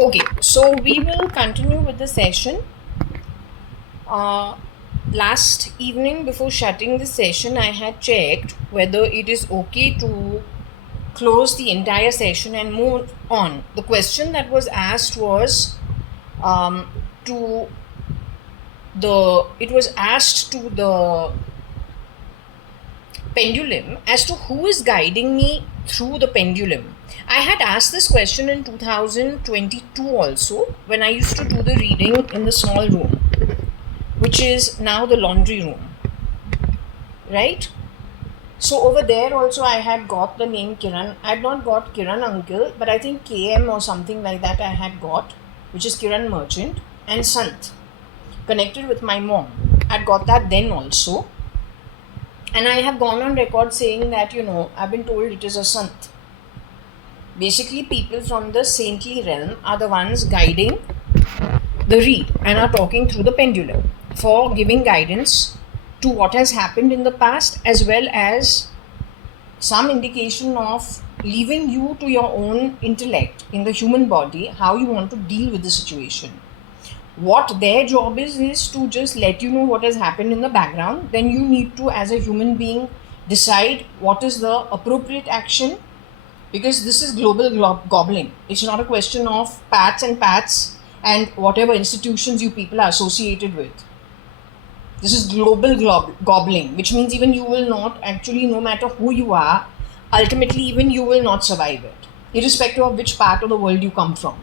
Okay, so we will continue with the session. Uh, Last evening, before shutting the session, I had checked whether it is okay to close the entire session and move on. The question that was asked was to it was asked to the pendulum as to who is guiding me through the pendulum. I had asked this question in 2022 also, when I used to do the reading in the small room, which is now the laundry room, right? So over there also I had got the name Kiran. I had not got Kiran uncle, but I think KM or something like that I had got, which is Kiran merchant, and Sant, connected with my mom. I'd got that then also. And I have gone on record saying that, I've been told it is a Sant. Basically, people from the saintly realm are the ones guiding the reed and are talking through the pendulum for giving guidance to what has happened in the past, as well as some indication of leaving you to your own intellect in the human body, how you want to deal with the situation. What their job is to just let you know what has happened in the background. Then you need to, as a human being, decide what is the appropriate action, because this is global gobbling. It's not a question of pats and whatever institutions you people are associated with. This is global gobbling, which means even you will not actually, no matter who you are, ultimately even you will not survive it, irrespective of which part of the world you come from.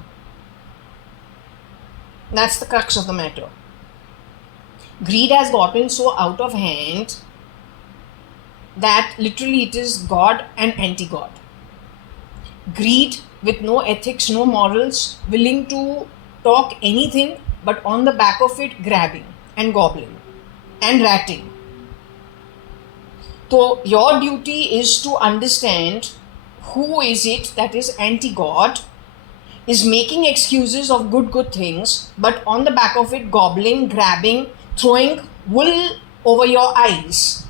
That's the crux of the matter. Greed has gotten so out of hand that literally it is God and anti-God. Greed with no ethics, no morals, willing to talk anything, but on the back of it grabbing and gobbling and ratting. So your duty is to understand who is it that is anti-God, is making excuses of good things, but on the back of it gobbling, grabbing, throwing wool over your eyes,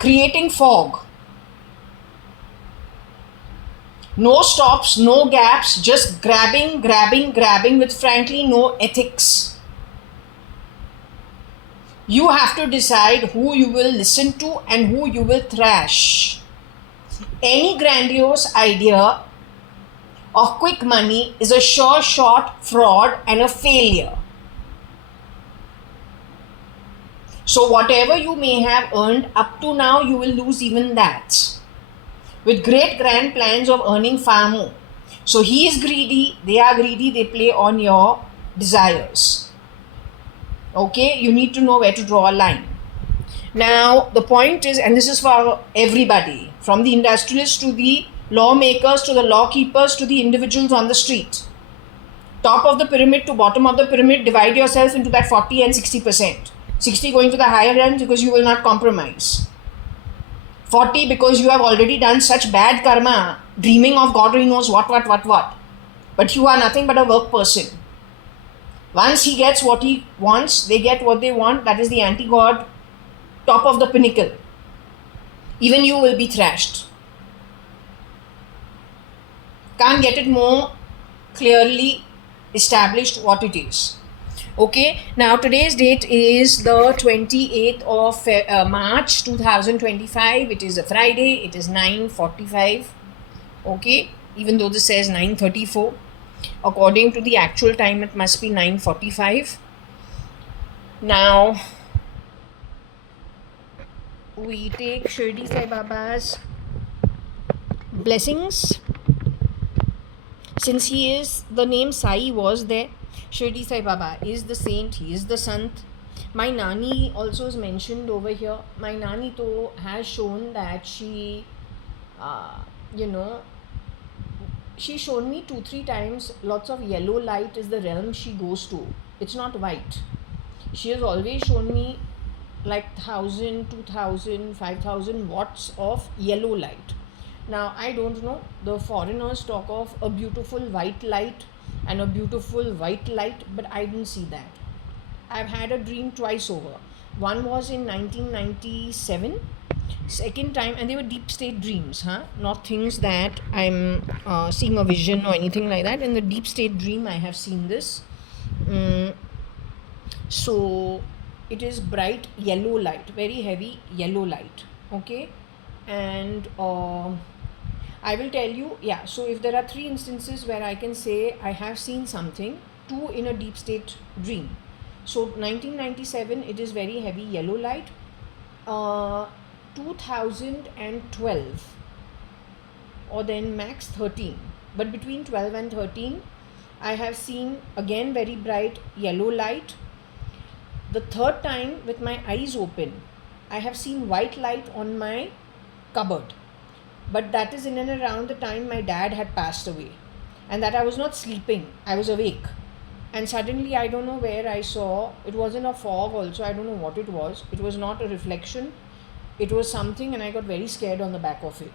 creating fog. No stops, no gaps, just grabbing with frankly no ethics. You have to decide who you will listen to and who you will thrash. Any grandiose idea of quick money is a sure shot fraud and a failure. So whatever you may have earned up to now, you will lose even that, with great grand plans of earning far more. So he is greedy, they are greedy, they play on your desires. Okay, you need to know where to draw a line. Now the point is, and this is for everybody, from the industrialists to the lawmakers to the lawkeepers to the individuals on the street, top of the pyramid to bottom of the pyramid, divide yourself into that 40 and 60%. 60 going to the higher end because you will not compromise. 40 because you have already done such bad karma, dreaming of God only knows what. But you are nothing but a work person. Once he gets what he wants, they get what they want. That is the anti-God, top of the pinnacle. Even you will be thrashed. Can't get it more clearly established what it is. Okay, now today's date is the 28th of March 2025. It is a Friday. It is 9:45. Okay, even though this says 9:34. According to the actual time, it must be 9:45. Now, we take Shirdi Sai Baba's blessings. Since he is, the name Sai was there, Shirdi Sai Baba is the saint, he is the sant. My Nani also is mentioned over here. My Nani though has shown that she, she shown me 2-3 times lots of yellow light is the realm she goes to. It's not white. She has always shown me like 1,000, 2,000, 5,000 watts of yellow light. Now, I don't know, the foreigners talk of a beautiful white light and a beautiful white light, but I didn't see that. I've had a dream twice over. One was in 1997 Second time, and they were deep state dreams, not things that I'm seeing a vision or anything like that. In the deep state dream, I have seen this. So it is bright yellow light, very heavy yellow light. Okay, and I will tell you, yeah. So if there are 3 instances where I can say I have seen something, 2 in a deep state dream. So 1997, it is very heavy yellow light. 2012, or then max 13, but between 12 and 13, I have seen again very bright yellow light. The third time, with my eyes open, I have seen white light on my cupboard. But that is in and around the time my dad had passed away, and that I was not sleeping, I was awake. And suddenly, I don't know where I saw, it wasn't a fog also, I don't know what it was. It was not a reflection, it was something, and I got very scared on the back of it.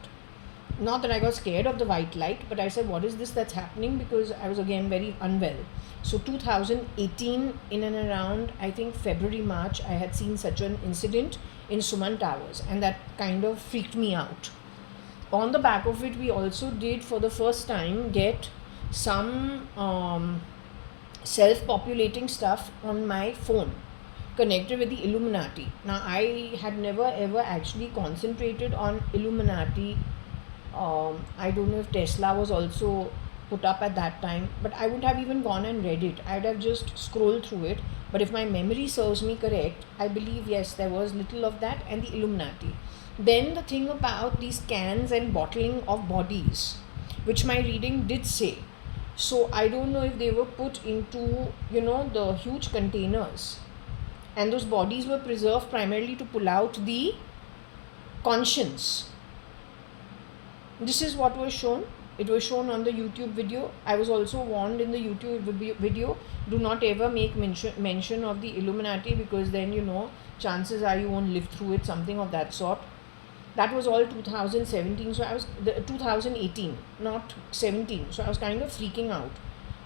Not that I got scared of the white light, but I said, what is this that's happening? Because I was again very unwell. So 2018, in and around, I think February, March, I had seen such an incident in Suman Towers, and that kind of freaked me out. On the back of it, we also did for the first time get some self-populating stuff on my phone connected with the Illuminati. Now, I had never ever actually concentrated on Illuminati. I don't know if Tesla was also put up at that time, but I wouldn't have even gone and read it. I would have just scrolled through it. But if my memory serves me correct, I believe, yes, there was little of that and the Illuminati. Then the thing about these cans and bottling of bodies, which my reading did say. So I don't know if they were put into, the huge containers, and those bodies were preserved primarily to pull out the conscience. This is what was shown. It was shown on the YouTube video. I was also warned in the YouTube video, do not ever make mention of the Illuminati, because then, chances are you won't live through it, something of that sort. That was all 2017, so I was 2018, not 17. So I was kind of freaking out,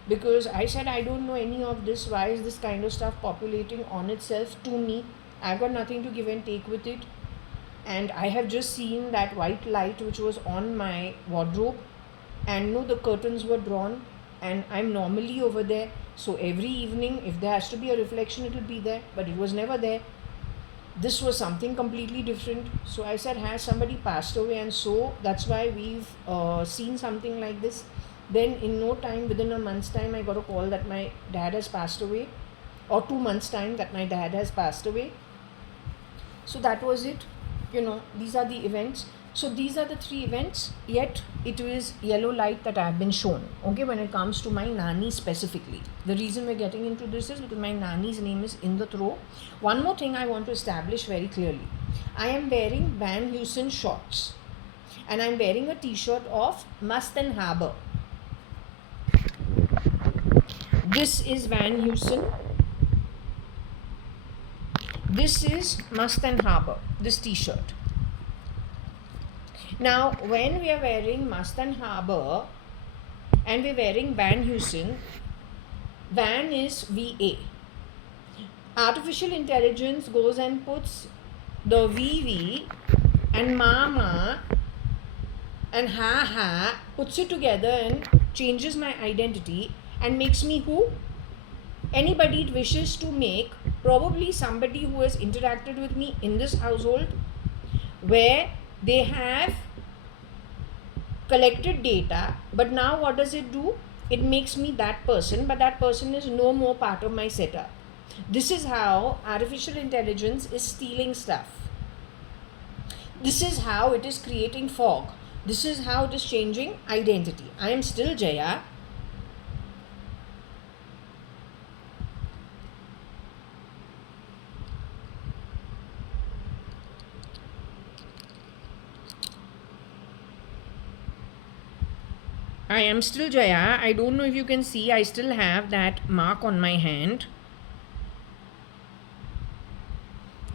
because I said, I don't know any of this. Why is this kind of stuff populating on itself to me? I've got nothing to give and take with it. And I have just seen that white light which was on my wardrobe, and no, the curtains were drawn, and I'm normally over there. So every evening, if there has to be a reflection, it will be there, but it was never there. This was something completely different. So I said, has somebody passed away? And so that's why we've seen something like this. Then in no time, within a month's time, I got a call that my dad has passed away, or 2 months' time that my dad has passed away. So that was it. These are the events. So these are the 3 events, yet it is yellow light that I have been shown. Okay, when it comes to my Nani specifically. The reason we're getting into this is because my Nani's name is in the throw. One more thing I want to establish very clearly. I am wearing Van Heusen shorts, and I'm wearing a t-shirt of Must and Harbour. This is Van Heusen. This is Must and Harbour, this t-shirt. Now, when we are wearing Must and Harbour and we're wearing Van Heusen, Van is VA. Artificial intelligence goes and puts the VV and Mama and Ha, puts it together and changes my identity and makes me who? Anybody it wishes to make, probably somebody who has interacted with me in this household, where they have collected data, but now what does it do? It makes me that person, but that person is no more part of my setup. This is how artificial intelligence is stealing stuff. This is how it is creating fog. This is how it is changing identity. I am still Jaya. I am still Jaya. I don't know if you can see, I still have that mark on my hand.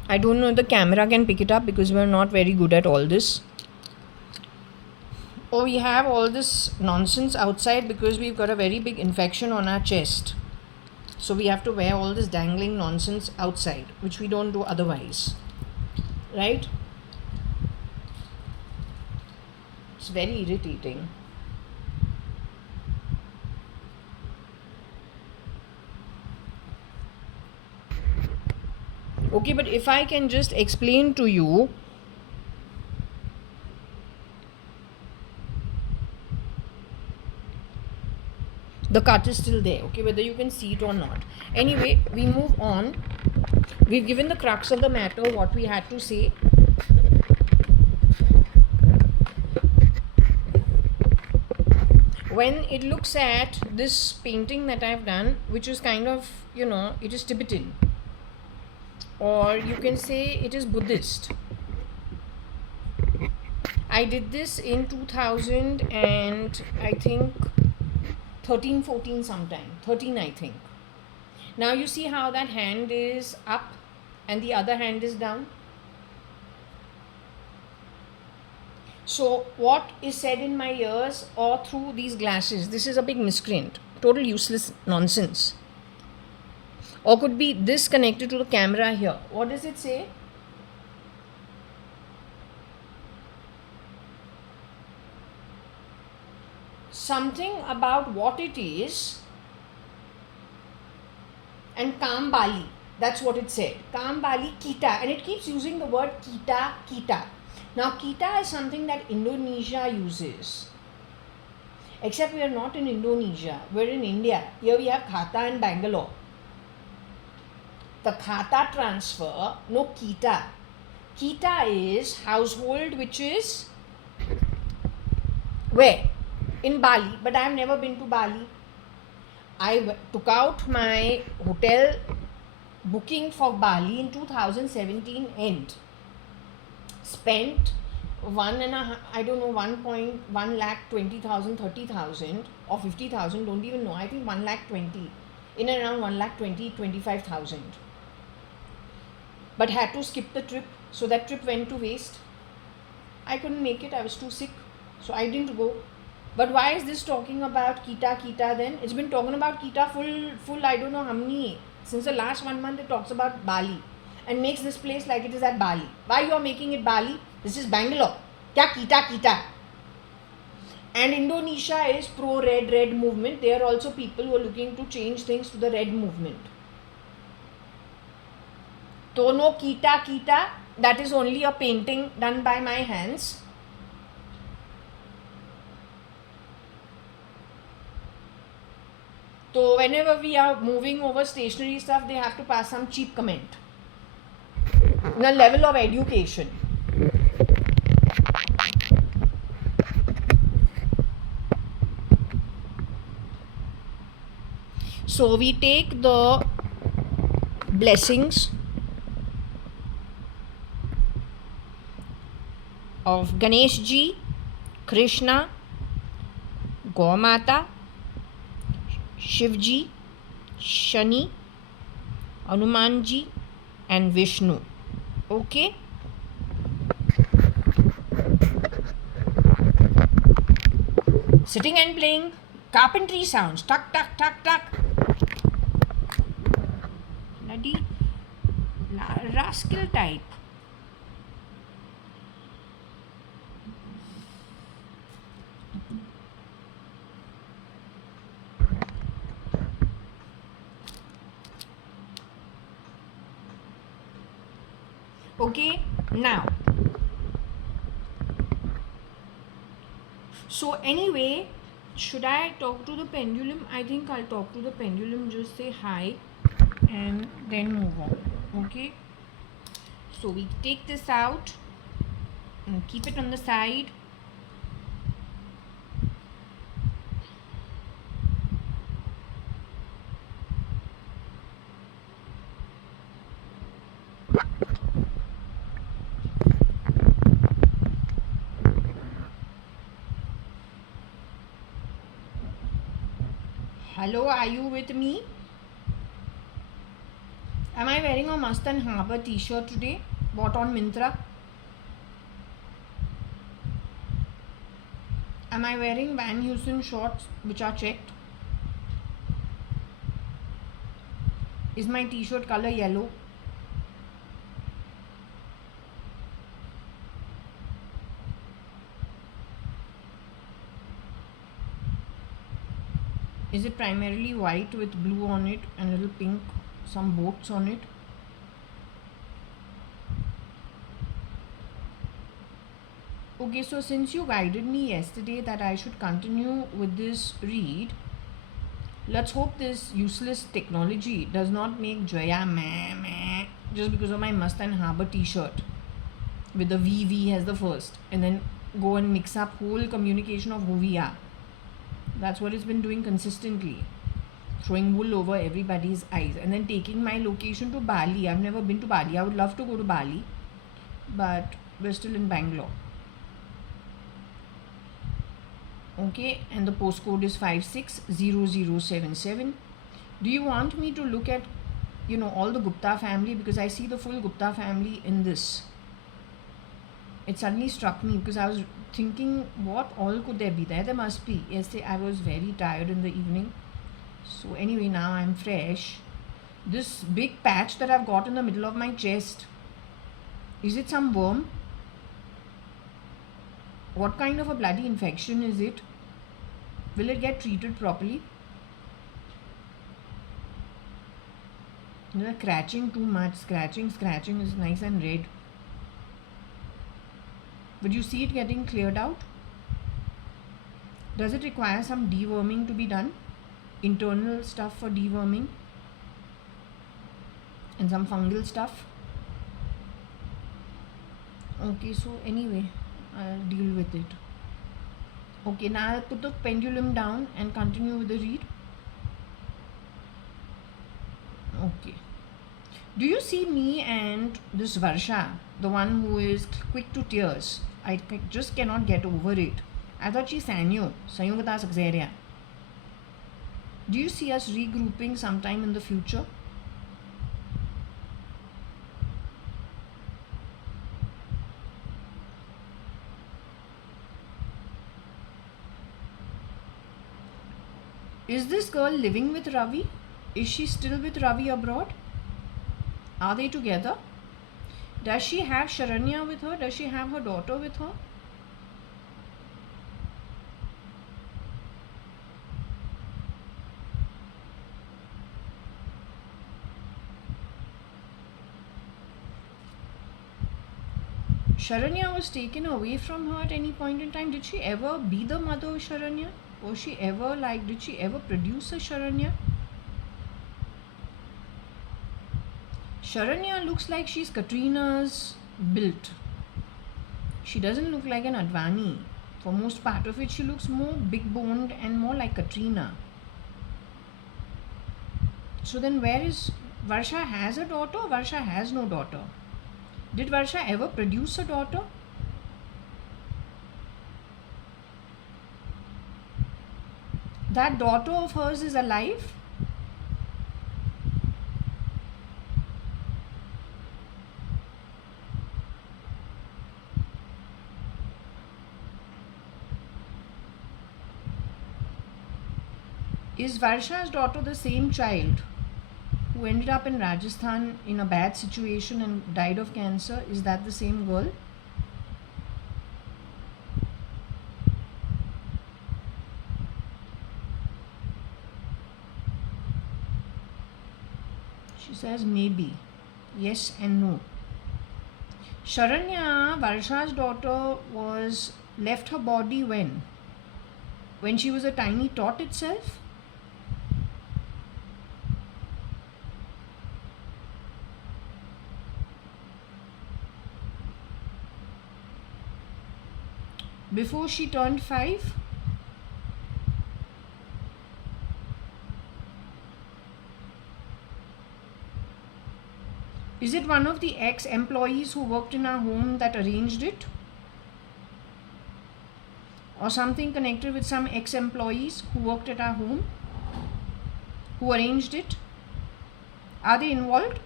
I don't know if the camera can pick it up because we're not very good at all this. Oh, we have all this nonsense outside because we've got a very big infection on our chest. So we have to wear all this dangling nonsense outside, which we don't do otherwise. Right? It's very irritating. Okay, but if I can just explain to you, the cut is still there, okay, whether you can see it or not. Anyway, we move on. We've given the crux of the matter, what we had to say. When it looks at this painting that I've done, which is kind of, it is Tibetan, or you can say it is Buddhist. I did this in 2000 and I think 13, 14 sometime. 13, I think. Now you see how that hand is up and the other hand is down. So what is said in my ears or through these glasses, this is a big miscreant. Total useless nonsense. Or could be this connected to the camera here. What does it say? Something about what it is. And Kambali, that's what it said. Kambali Kita, and it keeps using the word Kita, Kita. Now Kita is something that Indonesia uses. Except we are not in Indonesia, we're in India. Here we have Khata in Bangalore. The Khata transfer, no Kita. Kita is household, which is where? In Bali, but I have never been to Bali. I took out my hotel booking for Bali in 2017 end. Spent 1 lakh 20,000, 30,000 or 50,000, don't even know. I think 1 lakh 20, in and around 1 lakh 20, 25,000. But had to skip the trip, so that trip went to waste. I couldn't make it, I was too sick, so I didn't go. But why is this talking about Kita, Kita then? It's been talking about Kita full I don't know how many. Since the last 1 month it talks about Bali and makes this place like it is at Bali. Why you are making it Bali? This is Bangalore. Kya Kita, Kita? And Indonesia is pro-red movement. There are also people who are looking to change things to the red movement. So no Kita, Kita. That is only a painting done by my hands. So whenever we are moving over stationery stuff, they have to pass some cheap comment. In a level of education. So we take the blessings of Ganesh Ji, Krishna, Gaumata, Shivji, Shani, Hanumanji and Vishnu. Okay? Sitting and playing carpentry sounds. Tuck, tuck, tuck, tuck. Bloody rascal type. Okay, now, so anyway, should I talk to the pendulum? I think I'll talk to the pendulum, just say hi and then move on. Okay, so we take this out and keep it on the side. Hello, are you with me? Am I wearing a Mast and Harbour t-shirt today? Bought on Myntra? Am I wearing Van Heusen shorts which are checked? Is my t-shirt color yellow? Is it primarily white with blue on it and a little pink, some boats on it? Okay, so since you guided me yesterday that I should continue with this read, let's hope this useless technology does not make Jaya meh meh just because of my Mustang Harbor t-shirt with the VV as the first, and then go and mix up whole communication of who we are. That's what it's been doing consistently, throwing wool over everybody's eyes, and then taking my location to Bali. I've never been to Bali. I would love to go to Bali, but we're still in Bangalore. Okay, and the postcode is 560077. Do you want me to look at, all the Gupta family? Because I see the full Gupta family in this. It suddenly struck me because I was thinking, what all could there be there? There must be. Yesterday I was very tired in the evening. So anyway, now I'm fresh. This big patch that I've got in the middle of my chest, is it some worm? What kind of a bloody infection is it? Will it get treated properly? Scratching too much. Scratching is nice and red. Would you see it getting cleared out? Does it require some deworming to be done? Internal stuff for deworming? And some fungal stuff? Okay, so anyway, I'll deal with it. Okay, now I'll put the pendulum down and continue with the read. Okay. Do you see me and this Varsha, the one who is quick to tears? I just cannot get over it. I thought she's Sanyo, Sanyogata Saxeria. Do you see us regrouping sometime in the future? Is this girl living with Ravi? Is she still with Ravi abroad? Are they together? Does she have Sharanya with her? Does she have her daughter with her? Sharanya was taken away from her at any point in time. Did she ever be the mother of Sharanya? Was she ever did she ever produce a Sharanya? Sharanya looks like she's Katrina's built. She doesn't look like an Advani. For most part of it, she looks more big boned and more like Katrina. So then where is Varsha? Has a daughter? Varsha has no daughter. Did Varsha ever produce a daughter? That daughter of hers is alive? Is Varsha's daughter the same child who ended up in Rajasthan in a bad situation and died of cancer? Is that the same girl? She says maybe. Yes and no. Sharanya, Varsha's daughter, was left her body when? When she was a tiny tot itself? Before she turned 5? Is it one of the ex-employees who worked in our home that arranged it? Or something connected with some ex-employees who worked at our home? Who arranged it? Are they involved?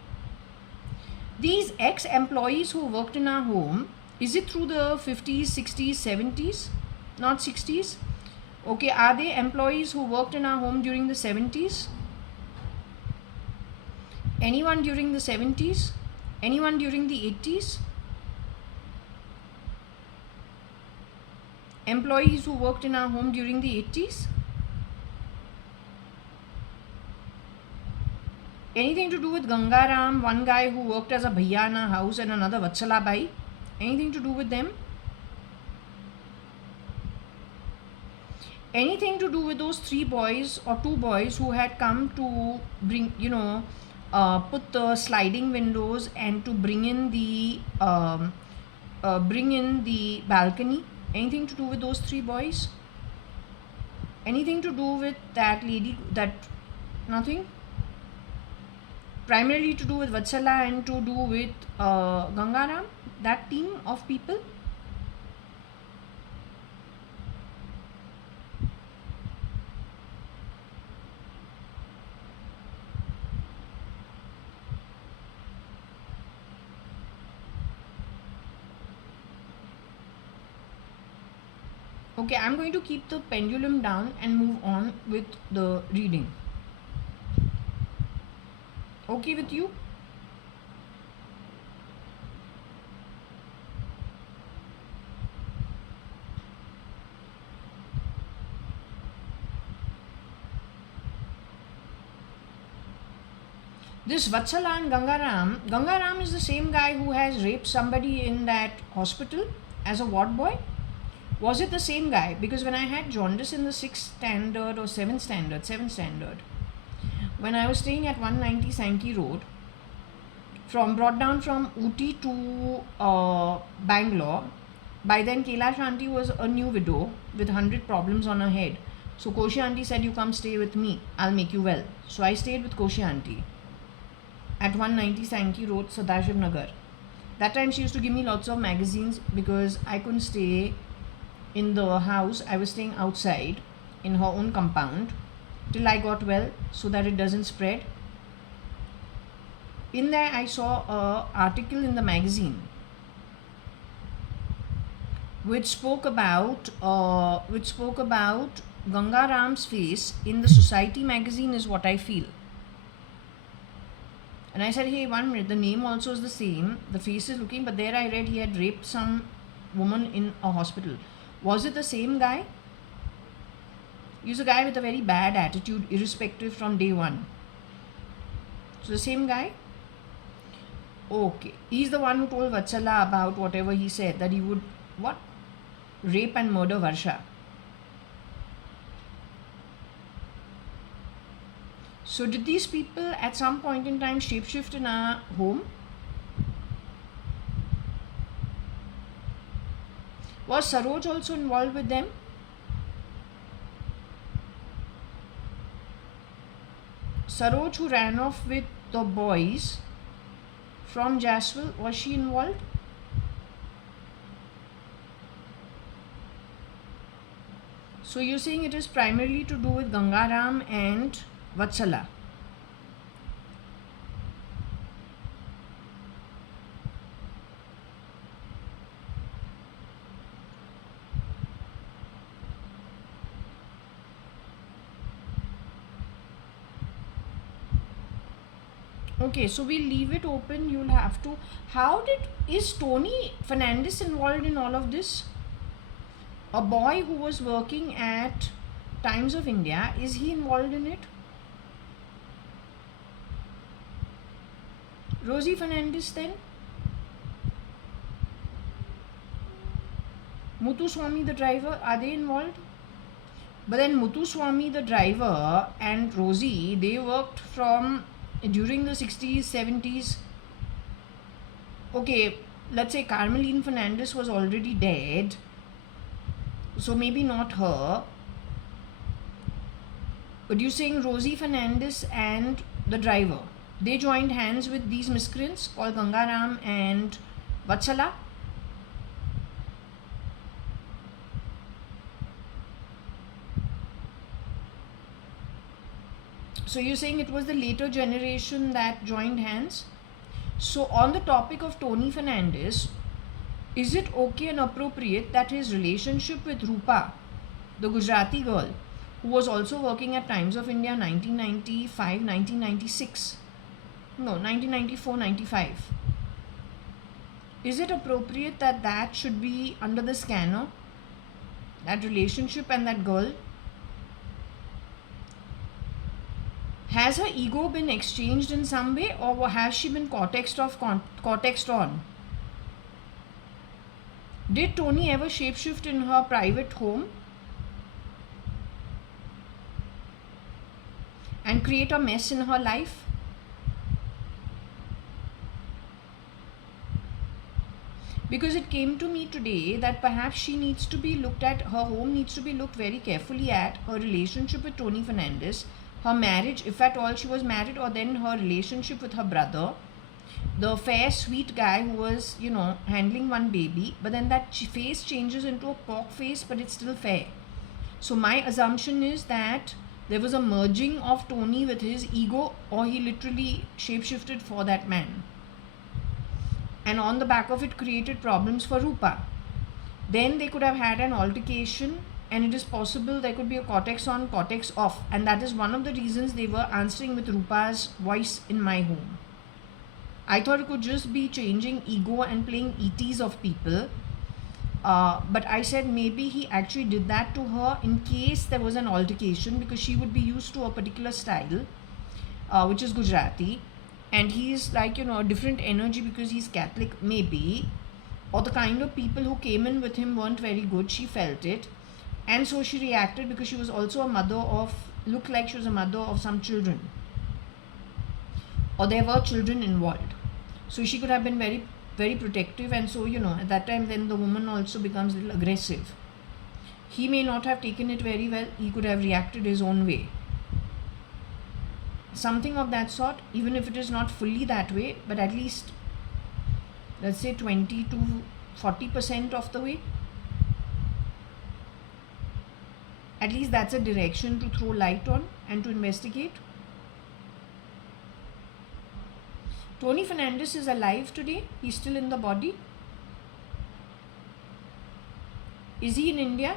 These ex-employees who worked in our home, is it through the 50s, 60s, 70s? Not 60s? Okay, are they employees who worked in our home during the 70s? Anyone during the 70s? Anyone during the 80s? Employees who worked in our home during the 80s? Anything to do with Gangaram, one guy who worked as a bhaiya in a house, and another Vatsala Bai? Anything to do with them? Anything to do with those 3 boys or 2 boys who had come to bring, put the sliding windows and to bring in the balcony? Anything to do with those 3 boys? Anything to do with that lady? That nothing? Primarily to do with Vatsala and to do with Gangaram? That team of people? Okay, I'm going to keep the pendulum down and move on with the reading. Okay with you? This Vatsala and Gangaram is the same guy who has raped somebody in that hospital as a ward boy. Was it the same guy? Because when I had jaundice in the 6th standard or 7th standard, when I was staying at 190 Sankey Road, brought down from Ooty to Bangalore, by then Kailash auntie was a new widow with 100 problems on her head. So Koshi auntie said, you come stay with me, I'll make you well. So I stayed with Koshi auntie at 190 Sankey Road, Sadashiv Nagar. That time she used to give me lots of magazines because I couldn't stay in the house. I was staying outside in her own compound till I got well so that it doesn't spread. In there I saw an article in the magazine which spoke about Gangaram's face in the Society magazine is what I feel. And I said, hey, 1 minute, the name also is the same, the face is looking, but there I read he had raped some woman in a hospital. Was it the same guy? He was a guy with a very bad attitude, irrespective from day one. So the same guy? Okay. He's the one who told Vatsala about whatever he said, that he would, what? Rape and murder Varsha. So did these people at some point in time shapeshift in our home? Was Saroj also involved with them? Saroj, who ran off with the boys from Jaswal, was she involved? So you're saying it is primarily to do with Gangaram and Vatsala. Okay, so we'll leave it open. You'll have to. Is Tony Fernandez involved in all of this? A boy who was working at Times of India, is he involved in it? Rosie Fernandez then? Muthuswamy the driver, are they involved? But then Muthuswamy the driver and Rosie, they worked from during the 60s, 70s. Okay, let's say Carmeline Fernandez was already dead, so maybe not her. But you're saying Rosie Fernandez and the driver, they joined hands with these miscreants called Gangaram and Vatsala? So you're saying it was the later generation that joined hands? So on the topic of Tony Fernandez, is it okay and appropriate that his relationship with Rupa, the Gujarati girl, who was also working at Times of India 1995, 1996, no, 1994, 95, is it appropriate that that should be under the scanner, that relationship and that girl? Has her ego been exchanged in some way, or has she been cortexed on? Did Tony ever shapeshift in her private home and create a mess in her life? Because it came to me today that perhaps she needs to be looked at, her home needs to be looked very carefully at, her relationship with Tony Fernandez, her marriage, if at all she was married, or then her relationship with her brother, the fair, sweet guy who was, handling one baby, but then that face changes into a pork face, but it's still fair. So my assumption is that there was a merging of Tony with his ego, or he literally shapeshifted for that man. And on the back of it created problems for Rupa. Then they could have had an altercation, and it is possible there could be a cortex on, cortex off, and that is one of the reasons they were answering with Rupa's voice in my home. I thought it could just be changing ego and playing ETs of people. But I said maybe he actually did that to her in case there was an altercation, because she would be used to a particular style, which is Gujarati. And he's like, a different energy because he's Catholic, maybe. Or the kind of people who came in with him weren't very good. She felt it. And so she reacted because she was also a mother of, looked like she was a mother of some children. Or there were children involved. So she could have been very, very protective. And so, at that time, then the woman also becomes a little aggressive. He may not have taken it very well. He could have reacted his own way. Something of that sort, even if it is not fully that way, but at least, let's say 20 to 40% of the way. At least that's a direction to throw light on and to investigate. Tony Fernandez is alive today. He's still in the body. Is he in India?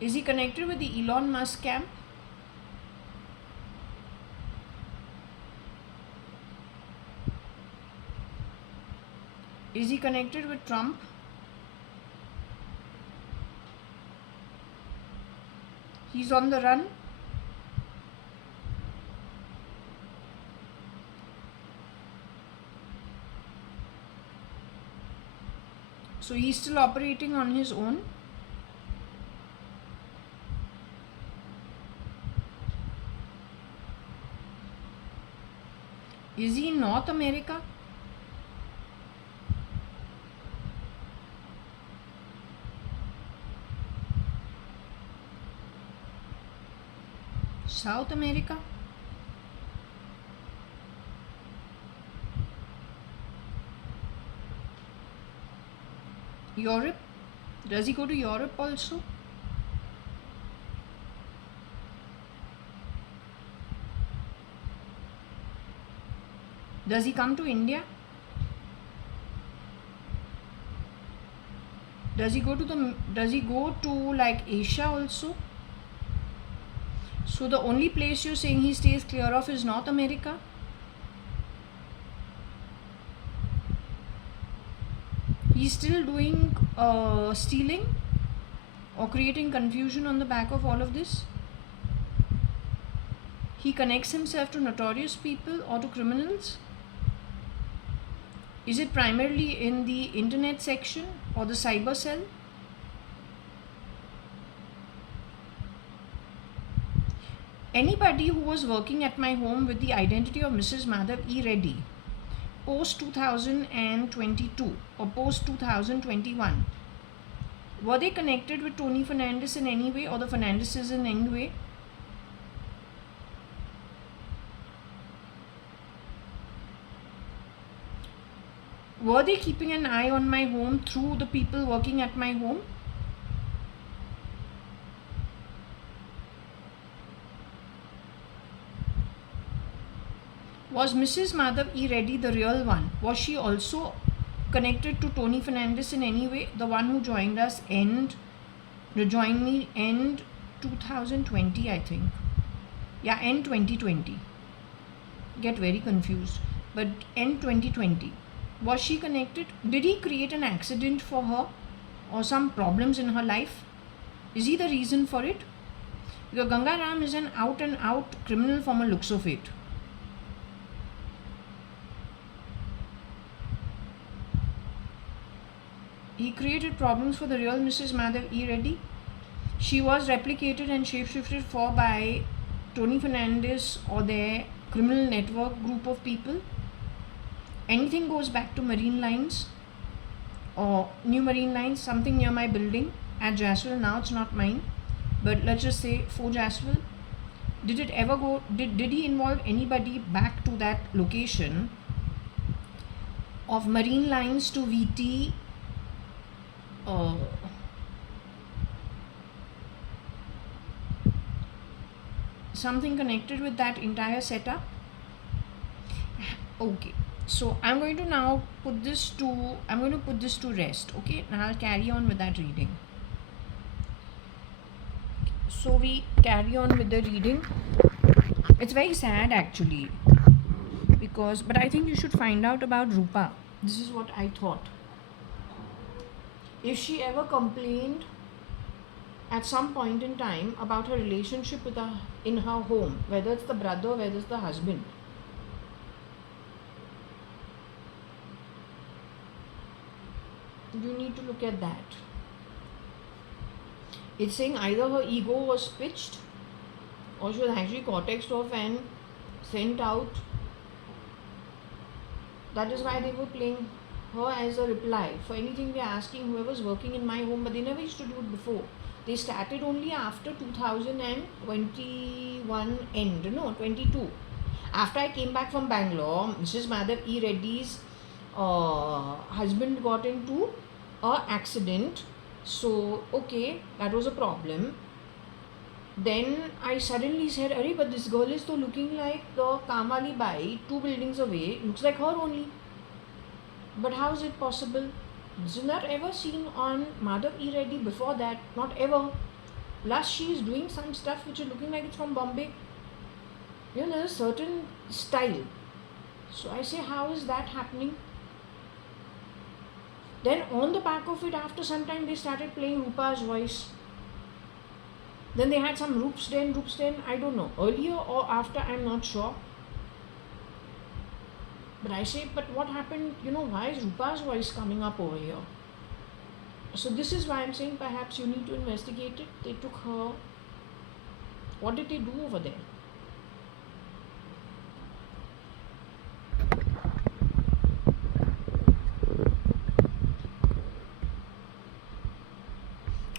Is he connected with the Elon Musk camp? Is he connected with Trump? He's on the run. So he's still operating on his own. Is he in North America? South America? Europe? Does he go to Europe also? Does he come to India? Does he go to like Asia also? So the only place you're saying he stays clear of is North America? He's still doing stealing or creating confusion on the back of all of this? He connects himself to notorious people or to criminals? Is it primarily in the internet section or the cyber cell? Anybody who was working at my home with the identity of Mrs. Madhav E. Reddy post 2022 or post 2021, were they connected with Tony Fernandez in any way or the Fernandezes in any way? Were they keeping an eye on my home through the people working at my home? Was Mrs. Madhav E. Reddy the real one? Was she also connected to Tony Fernandez in any way? The one who joined us joined me end 2020, I think. Yeah, end 2020. Get very confused. But in 2020, was she connected? Did he create an accident for her or some problems in her life? Is he the reason for it? Because Gangaram is an out and out criminal from the looks of it. He created problems for the real Mrs. Madhav E. Reddy. She was replicated and shapeshifted for by Tony Fernandez or their criminal network group of people. Anything goes back to Marine Lines or New Marine Lines, something near my building at Jaswell. Now it's not mine, but let's just say for Jaswell. Did it ever go? Did he involve anybody back to that location of Marine Lines to VT? Something connected with that entire setup? Okay, so I'm going to put this to rest. Okay, now I'll carry on with that reading. So we carry on with the reading. It's very sad actually, but I think you should find out about Rupa. This is what I thought. If she ever complained at some point in time about her relationship with in her home, whether it's the brother, whether it's the husband, you need to look at that. It's saying either her ego was pitched or she was actually cortexed off and sent out. That is why they were playing her as a reply for anything we are asking whoever's working in my home, but they never used to do it before. They started only after 2021 end, 22. After I came back from Bangalore, Mrs. Madhav E. Reddy's husband got into an accident. So, okay, that was a problem. Then I suddenly said, Arey, but this girl is so looking like the Kamali Bai, 2 buildings away, looks like her only. But how is it possible? This is not ever seen on Madhav E. Reddy before that, not ever. Plus she is doing some stuff which is looking like it's from Bombay. There's a certain style. So I say, how is that happening? Then on the back of it, after some time, they started playing Rupa's voice. Then they had some Roop's Den, I don't know, earlier or after, I'm not sure. But I say, but what happened, why is Rupa's voice coming up over here? So this is why I'm saying perhaps you need to investigate it. They took her, what did they do over there?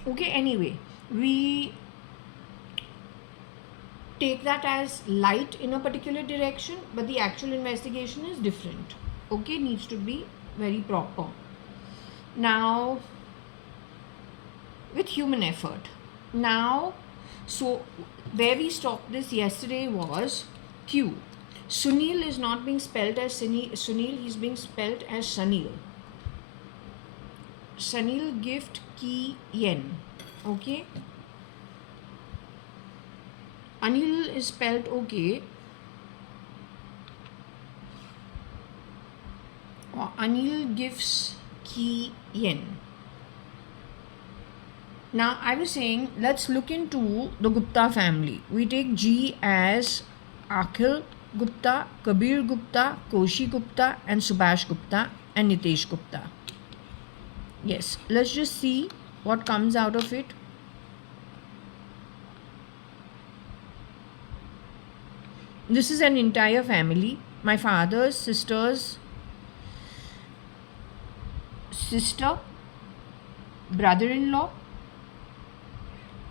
Okay, anyway, we take that as light in a particular direction, but the actual investigation is different. Okay, needs to be very proper. Now, with human effort. Now, so where we stopped this yesterday was Q. Sunil is not being spelled as Sunil, he's being spelled as Sanil. Sanil Gift Ki Yen. Okay. Anil is spelled okay. Or Anil Gifts Ki Yen. Now I was saying, let's look into the Gupta family. We take G as Akhil Gupta, Kabir Gupta, Koshi Gupta, and Subhash Gupta, and Nitesh Gupta. Yes, let's just see what comes out of it. This is an entire family. My father's sister's sister, brother-in-law,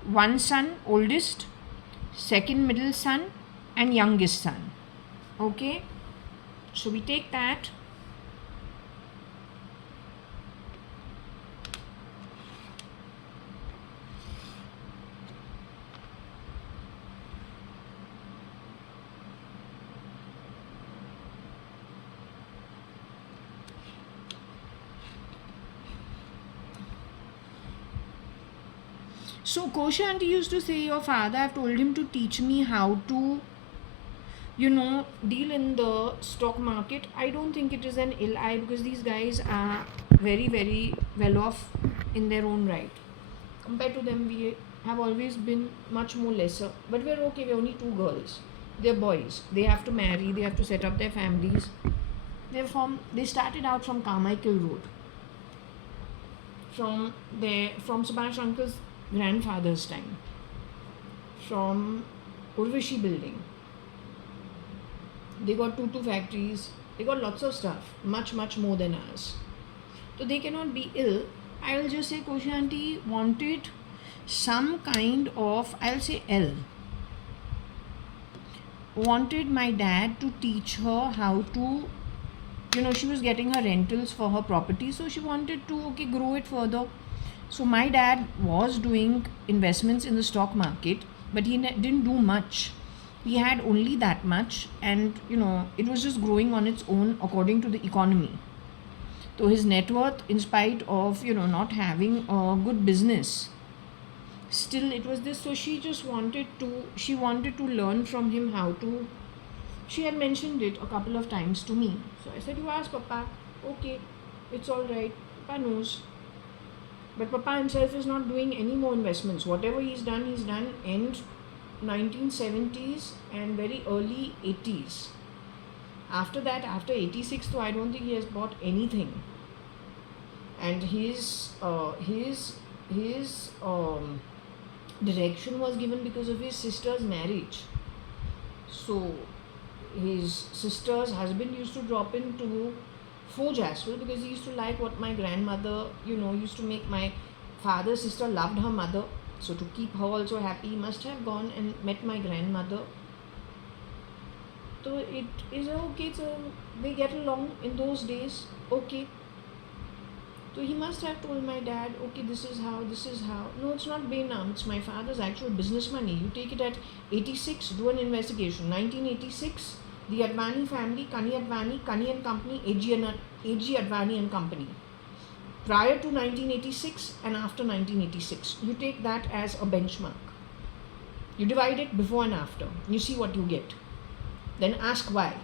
one son, oldest, second middle son, and youngest son. Okay, so we take that. So Kosha auntie used to say, your father, I've told him to teach me how to deal in the stock market. I don't think it is an ill eye, because these guys are very, very well off in their own right. Compared to them, we have always been much more lesser. But we're okay, we're only two girls. They're boys. They have to marry, they have to set up their families. They started out from Carmichael Road. From Subhash Uncle's grandfather's time. From Urvashi building. They got two factories. They got lots of stuff, much, much more than us. So they cannot be ill. I will just say Koshi auntie wanted some kind of, I'll say L. Wanted my dad to teach her how to, she was getting her rentals for her property. So she wanted to, grow it further. So my dad was doing investments in the stock market, but he didn't do much. He had only that much, and it was just growing on its own according to the economy. So his net worth, in spite of not having a good business, still it was this. So she wanted to learn from him how to. She had mentioned it a couple of times to me. So I said, you ask Papa. Okay, it's all right. Papa knows. But Papa himself is not doing any more investments. Whatever he's done end 1970s and very early 80s. After that, after 86, so I don't think he has bought anything. And his direction was given because of his sister's marriage. So his sister's husband used to drop into Forge as well, because he used to like what my grandmother, used to make. My father's sister loved her mother. So to keep her also happy, he must have gone and met my grandmother. So it is okay. So they get along in those days. Okay. So he must have told my dad, okay, this is how. No, it's not Benam. It's my father's actual business money. You take it at 86, do an investigation. 1986, the Advani family, Kani and Company, AG Advani and Company. Prior to 1986 and after 1986. You take that as a benchmark. You divide it before and after. You see what you get. Then ask why.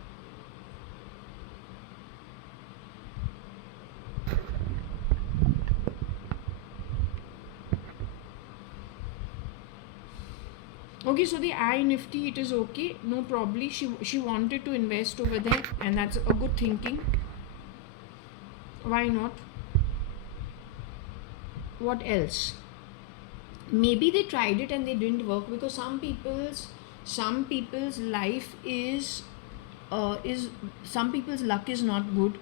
Okay, so the I Nifty, it is okay. No, probably she wanted to invest over there, and that's a good thinking. Why not? What else? Maybe they tried it and they didn't work, because some people's life is some people's luck is not good.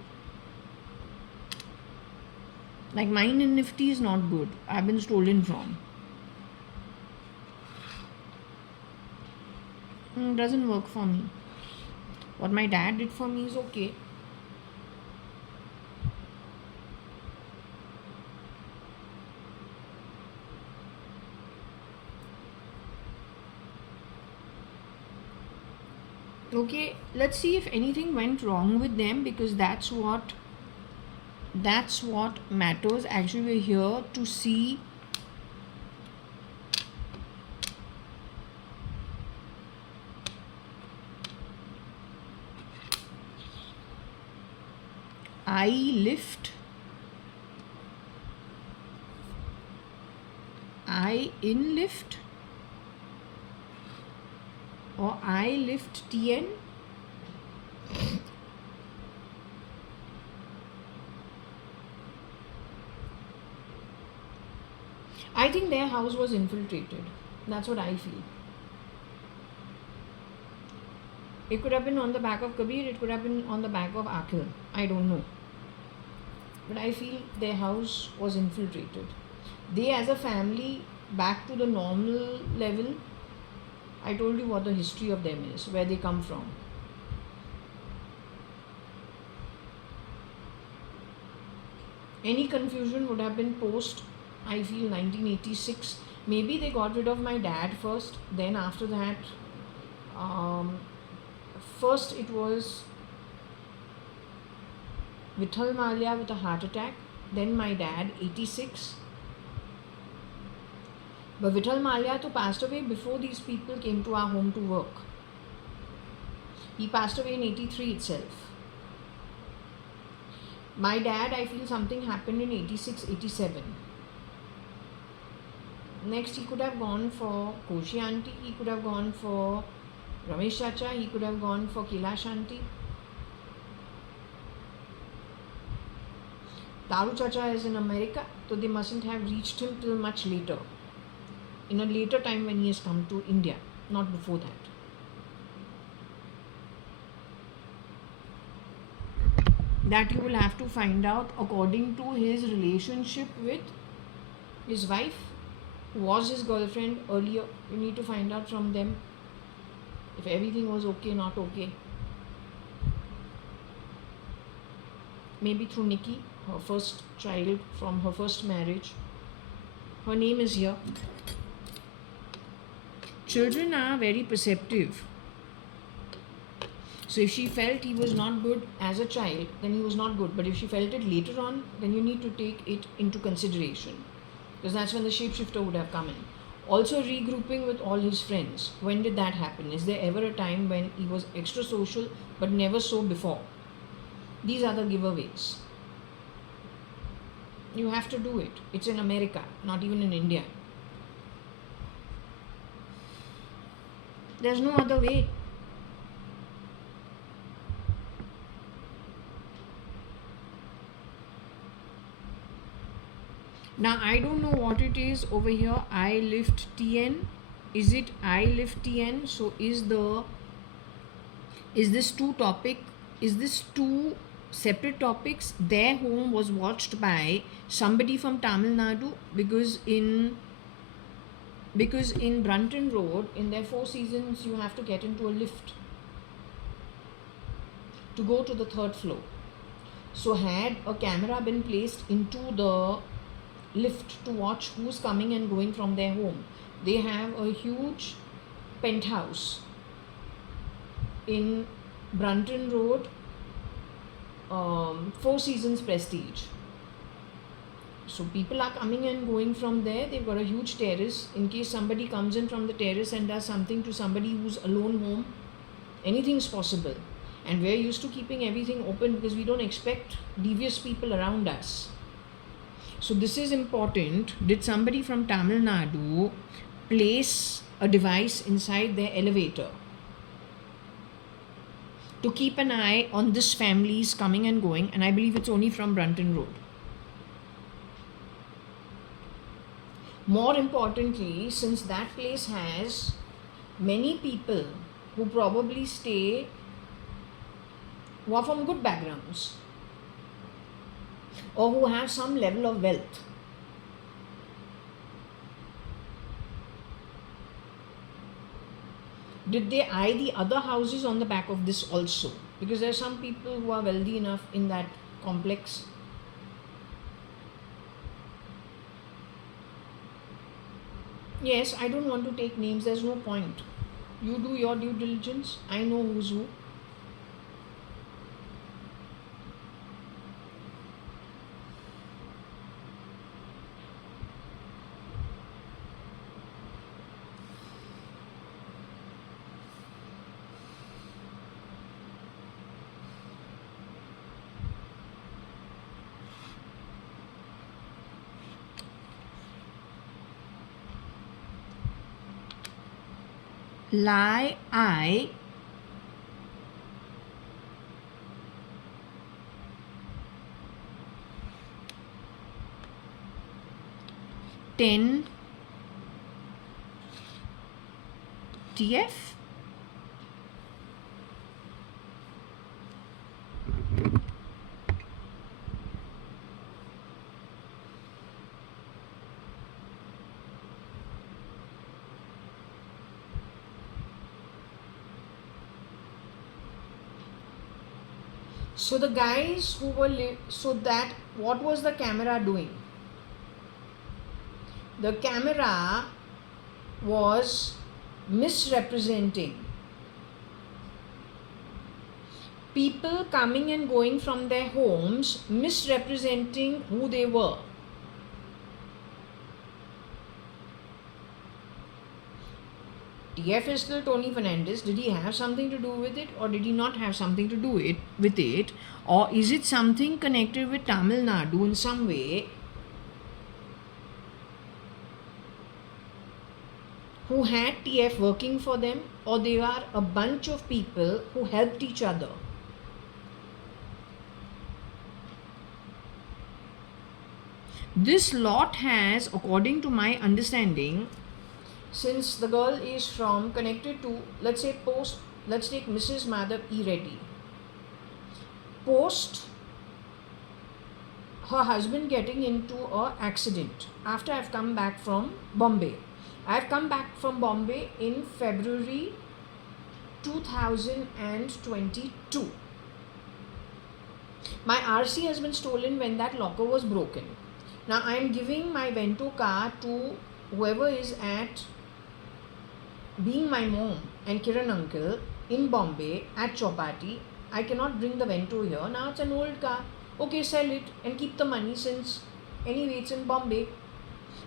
Like mine in Nifty is not good. I've been stolen from. Doesn't work for me. What my dad did for me is okay. Okay, let's see if anything went wrong with them, because that's what matters. Actually, we're here to see I lift, I in lift, or I lift TN. I think their house was infiltrated. That's what I feel. It could have been on the back of Kabir, it could have been on the back of Akhil. I don't know. But I feel their house was infiltrated. They, as a family, back to the normal level. I told you what the history of them is, where they come from. Any confusion would have been post, I feel, 1986. Maybe they got rid of my dad first, then after that, first it was Vithal Malia with a heart attack, then my dad, 86. But Vithal Malia to passed away before these people came to our home to work. He passed away in 83 itself. My dad, I feel something happened in 86, 87. Next, he could have gone for Koshi Auntie, he could have gone for Ramesh Chacha, he could have gone for Kailash Auntie. Taru Chacha is in America, so they mustn't have reached him till much later. In a later time when he has come to India, not before that. That you will have to find out according to his relationship with his wife, who was his girlfriend earlier. You need to find out from them if everything was okay, not okay. Maybe through Nikki, her first child from her first marriage. Her name is here. Children are very perceptive. So if she felt he was not good as a child, then he was not good. But if she felt it later on, then you need to take it into consideration. Because that's when the shapeshifter would have come in. Also regrouping with all his friends. When did that happen? Is there ever a time when he was extra social but never so before? These are the giveaways. You have to do it. It's in America, not even in India. There's no other way. Now I don't know what it is over here. I lift TN. Is it I lift TN? So is this two separate topics? Their home was watched by somebody from Tamil Nadu because in Brunton Road, in their Four Seasons, you have to get into a lift to go to the third floor. So had a camera been placed into the lift to watch who's coming and going from their home. They have a huge penthouse in Brunton Road, Four Seasons Prestige. So people are coming and going from there. They've got a huge terrace. In case somebody comes in from the terrace and does something to somebody who's alone home, anything's possible. And we're used to keeping everything open because we don't expect devious people around us. So this is important. Did somebody from Tamil Nadu place a device inside their elevator to keep an eye on this family's coming and going? And I believe it's only from Brunton Road. More importantly, since that place has many people who probably stay who are from good backgrounds or who have some level of wealth. Did they eye the other houses on the back of this also? Because there are some people who are wealthy enough in that complex. Yes, I don't want to take names. There's no point. You do your due diligence. I know who's who. Lie I ten TF So the guys who were what was the camera doing? The camera was misrepresenting people coming and going from their homes, misrepresenting who they were. TF is still Tony Fernandez. Did he have something to do with it, or did he not have something to do with it? Or is it something connected with Tamil Nadu in some way, who had TF working for them, or they are a bunch of people who helped each other? This lot has, according to my understanding, since the girl is from connected to, let's say, post, let's take Mrs. Madhav E. Reddy. Post her husband getting into an accident after I've come back from Bombay. I've come back from Bombay in February 2022. My RC has been stolen when that locker was broken. Now I am giving my Vento car to whoever is at being my mom and Kiran uncle in Bombay at Chowpatty. I cannot bring the Vento here. Now it's an old car. Okay, sell it and keep the money, since anyway it's in Bombay.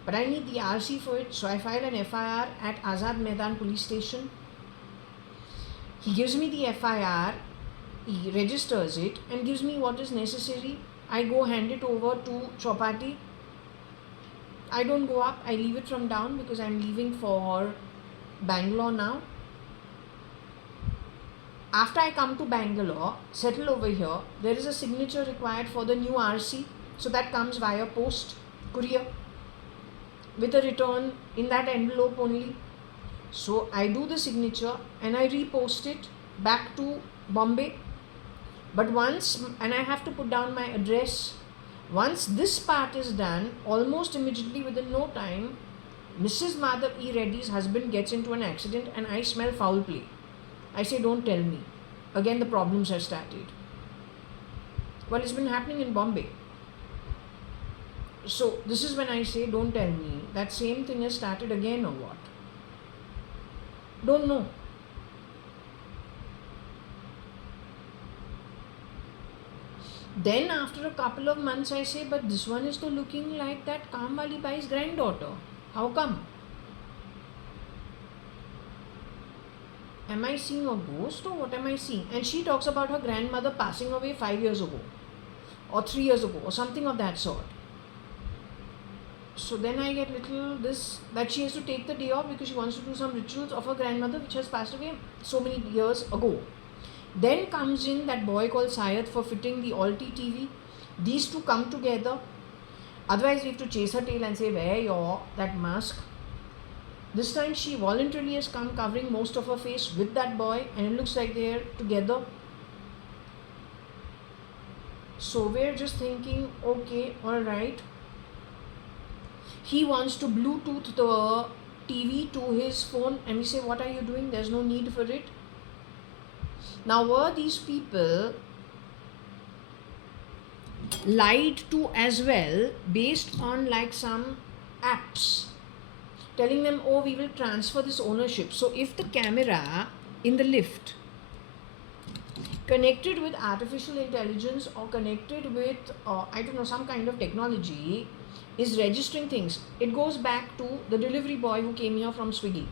But I need the RC for it, so I file an FIR at Azad Maidan police station. He gives me the FIR, he registers it and gives me what is necessary. I go hand it over to Chowpatty. I don't go up, I leave it from down because I'm leaving for Bangalore now. After I come to Bangalore, settle over here, there is a signature required for the new RC. So that comes via post, courier, with a return in that envelope only. So I do the signature and I repost it back to Bombay. But once, and I have to put down my address. Once this part is done, almost immediately within no time, Mrs. Madhav E. Reddy's husband gets into an accident and I smell foul play. I say, don't tell me. Again the problems have started. Well, it's been happening in Bombay. So this is when I say, don't tell me. That same thing has started again or what? Don't know. Then after a couple of months I say, but this one is to looking like that Kamwali Bai's granddaughter. How come? Am I seeing a ghost or what am I seeing? And she talks about her grandmother passing away 5 years ago or 3 years ago or something of that sort. So then I get little this, that she has to take the day off because she wants to do some rituals of her grandmother which has passed away so many years ago. Then comes in that boy called Syed for fitting the Alti TV. These two come together. Otherwise we have to chase her tail and say, wear your that mask. This time she voluntarily has come covering most of her face with that boy and it looks like they are together. So we're just thinking, okay, alright. He wants to Bluetooth the TV to his phone and we say, what are you doing? There's no need for it. Now were these people lied to as well based on like some apps telling them, oh, we will transfer this ownership. So if the camera in the lift connected with artificial intelligence or connected with I don't know, some kind of technology is registering things, it goes back to the delivery boy who came here from Swiggy.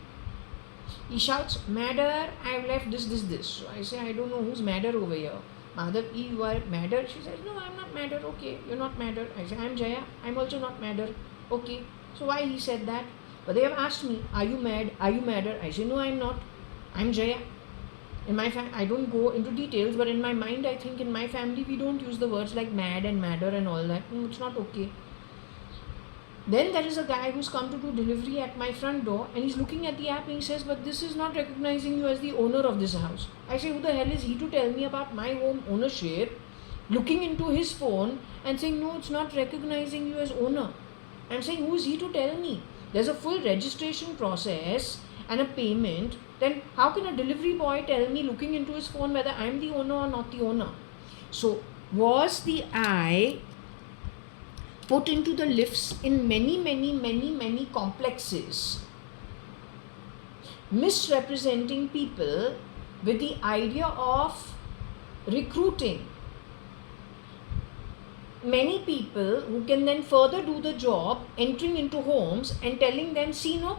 He shouts, Madder, I've left this. So I say, I don't know who's Madder over here. Madhav E, you are Madder? She says, no, I'm not Madder. Okay, you're not Madder. I say, I'm Jaya. I'm also not Madder. Okay, so why he said that? But they have asked me, are you mad? Are you Madder? I say, no, I'm not. I'm Jaya. In my I don't go into details, but in my mind, I think in my family, we don't use the words like mad and madder and all that. It's not okay. Then there is a guy who's come to do delivery at my front door and he's looking at the app and he says, but this is not recognizing you as the owner of this house. I say, who the hell is he to tell me about my home ownership? Looking into his phone and saying, no, it's not recognizing you as owner. I'm saying, who is he to tell me? There's a full registration process and a payment. Then how can a delivery boy tell me looking into his phone whether I'm the owner or not the owner? So was the I put into the lifts in many complexes, misrepresenting people with the idea of recruiting many people who can then further do the job, entering into homes and telling them, see, no,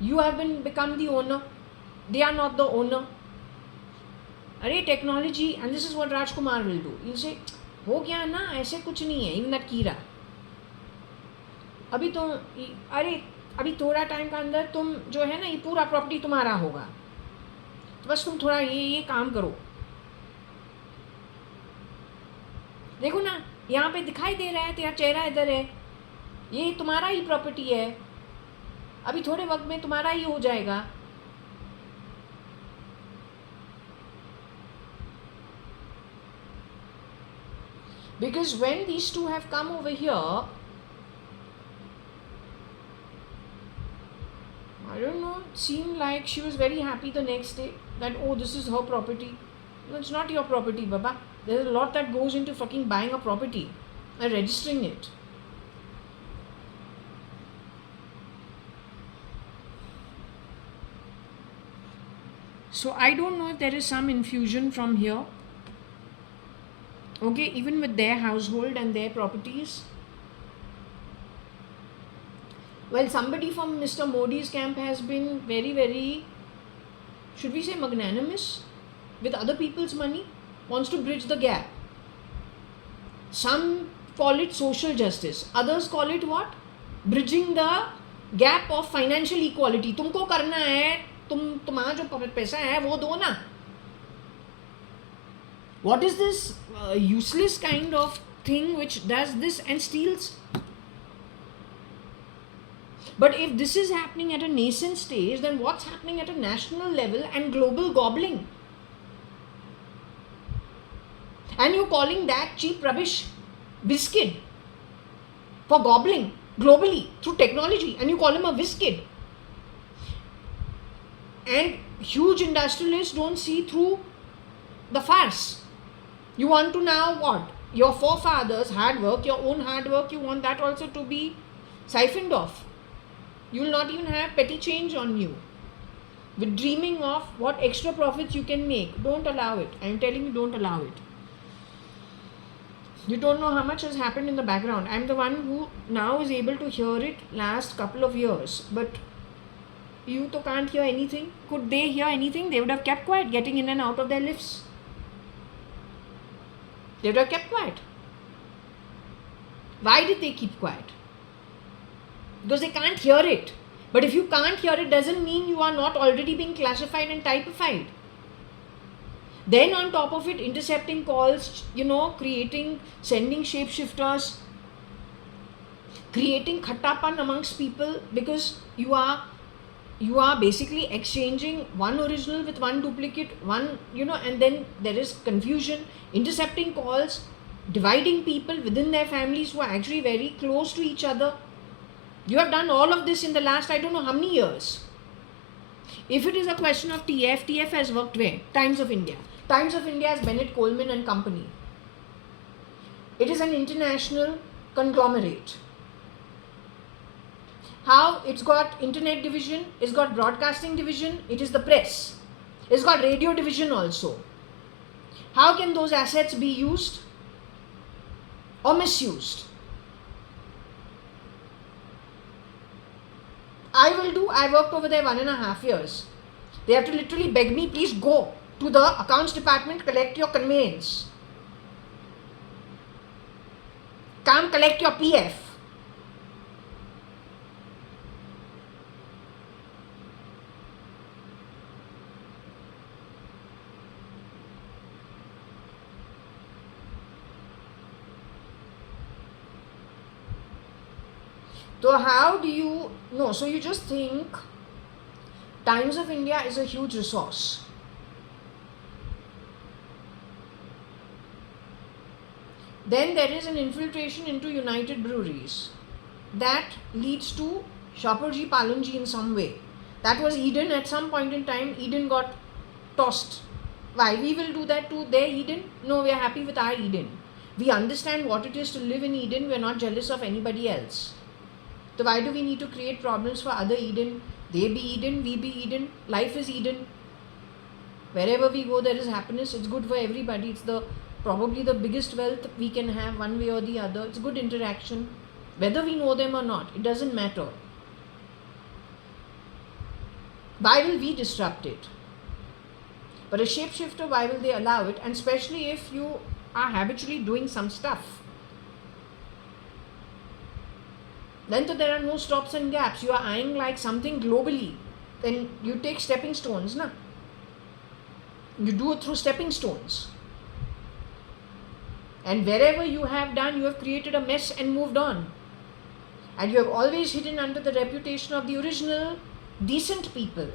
You have become the owner. They are not the owner. अरे technology, and this is what Rajkumar will do. He'll say, हो गया ना, ऐसे कुछ नहीं है. Even that Kira. अभी तो अरे अभी थोड़ा टाइम का अंदर तुम जो है ना ये पूरा प्रॉपर्टी तुम्हारा होगा, तो बस तुम थोड़ा ये काम करो. देखो ना यहाँ पे दिखाई दे रहा है, तेरा चेहरा इधर है, ये तुम्हारा ही प्रॉपर्टी है, अभी थोड़े वक्त में तुम्हारा ही हो जाएगा. Because when these two have come over here, I don't know, it seemed like she was very happy the next day that, oh, this is her property. No, it's not your property, Baba. There's a lot that goes into fucking buying a property and registering it. So I don't know if there is some infusion from here. Okay, even with their household and their properties. Well, somebody from Mr. Modi's camp has been very, very, should we say magnanimous with other people's money, wants to bridge the gap. Some call it social justice, others call it what? Bridging the gap of financial equality. तुमको करना है, तुम्हारा जो पैसा है वो दो ना. What is this useless kind of thing which does this and steals? But if this is happening at a nascent stage, then what's happening at a national level and global gobbling? And you're calling that cheap rubbish biscuit for gobbling globally through technology, and you call him a biscuit. And huge industrialists don't see through the farce. You want to now what? Your forefathers' hard work, your own hard work, you want that also to be siphoned off. You will not even have petty change on you. With dreaming of what extra profits you can make. Don't allow it. I am telling you, don't allow it. You don't know how much has happened in the background. I am the one who now is able to hear it last couple of years. But you to can't hear anything. Could they hear anything? They would have kept quiet, getting in and out of their lifts. They would have kept quiet. Why did they keep quiet? Because they can't hear it. But if you can't hear it, doesn't mean you are not already being classified and typified. Then on top of it, intercepting calls, creating, sending shapeshifters, creating khattapan amongst people, because you are basically exchanging one original with one duplicate, and then there is confusion, intercepting calls, dividing people within their families who are actually very close to each other. You have done all of this in the last, I don't know how many years. If it is a question of TF has worked where? Times of India. Times of India is Bennett Coleman and Company. It is an international conglomerate. How? It's got internet division, it's got broadcasting division, it is the press. It's got radio division also. How can those assets be used or misused? I worked over there 1.5 years. They have to literally beg me, please go to the accounts department, collect your conveyance. Come collect your PF. So how do you know? So you just think Times of India is a huge resource. Then there is an infiltration into United Breweries. That leads to Shapoorji Palonji in some way. That was Eden at some point in time. Eden got tossed. Why? We will do that to their Eden? No, we are happy with our Eden. We understand what it is to live in Eden. We are not jealous of anybody else. So why do we need to create problems for other Eden? They be Eden, we be Eden. Life is Eden. Wherever we go, there is happiness. It's good for everybody. It's probably the biggest wealth we can have one way or the other. It's good interaction. Whether we know them or not, it doesn't matter. Why will we disrupt it? But a shapeshifter, why will they allow it? And especially if you are habitually doing some stuff, then there are no stops and gaps. You are eyeing like something globally. Then you take stepping stones, na? You do it through stepping stones. And wherever you have done, you have created a mess and moved on. And you have always hidden under the reputation of the original decent people.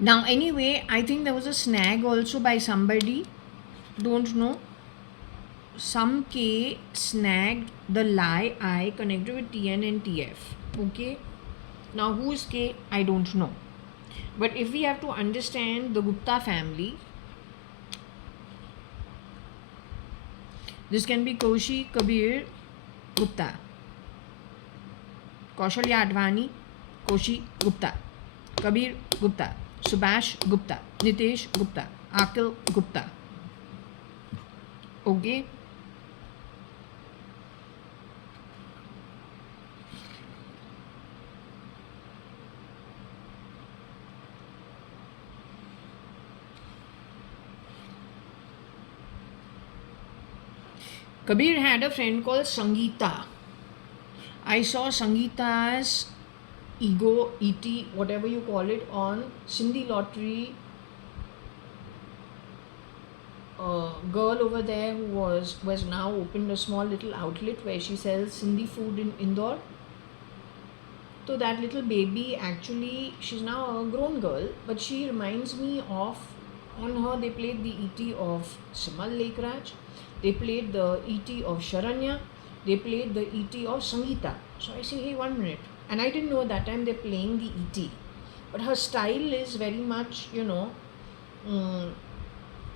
Now, anyway, I think there was a snag also by somebody. Don't know. Some K snagged the lie I connected with TN and TF. Okay. Now, who is K? I don't know. But if we have to understand the Gupta family, this can be Koshi, Kabir, Gupta. JAYA.ADVANI, Koshi, Gupta. Kabir, Gupta. Subhash, Gupta. Nitesh, Gupta. Akil, Gupta. Okay. Kabir had a friend called Sangeeta. I saw Sangeeta's ego, ET, whatever you call it, on Sindhi Lottery. Girl over there who was now opened a small little outlet where she sells Sindhi food in Indore. So that little baby, actually, she's now a grown girl, but she reminds me of, on her they played the ET of Simal Lekraj, they played the ET of Sharanya, they played the ET of Sangeeta. So I say, hey, 1 minute. And I didn't know at that time they're playing the ET. But her style is very much,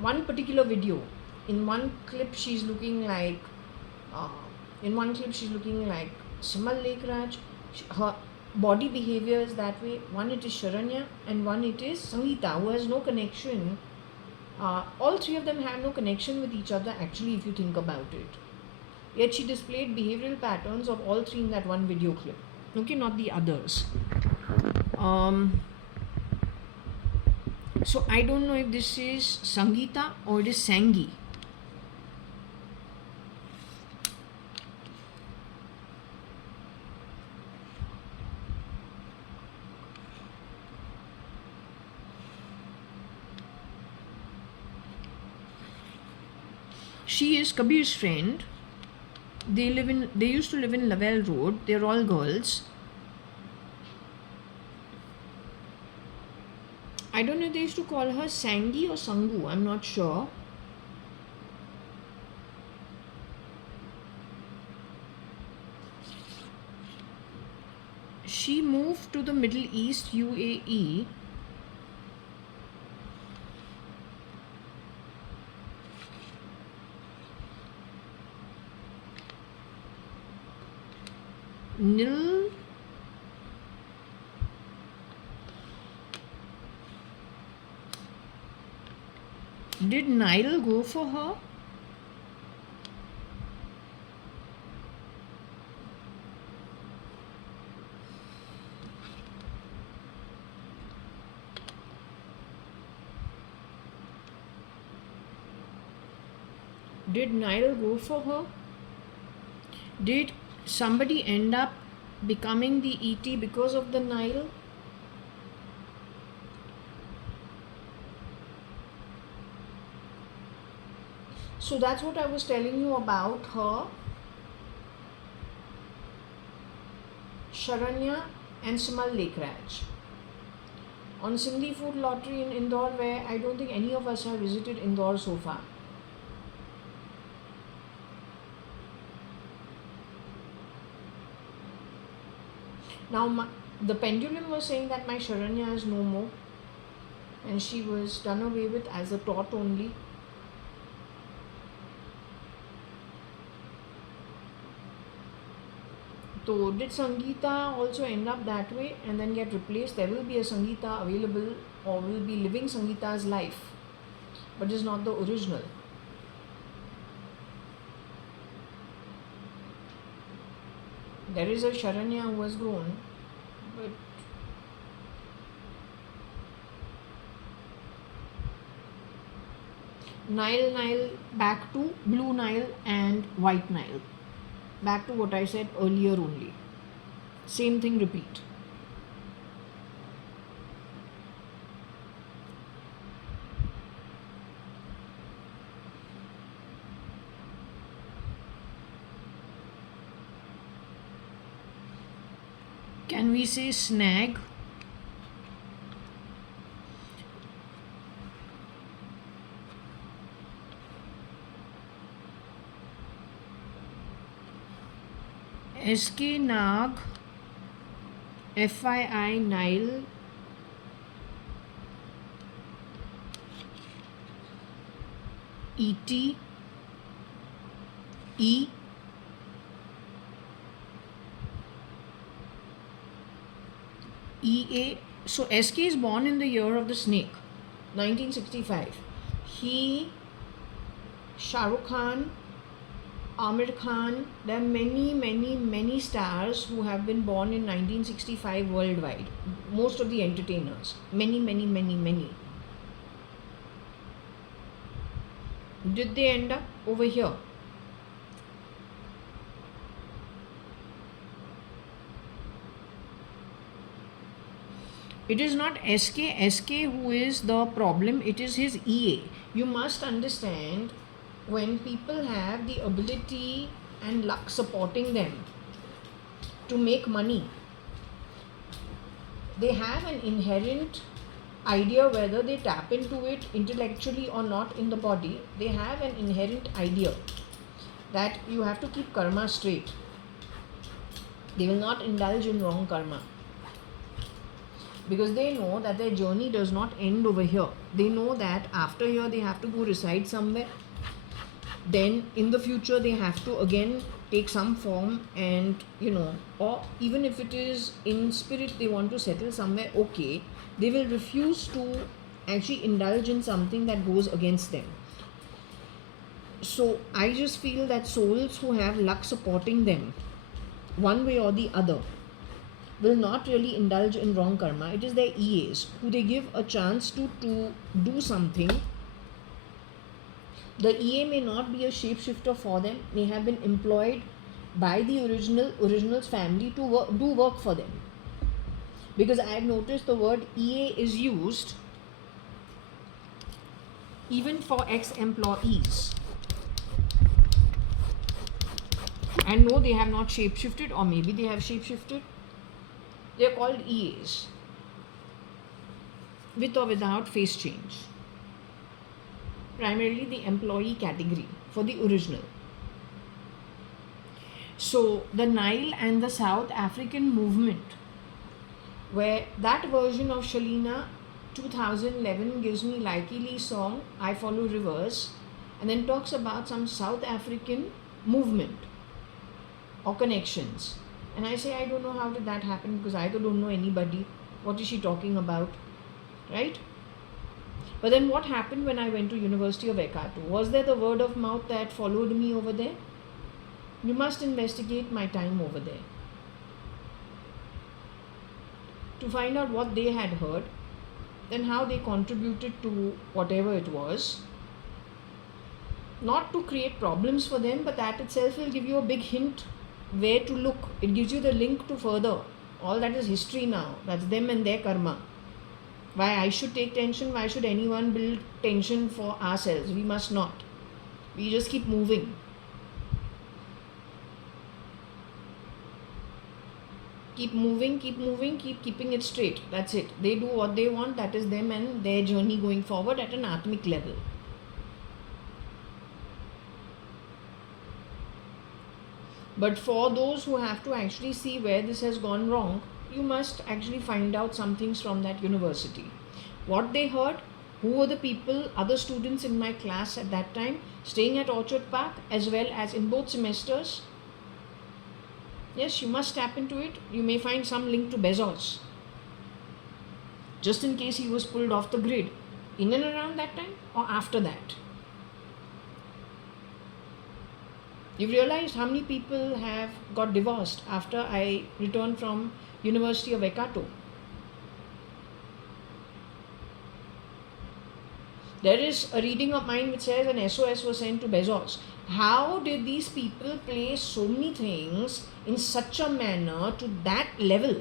one particular video. In one clip she's looking like Simal Lekraj. Her body behavior is that way. One it is Sharanya and one it is Sangeeta, who has no connection. All three of them have no connection with each other actually, if you think about it. Yet she displayed behavioral patterns of all three in that one video clip. Okay, not the others. So I don't know if this is Sangeeta or it is Sangi. She is Kabir's friend. They used to live in Lavelle Road. They're all girls. I don't know if they used to call her Sangi or Sangu. I'm not sure. She moved to the Middle East, UAE. Nil. Did Nile go for her? Did Nile go for her? Did somebody end up becoming the ET because of the Nile? So that's what I was telling you about her, Sharanya and Simal Lekraj. On Sindhi Food Lottery in Indore, where I don't think any of us have visited Indore so far. Now, the pendulum was saying that my Sharanya is no more and she was done away with as a tot only. So did Sangeeta also end up that way and then get replaced? There will be a Sangeeta available or will be living Sangeeta's life, but is not the original. There is a Sharanya who has grown, but Nile, back to blue Nile and white Nile. Back to what I said earlier only. Same thing repeat. Can we say snag? SK Nag, FII Nile, ET, E, EA. So SK is born in the year of the snake, 1965. He, Shah Rukh Khan, Amir Khan, there are many stars who have been born in 1965 worldwide. Most of the entertainers, many. Did they end up over here? It is not SK who is the problem, it is his EA. You must understand, when people have the ability and luck supporting them to make money, they have an inherent idea, whether they tap into it intellectually or not in the body, they have an inherent idea that you have to keep karma straight. They will not indulge in wrong karma, because they know that their journey does not end over here. They know that after here they have to go reside somewhere. Then in the future they have to again take some form, and or even if it is in spirit they want to settle somewhere, okay, they will refuse to actually indulge in something that goes against them. So I just feel that souls who have luck supporting them one way or the other will not really indulge in wrong karma. It is their EAs who they give a chance to do something. The EA may not be a shapeshifter for them, may have been employed by the original's family to do work for them. Because I have noticed the word EA is used even for ex-employees. And no, they have not shapeshifted, or maybe they have shapeshifted. They are called EAs, with or without face change. Primarily the employee category for the original. So the Nile and the South African movement, where that version of Shalina 2011 gives me Likey Lee song I Follow Rivers, and then talks about some South African movement or connections. And I say, I don't know how did that happen, because I don't know anybody. What is she talking about? Right? But then what happened when I went to University of Ekato? Was there the word of mouth that followed me over there? You must investigate my time over there to find out what they had heard, then how they contributed to whatever it was. Not to create problems for them, but that itself will give you a big hint where to look. It gives you the link to further. All that is history now. That's them and their karma. Why I should take tension? Why should anyone build tension for ourselves? We must not. We just keep moving. Keep moving, keep keeping it straight. That's it. They do what they want. That is them and their journey going forward at an atmic level. But for those who have to actually see where this has gone wrong, you must actually find out some things from that university. What they heard, who were the people, other students in my class at that time, staying at Orchard Park, as well as in both semesters. Yes, you must tap into it. You may find some link to Bezos, just in case he was pulled off the grid, in and around that time or after that. You've realized how many people have got divorced after I returned from University of Ekato. There is a reading of mine which says an SOS was sent to Bezos. How did these people place so many things in such a manner to that level?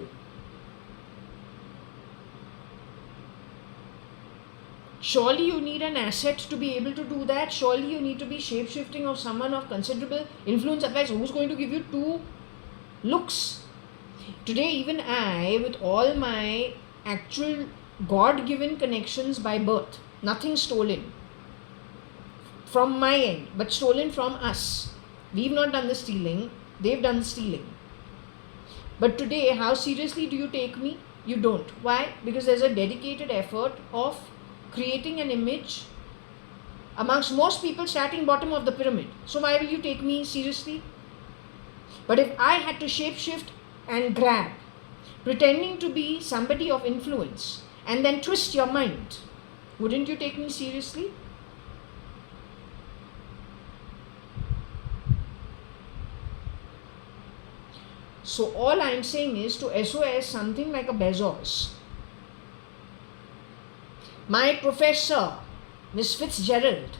Surely you need an asset to be able to do that. Surely you need to be shape-shifting of someone of considerable influence. Otherwise, who's going to give you two looks? Today, even I, with all my actual God-given connections by birth, nothing stolen from my end, but stolen from us. We've not done the stealing, they've done the stealing. But today, how seriously do you take me? You don't. Why? Because there's a dedicated effort of creating an image amongst most people starting bottom of the pyramid. So why will you take me seriously? But if I had to shapeshift and grab, pretending to be somebody of influence, and then twist your mind, wouldn't you take me seriously? So all I'm saying is to SOS something like a Bezos. My professor, Miss Fitzgerald,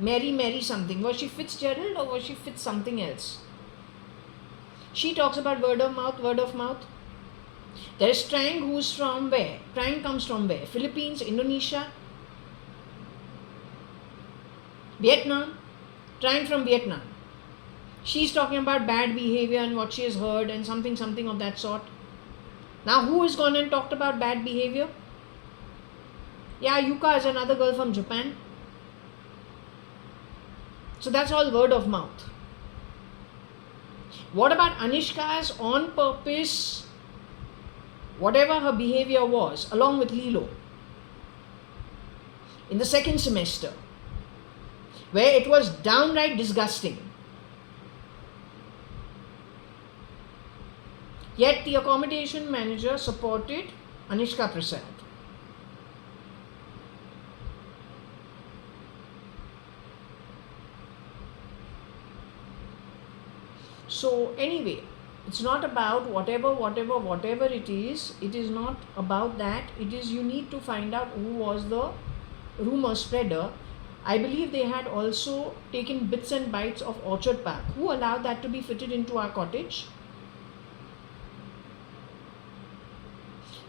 Mary something. Was she Fitzgerald or was she Fitz something else? She talks about word of mouth, word of mouth. There is Trang, who's from where? Trang comes from where? Philippines, Indonesia, Vietnam. Trang from Vietnam. She's talking about bad behavior and what she has heard and something of that sort. Now who has gone and talked about bad behavior? Yeah, Yuka is another girl from Japan. So that's all word of mouth. What about Anishka's on purpose, whatever her behavior was, along with Lilo, in the second semester, where it was downright disgusting. Yet the accommodation manager supported Anishka Prasad. So anyway, it's not about whatever it is not about that. It is you need to find out who was the rumor spreader. I believe they had also taken bits and bytes of Orchard Park. Who allowed that to be fitted into our cottage?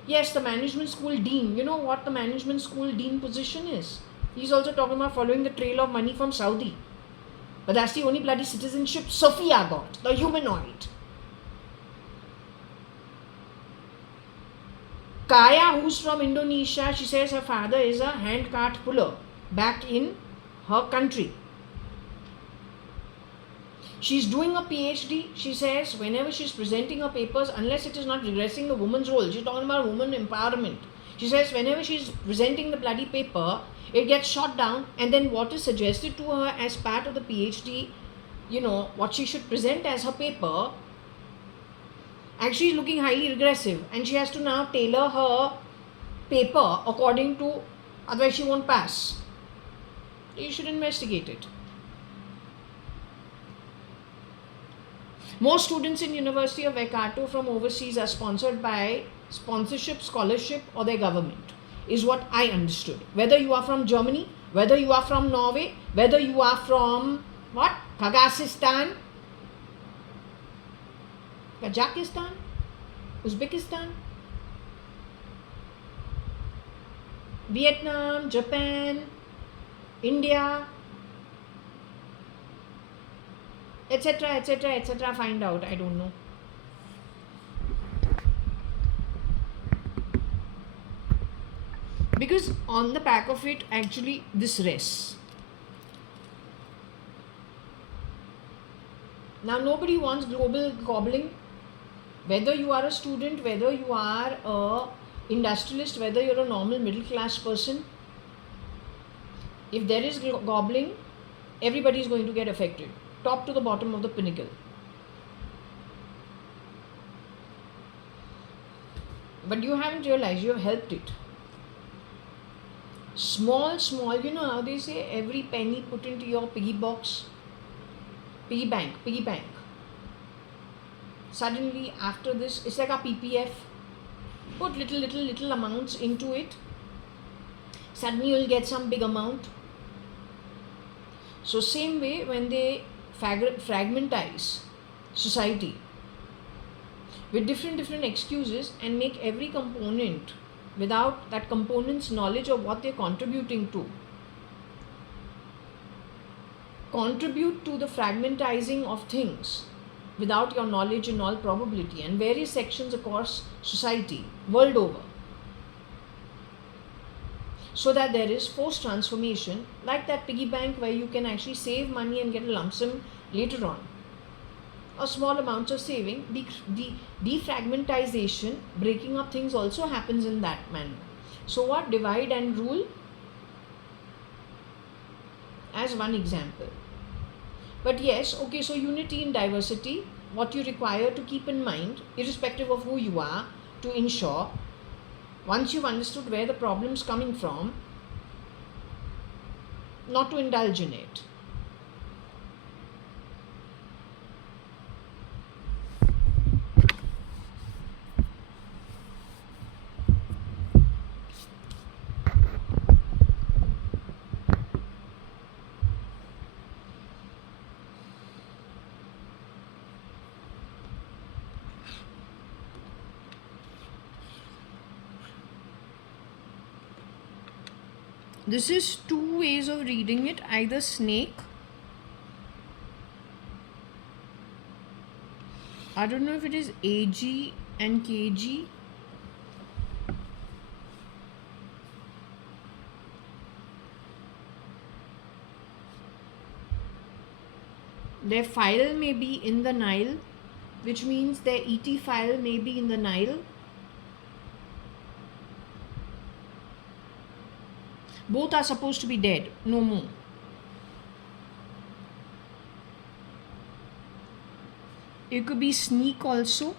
Yes, the management school dean. You know what the management school dean position is? He's also talking about following the trail of money from Saudi. But that's the only bloody citizenship Sophia got, the humanoid. Kaya, who's from Indonesia, she says her father is a handcart puller back in her country. She's doing a PhD. She says whenever she's presenting her papers, unless it is not regressing the woman's role, she's talking about woman empowerment. She says whenever she's presenting the bloody paper, it gets shot down, and then what is suggested to her as part of the PhD, what she should present as her paper, actually is looking highly regressive, and she has to now tailor her paper according to, otherwise she won't pass. You should investigate it. Most students in University of Ekato from overseas are sponsored by sponsorship, scholarship, or their government, is what I understood. Whether you are from Germany, whether you are from Norway, whether you are from what? Kazakhstan, Kazakhstan, Uzbekistan, Vietnam, Japan, India, etc. Find out, I don't know. Because on the back of it, actually, this rests. Now, nobody wants global gobbling. Whether you are a student, whether you are a industrialist, whether you're a normal middle class person, if there is gobbling, everybody is going to get affected, top to the bottom of the pinnacle. but you haven't realized you have helped it. Small, you know how they say every penny put into your piggy box, piggy bank. Suddenly after this, it's like a PPF. Put little amounts into it. Suddenly you'll get some big amount. So same way when they fragmentize society with different excuses and make every component without that component's knowledge of what they're contributing to, contribute to the fragmentizing of things without your knowledge in all probability, and various sections across society world over, so that there is forced transformation like that piggy bank where you can actually save money and get a lump sum later on, or small amounts of saving. The defragmentization, breaking up things also happens in that manner. So what? Divide and rule as one example. But yes, okay, so unity in diversity, what you require to keep in mind, irrespective of who you are, to ensure, once you've understood where the problem's coming from, not to indulge in it. This is two ways of reading it, either snake, I don't know if it is AG and KG. Their file may be in the Nile, which means their ET file may be in the Nile. Both are supposed to be dead, no more. It could be sneak also.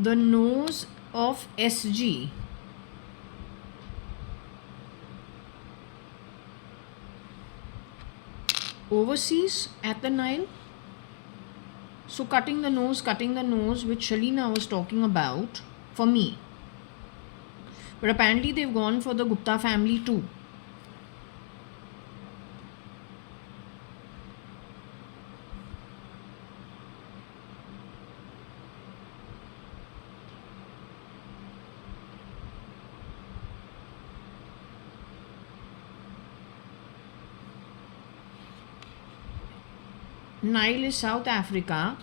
The nose of SG. Overseas at the Nile. So cutting the nose, which Shalina was talking about for me. But apparently they've gone for the Gupta family too. Nile is South Africa.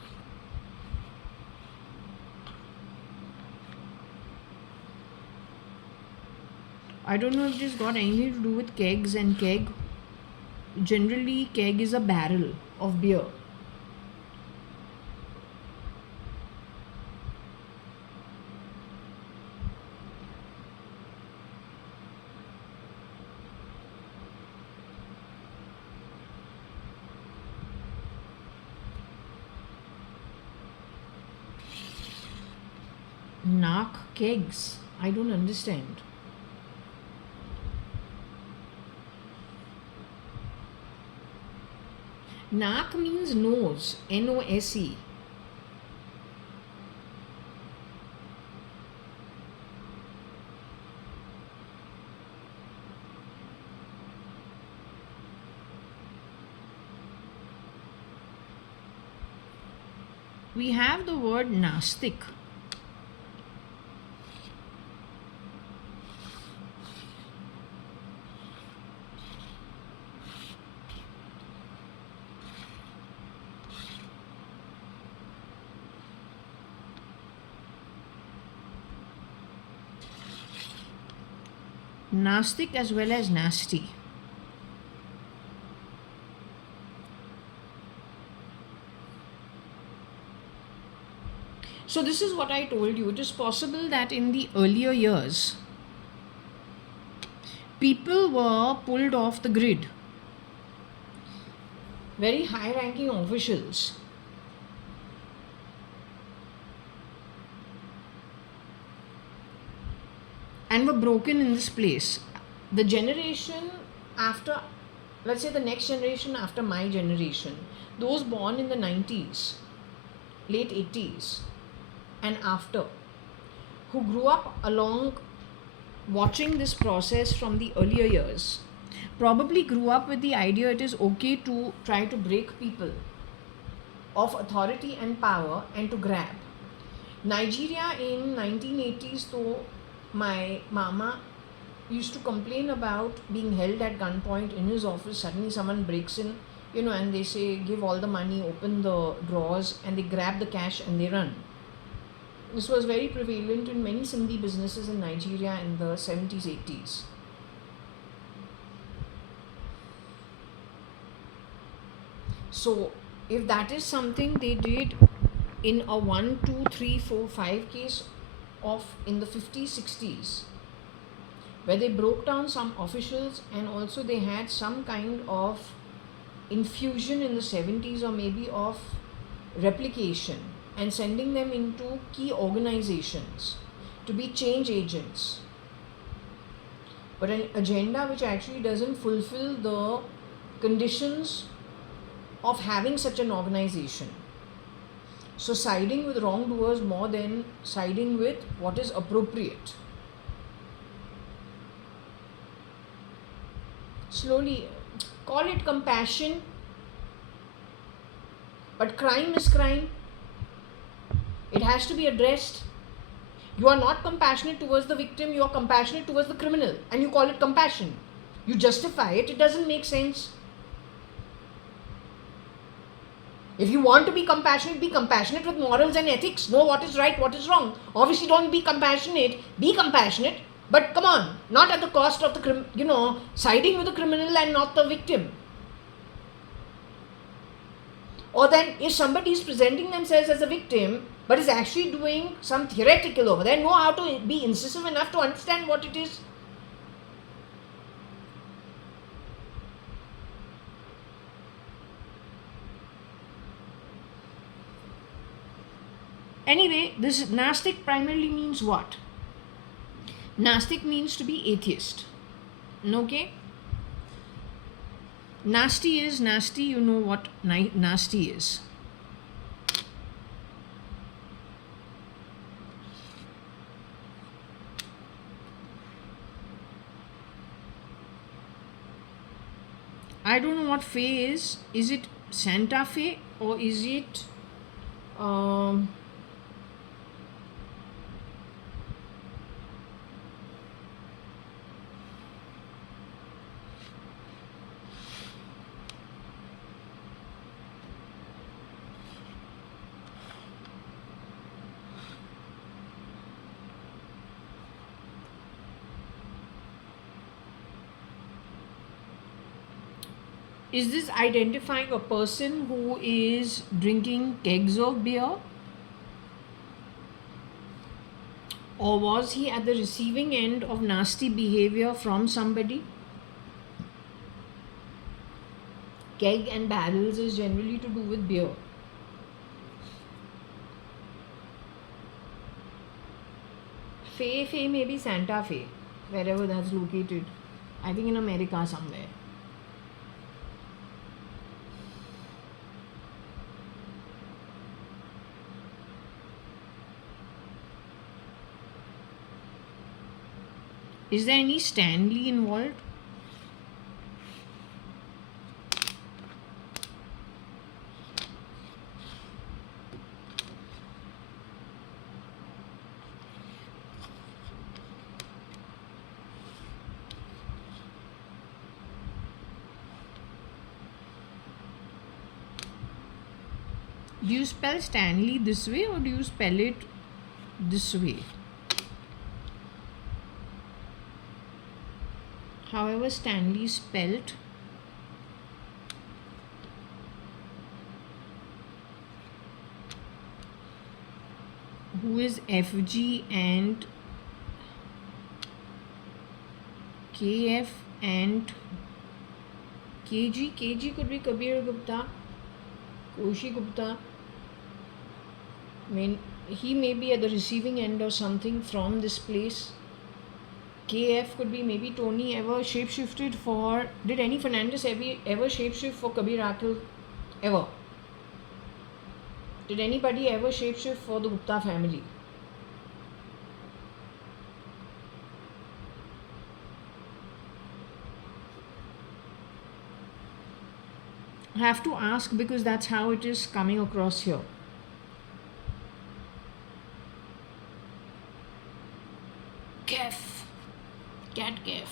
I don't know if this got anything to do with kegs and keg. Generally, keg is a barrel of beer. Narc kegs. I don't understand. Narc means nose. Nose. We have the word Nastic. Nastic as well as nasty. So this is what I told you. It is possible that in the earlier years, people were pulled off the grid. Very high ranking officials and were broken in this place. The generation after, let's say the next generation after my generation, those born in the 90s, late 80s and after, who grew up along watching this process from the earlier years, probably grew up with the idea it is okay to try to break people of authority and power and to grab. Nigeria in 1980s, though, my mama used to complain about being held at gunpoint in his office. Suddenly someone breaks in, and they say, give all the money, open the drawers, and they grab the cash and they run. This was very prevalent in many Sindhi businesses in Nigeria in the 70s, 80s. So, if that is something they did in a 1, 2, 3, 4, 5 case of in the 50s, 60s, where they broke down some officials and also they had some kind of infusion in the 70s or maybe of replication and sending them into key organizations to be change agents. But an agenda which actually doesn't fulfill the conditions of having such an organization. So siding with wrongdoers more than siding with what is appropriate. Slowly, call it compassion, but crime is crime. It has to be addressed. You are not compassionate towards the victim, you are compassionate towards the criminal, and you call it compassion. You justify it, it doesn't make sense. If you want to be compassionate with morals and ethics. Know what is right, what is wrong. Obviously, don't be compassionate, but come on, not at the cost of the, siding with the criminal and not the victim. Or then, if somebody is presenting themselves as a victim, but is actually doing some theoretical over there, know how to be incisive enough to understand what it is. Anyway, this Nastic primarily means what? Nastic means to be atheist. Okay? Nasty is nasty, you know what nasty is. I don't know what Fe is. Is it Santa Fe or is it is this identifying a person who is drinking kegs of beer? Or was he at the receiving end of nasty behavior from somebody? Keg and barrels is generally to do with beer. Fe may be Santa Fe, wherever that's located. I think in America somewhere. Is there any Stanley involved? Do you spell Stanley this way or do you spell it this way? however Stanley spelt. Who is FG and KF and KG? KG could be Kabir Gupta, Koshi Gupta. He may be at the receiving end or something from this place. KF could be maybe Tony ever shapeshifted for. Did any Fernandez ever shapeshift for Kabir Akhil? Ever? Did anybody ever shapeshift for the Gupta family? I have to ask because that's how it is coming across here. Kef. Cat Kef.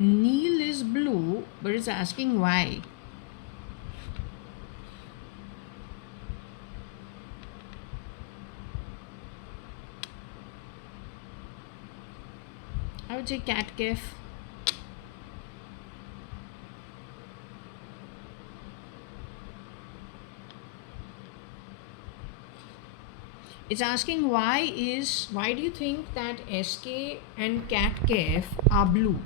Neil is blue, but it's asking why. I would say Cat Kef. It's asking why do you think that SK and Cat Kef are blue?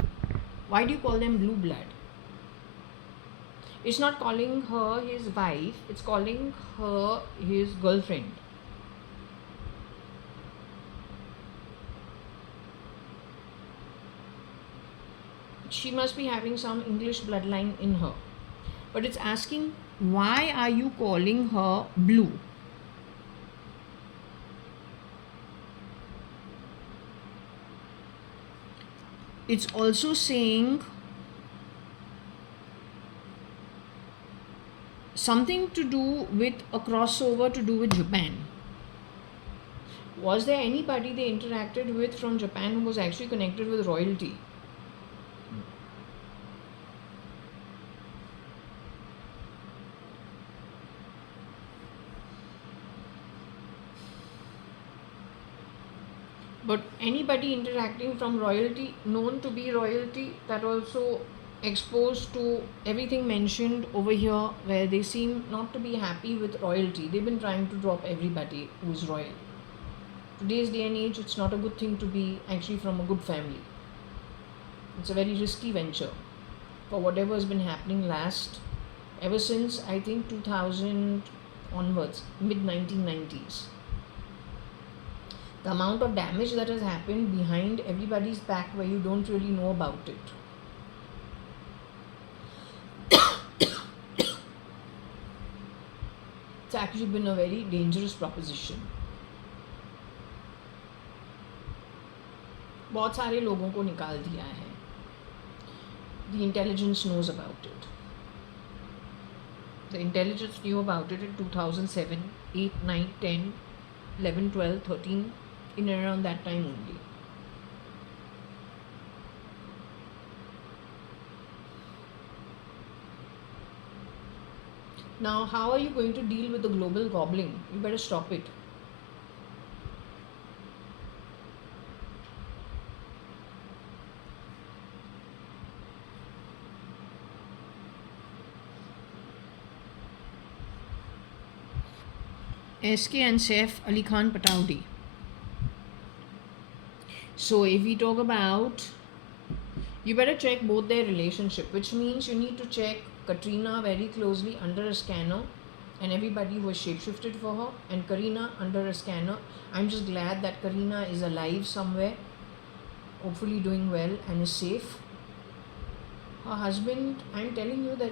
Why do you call them blue blood? It's not calling her his wife, it's calling her his girlfriend. She must be having some English bloodline in her. But it's asking, why are you calling her blue? It's also saying something to do with a crossover to do with Japan. Was there anybody they interacted with from Japan who was actually connected with royalty? But anybody interacting from royalty, known to be royalty, that also exposed to everything mentioned over here, where they seem not to be happy with royalty. They've been trying to drop everybody who's royal. Today's day and age, it's not a good thing to be actually from a good family. It's a very risky venture for whatever has been happening ever since I think 2000 onwards, mid 1990s. The amount of damage that has happened behind everybody's back where you don't really know about it. It's actually been a very dangerous proposition. बहुत सारे लोगों को निकाल दिया है. The intelligence knows about it. The intelligence knew about it in 2007, 8, 9, 10, 11, 12, 13, in and around that time only. Now, how are you going to deal with the global gobbling? You better stop it. SK and Saif Ali Khan Pataudi. So if we talk about, you better check both their relationship, which means you need to check Katrina very closely under a scanner and everybody who was shapeshifted for her, and Karina under a scanner. I'm just glad that Karina is alive somewhere, hopefully doing well and is safe. Her husband, I'm telling you, there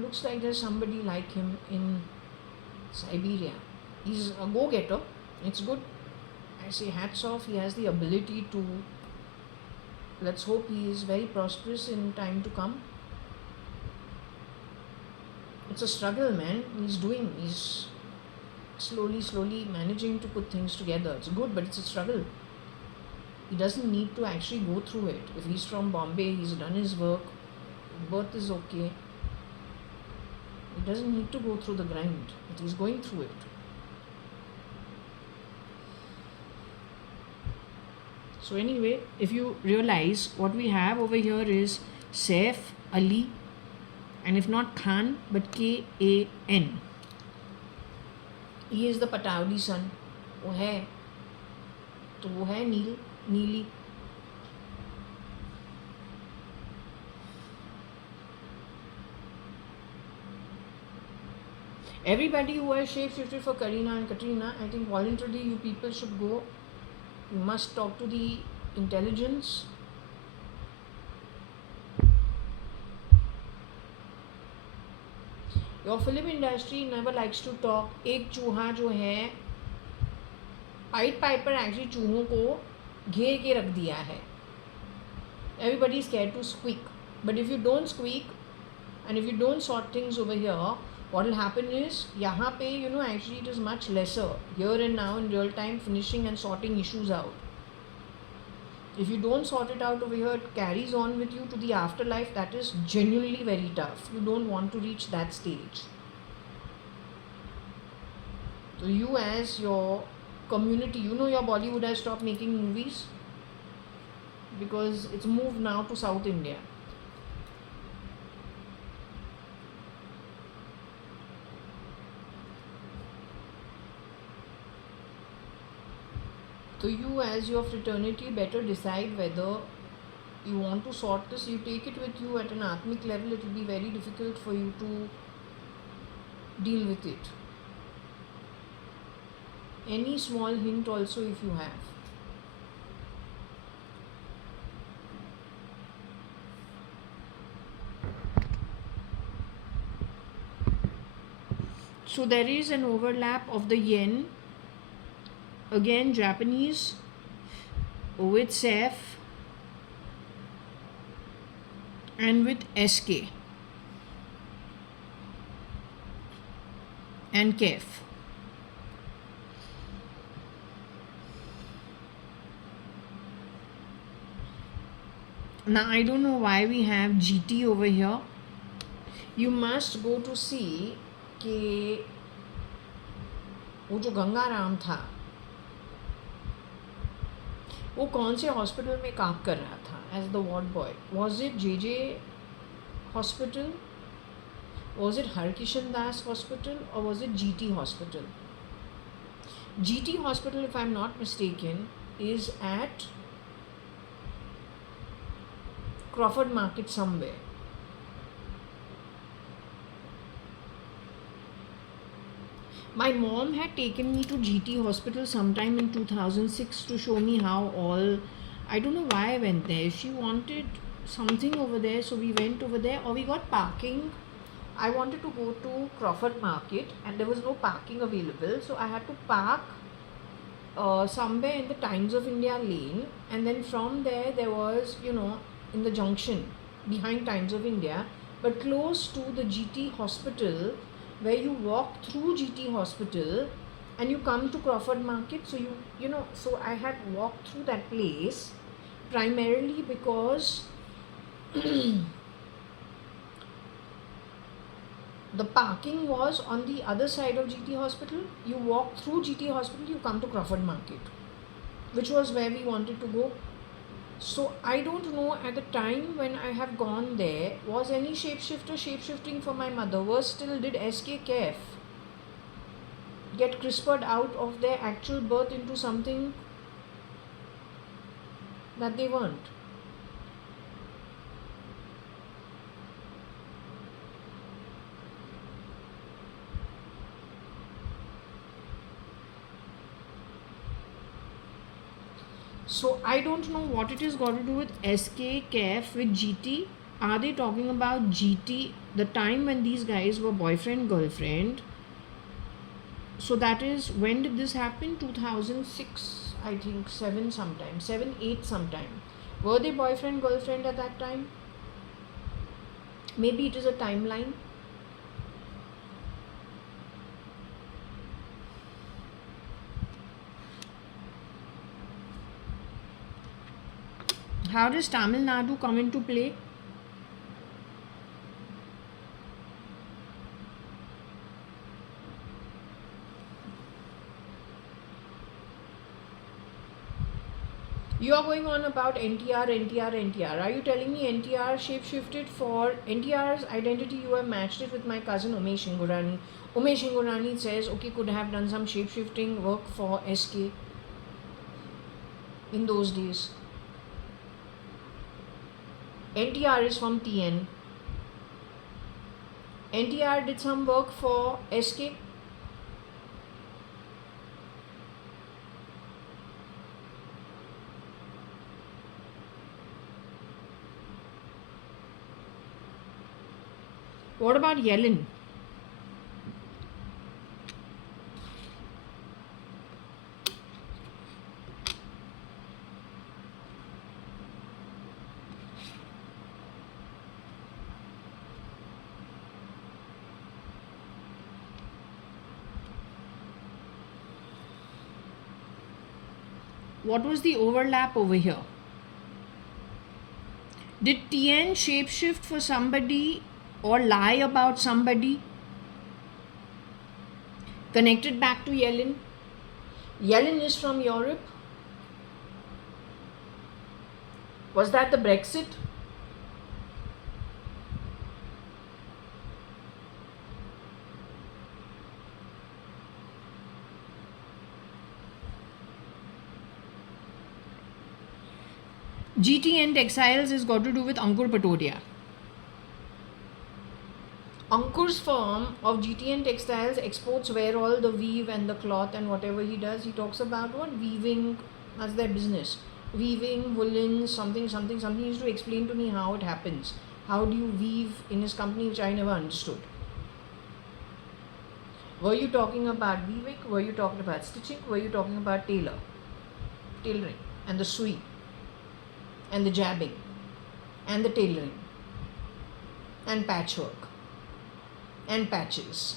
looks like there's somebody like him in Siberia. He's a go-getter. It's good. I say hats off. He has the ability to. Let's hope he is very prosperous in time to come. It's a struggle, man. He's slowly managing to put things together. It's good, but it's a struggle. He doesn't need to actually go through it. If he's from Bombay, he's done his work, birth is okay. He doesn't need to go through the grind, but he's going through it. So anyway, if you realize, what we have over here is Saif Ali, and if not Khan, but K-A-N. He is the Pataudi son. वो है तो वो है नीली. Everybody who has shape-shifted for Karina and Katrina, I think voluntarily you people should go. You must talk to the intelligence. Your film industry never likes to talk. एक चूहा जो है पाइट पाइपर एक्चुअली चूहों को घेर के रख दिया है. Everybody is scared to squeak. But if you don't squeak and if you don't sort things over here, what will happen is यहाँ पे actually it is much lesser here and now in real time, finishing and sorting issues out. If you don't sort it out over here, it carries on with you to the afterlife. That is genuinely very tough. You don't want to reach that stage. So you as your community, your Bollywood has stopped making movies because it's moved now to South India. So you as your fraternity better decide whether you want to sort this. You take it with you at an atmic level. It will be very difficult for you to deal with it. Any small hint also if you have. So there is an overlap of the yen. Again, Japanese with Saif and with SK and Kef. Now, I don't know why we have GT over here. You must go to see कि वो जो गंगाराम था वो कौन से hospital में काम कर रहा था as the ward boy. Was it JJ hospital, was it Harkishan Das hospital, और was it GT hospital? GT hospital, if I'm not mistaken, is at Crawford Market somewhere. My mom had taken me to GT hospital sometime in 2006 to show me how all, I don't know why I went there. She wanted something over there, so we went over there, or we got parking. I wanted to go to Crawford Market and there was no parking available, so I had to park somewhere in the Times of India lane, and then from there was, in the junction behind Times of India, but close to the GT hospital, where you walk through GT hospital and you come to Crawford Market. So so I had walked through that place primarily because the parking was on the other side of GT hospital. You walk through GT hospital, you come to Crawford Market, which was where we wanted to go. So I don't know at the time when I have gone there, was any shape-shifting for my mother? Did SK Kef get CRISPR'd out of their actual birth into something that they weren't? So I don't know what it is got to do with SK, Kef with GT. Are they talking about GT, the time when these guys were boyfriend, girlfriend? So that is, when did this happen? 2006, I think, 7 sometime, 7, 8 sometime. Were they boyfriend, girlfriend at that time? Maybe it is a timeline. How does Tamil Nadu come into play? You are going on about NTR, NTR, NTR. Are you telling me NTR shapeshifted for NTR's identity? You have matched it with my cousin Umesh Ingurani. Umesh Ingurani says, okay, could have done some shapeshifting work for SK in those days. NTR is from TN. NTR did some work for SK. What about Yellen? What was the overlap over here? Did TN shapeshift for somebody or lie about somebody? Connected back to Yellen. Yellen is from Europe. Was that the Brexit? GTN Textiles has got to do with Ankur Patodia. Ankur's firm of GTN Textiles exports wear all the weave and the cloth and whatever he does. He talks about what? Weaving as their business. Weaving, woolen, something. He used to explain to me how it happens. How do you weave in his company, which I never understood. Were you talking about weaving? Were you talking about stitching? Were you talking about tailoring and the sewing and the jabbing and the tailoring and patchwork and patches?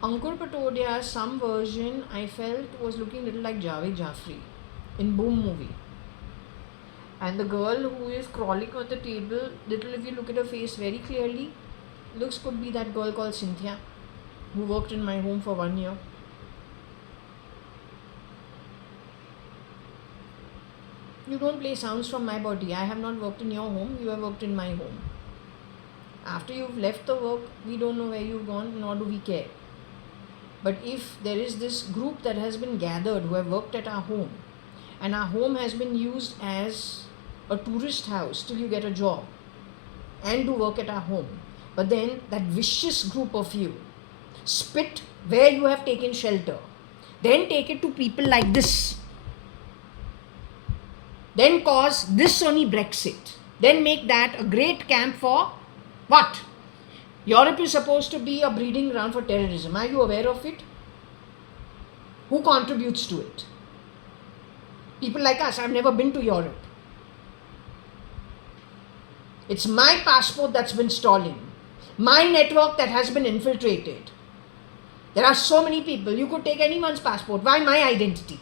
Ankur Patodia, some version I felt was looking a little like Javed Jaffrey in Boom movie. And the girl who is crawling on the table, little if you look at her face very clearly, looks could be that girl called Cynthia, who worked in my home for 1 year. You don't play sounds from my body. I have not worked in your home, you have worked in my home. After you've left the work, we don't know where you've gone, nor do we care. But if there is this group that has been gathered who have worked at our home, and our home has been used as a tourist house till you get a job and do work at our home, but then that vicious group of you spit where you have taken shelter, then take it to people like this, then cause this only Brexit, then make that a great camp for what? Europe is supposed to be a breeding ground for terrorism. Are you aware of it? Who contributes to it? People like us. I've never been to Europe. It's my passport that's been stolen. My network that has been infiltrated. There are so many people. You could take anyone's passport. Why my identity?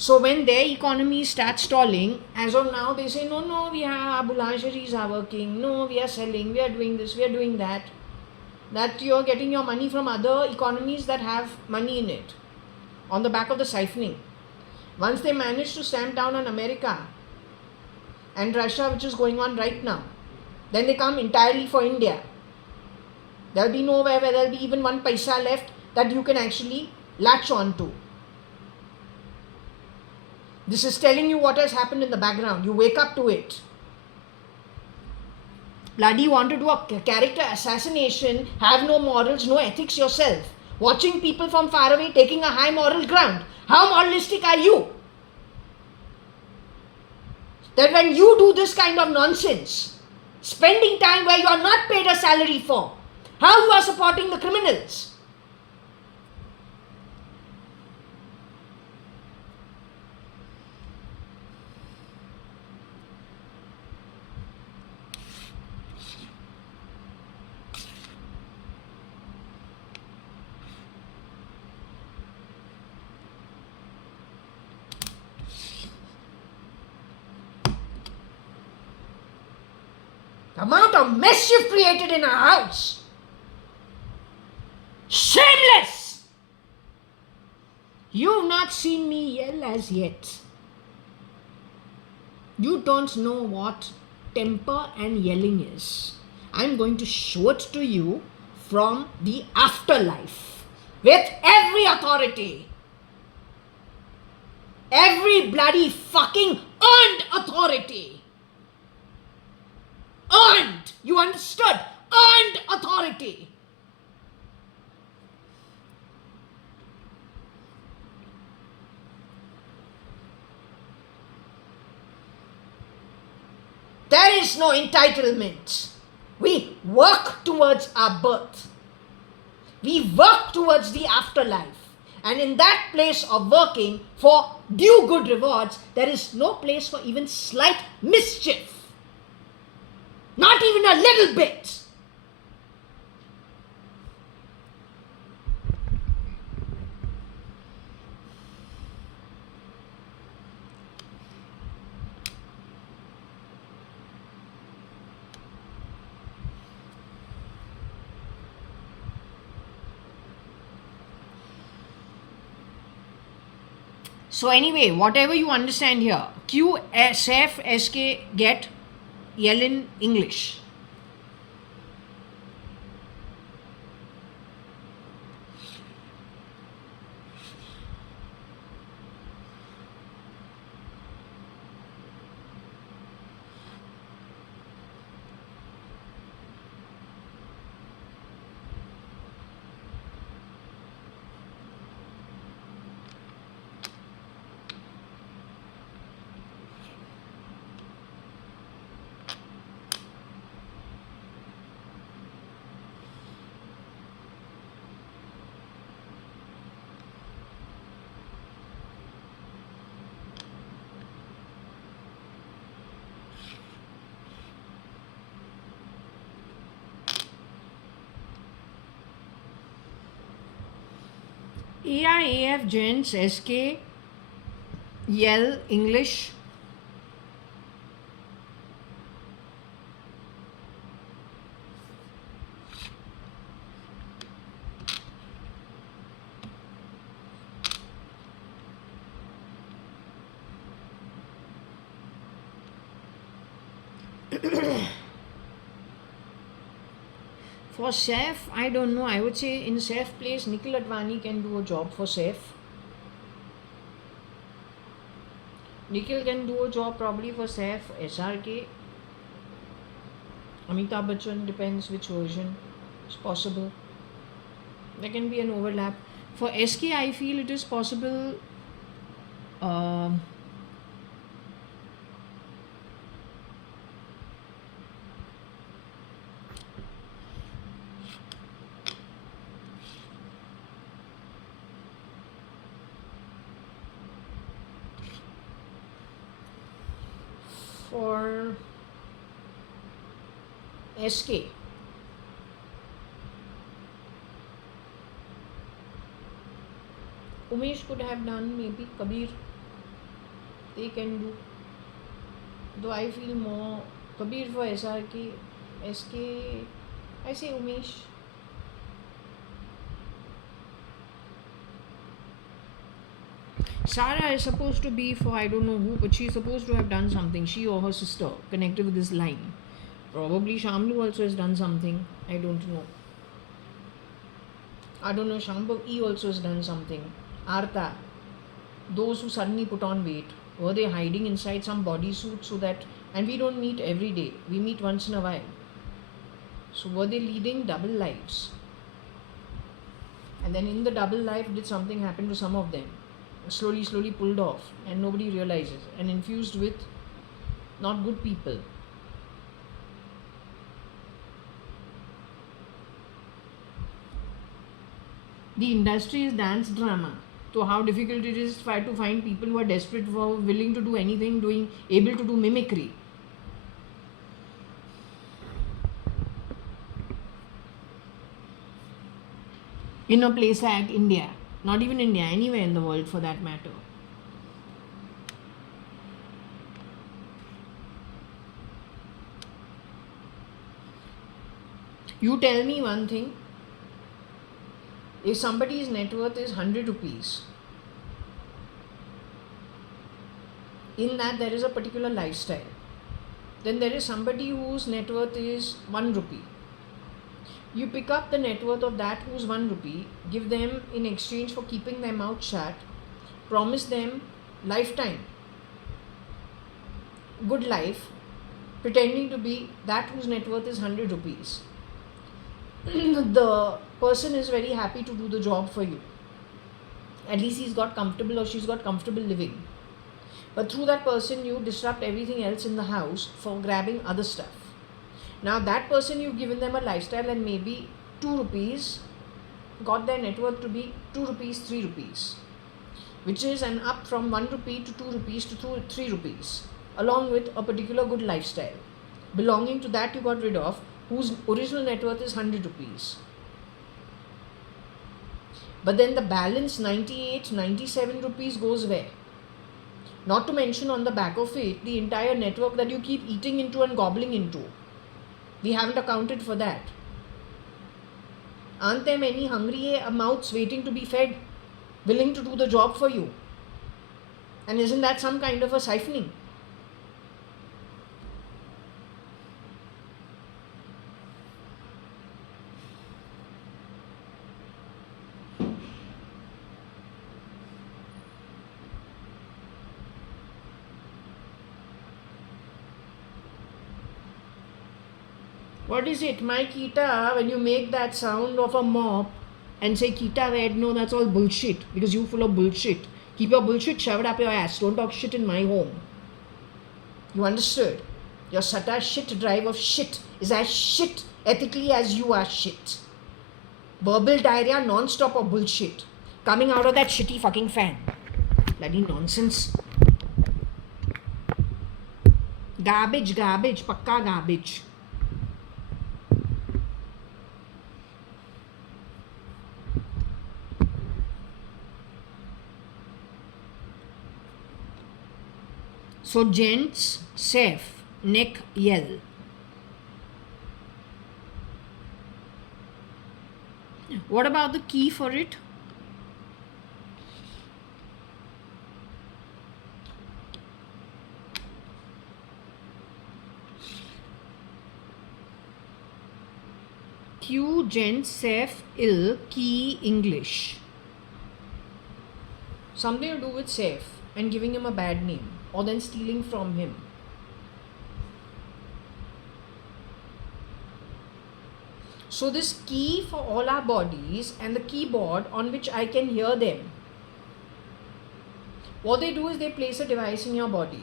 So when their economy starts stalling, as of now they say, no, we have our boulangeries are working, no, we are selling, we are doing this, we are doing that. That you are getting your money from other economies that have money in it, on the back of the siphoning. Once they manage to stamp down on America and Russia, which is going on right now, then they come entirely for India. There will be nowhere where there will be even 1 paisa left that you can actually latch on to. This is telling you what has happened in the background. You wake up to it. bloody want to do a character assassination, have no morals, no ethics yourself. Watching people from far away taking a high moral ground. How moralistic are you? That when you do this kind of nonsense, spending time where you are not paid a salary for, how you are supporting the criminals? The amount of mess you've created in our house. Shameless! You've not seen me yell as yet. You don't know what temper and yelling is. I'm going to show it to you from the afterlife with every authority. Every bloody fucking earned authority. Earned! You understood? Earned authority. There is no entitlement. We work towards our birth. We work towards the afterlife. And in that place of working for due good rewards, there is no place for even slight mischief. Not even a little bit. So anyway, whatever you understand here, Q, SAF, SK, get, yell in English. EIAF gents, SK, yell English. For Saif, I don't know. I would say in Saif place, Nikhil.ADVANI can do a job for Saif. Nikhil can do a job probably for Saif, SRK, Amitabh Bachchan, depends which version is possible. There can be an overlap. For SK, I feel it is possible. For SK, Umesh could have done, maybe Kabir, they can do. Though I feel more Kabir for SRK, SK, I say Umesh. Sarah is supposed to be for I don't know who, but she's supposed to have done something. She or her sister connected with this line. Probably Shamlu also has done something. I don't know. I don't know. Shambhav E also has done something. Artha. Those who suddenly put on weight. Were they hiding inside some bodysuit so that... And we don't meet every day. We meet once in a while. So were they leading double lives? And then in the double life, did something happen to some of them? Slowly pulled off, and nobody realizes, and infused with not good people. The industry is dance drama. So how difficult it is to find people who are desperate for, willing to do anything, able to do mimicry. In a place like India, not even India, anywhere in the world for that matter. You tell me one thing. If somebody's net worth is 100 rupees, in that there is a particular lifestyle. Then there is somebody whose net worth is 1 rupee. You pick up the net worth of that who's 1 rupee, give them in exchange for keeping their mouth shut, promise them lifetime, good life, pretending to be that whose net worth is 100 rupees. The person is very happy to do the job for you. At least he's got comfortable or she's got comfortable living. But through that person, you disrupt everything else in the house for grabbing other stuff. Now that person, you've given them a lifestyle, and maybe 2 rupees got their net worth to be 2 rupees, 3 rupees, which is an up from 1 rupee to 2 rupees to 3 rupees, along with a particular good lifestyle. Belonging to that you got rid of, whose original net worth is 100 rupees. But then the balance 98, 97 rupees goes where? Not to mention on the back of it, the entire network that you keep eating into and gobbling into. We haven't accounted for that. Aren't there many hungry mouths waiting to be fed, willing to do the job for you? And isn't that some kind of a siphoning? What is it, my Kita, when you make that sound of a mop and say Kita red? No, that's all bullshit, because you're full of bullshit. Keep your bullshit shoved up your ass. Don't talk shit in my home. You understood? Your Sata shit drive of shit is as shit ethically as you are shit. Verbal diarrhea non-stop of bullshit coming out of that shitty fucking fan. Bloody nonsense. Garbage, pakka garbage. So gents, safe, neck yell. What about the key for it? Q, gents, safe, ill, key, English. Something to do with safe and giving him a bad name, or then stealing from him. So this key for all our bodies and the keyboard on which I can hear them, what they do is they place a device in your body.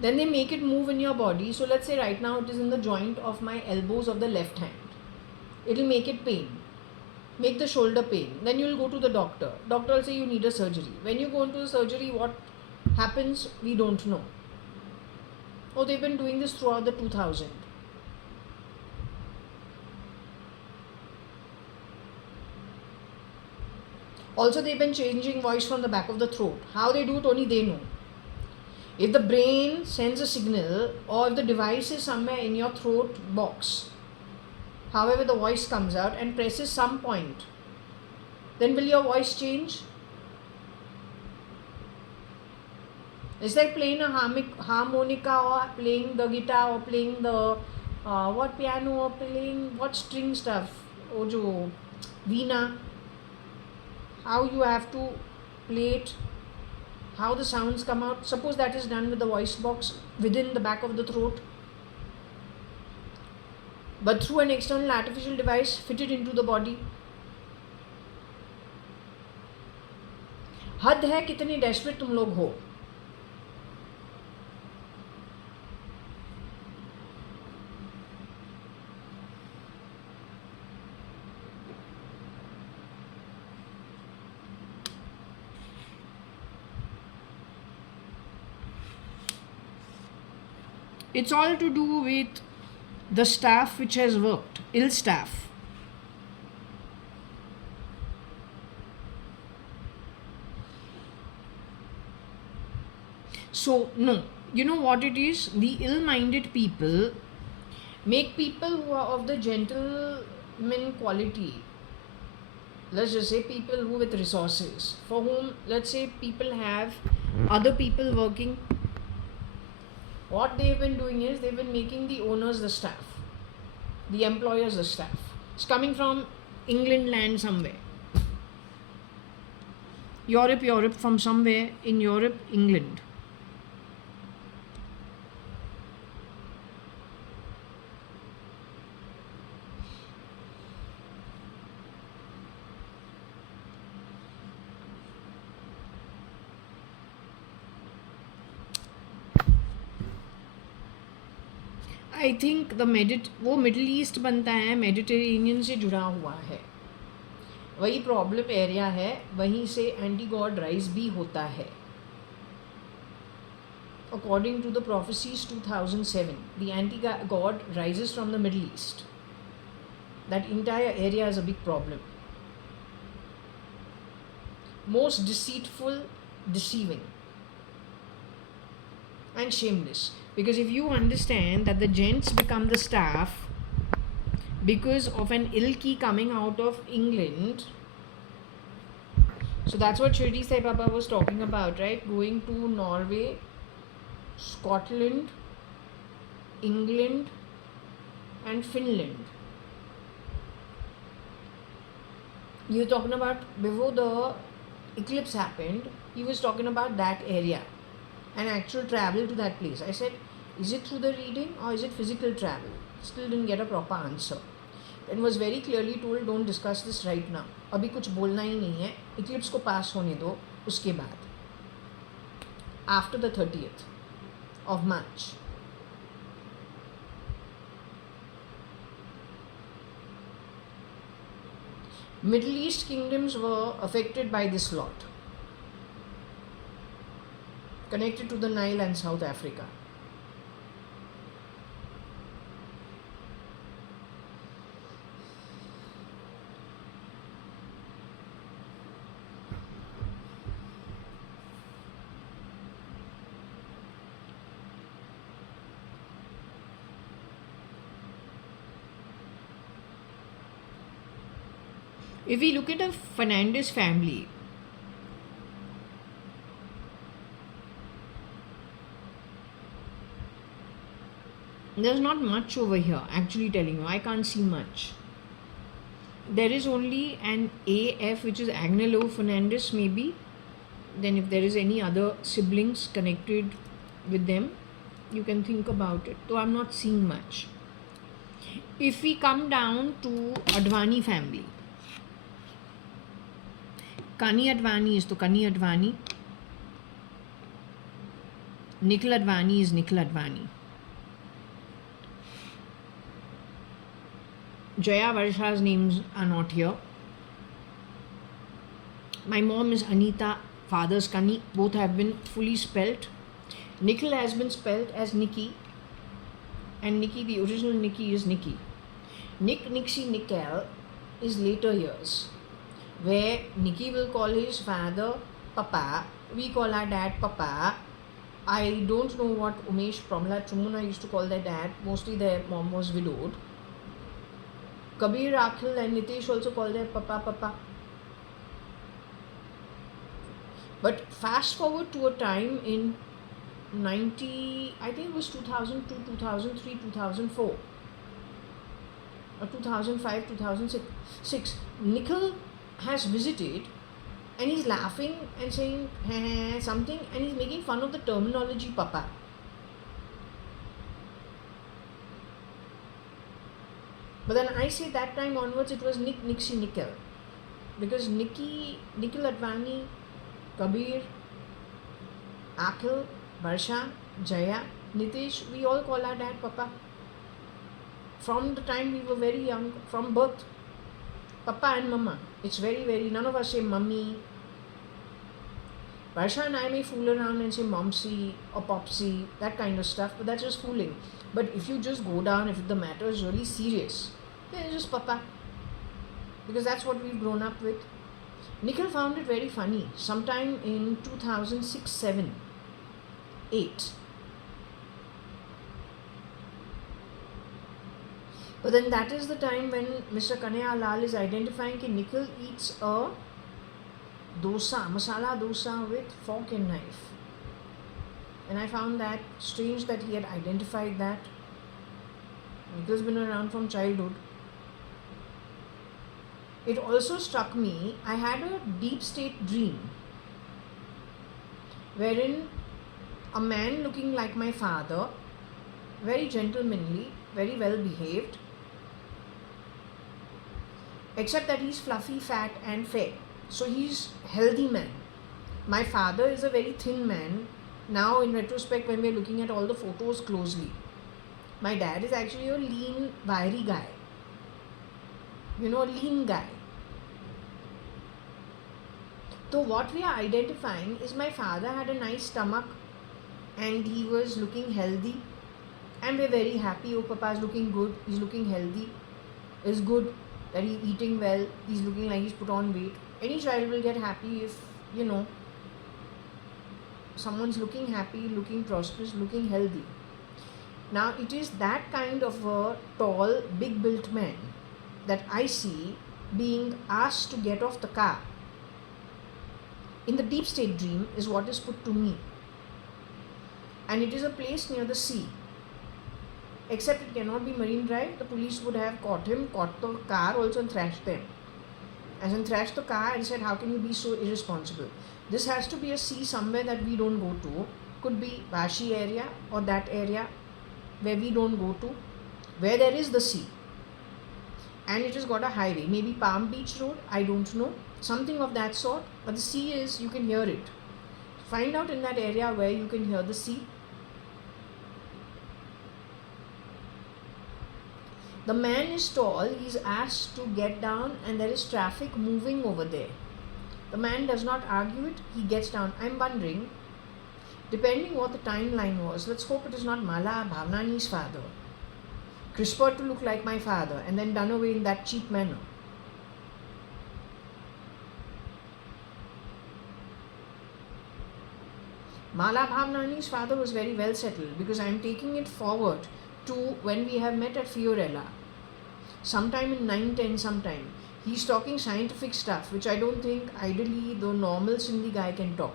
Then they make it move in your body. So let's say right now it is in the joint of my elbows of the left hand. It will make it pain. Make the shoulder pain. Then you will go to the doctor. Doctor will say you need a surgery. When you go into the surgery, what happens? We don't know. Oh, they've been doing this throughout the 2000. Also, they've been changing voice from the back of the throat. How they do it, only they know. If the brain sends a signal, or if the device is somewhere in your throat box, however the voice comes out and presses some point, then will your voice change? It's like playing a harmonica, or playing the guitar, or playing the piano, or playing what string stuff, or jo veena. How you have to play it, how the sounds come out. Suppose that is done with the voice box within the back of the throat. but through an external artificial device fitted into the body. हद है कितने desperate तुम लोग हो. It's all to do with the staff which has worked, ill staff. So, no, you know what it is? The ill-minded people make people who are of the gentleman quality, let's just say people who with resources, for whom, let's say, people have other people working. What they've been doing is they've been making the owners the staff, the employers the staff. It's coming from England land somewhere. Europe, from somewhere in Europe, England. I think वो middle east बनता है, Mediterranean से जुड़ा हुआ है, वही problem area है, वहीं से एंटी गॉड राइज भी होता है. According to the prophecies 2007, the anti god rises from the Middle East. That entire area is a big problem. Most deceitful, deceiving and shameless. Because if you understand that the gents become the staff because of an ill key coming out of England, so that's what Shirdi Sai Baba was talking about, right? Going to Norway, Scotland, England and Finland. You're talking about before the eclipse happened, he was talking about that area and actual travel to that place. I said, is it through the reading or is it physical travel? Still didn't get a proper answer. Then was very clearly told, don't discuss this right now. अभी कुछ बोलना ही नहीं है, eclipse को पास होने दो, उसके बाद after the 30th of March. Middle East kingdoms were affected by this lot, connected to the Nile and South Africa. If we look at the Fernandez family, there's not much over here, actually telling you. I can't see much. There is only an AF, which is Agnello Fernandez, maybe. Then if there is any other siblings connected with them, you can think about it. So I'm not seeing much. If we come down to Advani family, Kani Advani is to Kani Advani. Nikhil Advani is Nikhil Advani. Jaya Varsha's names are not here. My mom is Anita, father's Kani. Both have been fully spelt. Nikhil has been spelt as Nikki. And Nikki, the original Nikki, is Nikki. Nixie, Nickel is later years, where Nikki will call his father Papa, we call our dad Papa. I don't know what Umesh, Pramla, Chumuna used to call their dad. Mostly their mom was widowed. Kabir, Akhil and Nitesh also call their Papa. But fast forward to a time in 90, I think it was 2002, 2003, 2004 or 2005, 2006. Nikhil has visited and he's laughing and saying something, and he's making fun of the terminology Papa. But then I say that time onwards it was Nick, Nixie, Nickel. Because Nikhil Advani, Kabir, Akhil, Barsha, Jaya, Nitish, we all call our dad Papa. From the time we were very young, from birth, Papa and Mama. It's very, very, none of us say Mummy. Barsha and I may fool around and say Momsy or Popsy, that kind of stuff, but that's just fooling. But if you just go down, if the matter is really serious, then it's just Papa. Because that's what we've grown up with. Nikhil found it very funny. Sometime in 2006, 7, 8. But then that is the time when Mr. Kanhaiya Lal is identifying that Nikhil eats a dosa, masala dosa with fork and knife. And I found that strange that he had identified that. Nikhil's been around from childhood. It also struck me, I had a deep state dream wherein a man looking like my father, very gentlemanly, very well behaved, except that he's fluffy, fat and fair. So he's healthy man. My father is a very thin man. Now in retrospect, when we're looking at all the photos closely, my dad is actually a lean, wiry guy. You know, a lean guy. So what we are identifying is my father had a nice stomach and he was looking healthy, and we're very happy. Oh, Papa's looking good, he's looking healthy. It's good that he's eating well, he's looking like he's put on weight. Any child will get happy if, you know, someone's looking happy, looking prosperous, looking healthy. Now it is that kind of a tall, big built man that I see being asked to get off the car in the deep state dream is what is put to me. And it is a place near the sea. Except it cannot be Marine Drive. The police would have caught him, caught the car also and thrashed them. As in thrashed the car and said, how can you be so irresponsible? This has to be a sea somewhere that we don't go to. Could be Vashi area or that area where we don't go to, where there is the sea. And it has got a highway, maybe Palm Beach Road, I don't know, something of that sort. But the sea is, you can hear it. Find out in that area where you can hear the sea. The man is tall, he is asked to get down and there is traffic moving over there. The man does not argue it, he gets down. I'm wondering, depending what the timeline was, let's hope it is not Mala Bhavnani's father, CRISPR to look like my father and then done away in that cheap manner. Mala Bhavnani's father was very well settled, because I am taking it forward to when we have met at Fiorella. Sometime in 9-10 sometime. He's talking scientific stuff, which I don't think ideally the normal Sindhi guy can talk.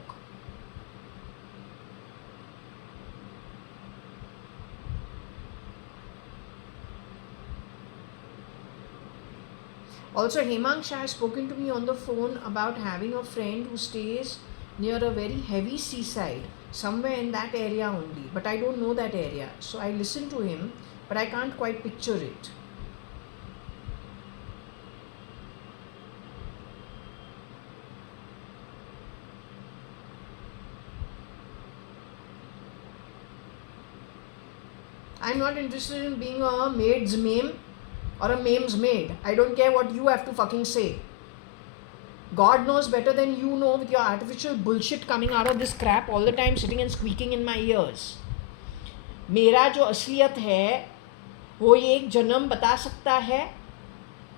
Also, Hemang Shah has spoken to me on the phone about having a friend who stays near a very heavy seaside, somewhere in that area only. But I don't know that area. So I listen to him, but I can't quite picture it. I'm not interested in being a maid's mame or a mame's maid. I don't care what you have to fucking say. God knows better than you know with your artificial bullshit coming out of this crap all the time, sitting and squeaking in my ears. मेरा जो असलियत है वो ये एक जन्म बता सकता है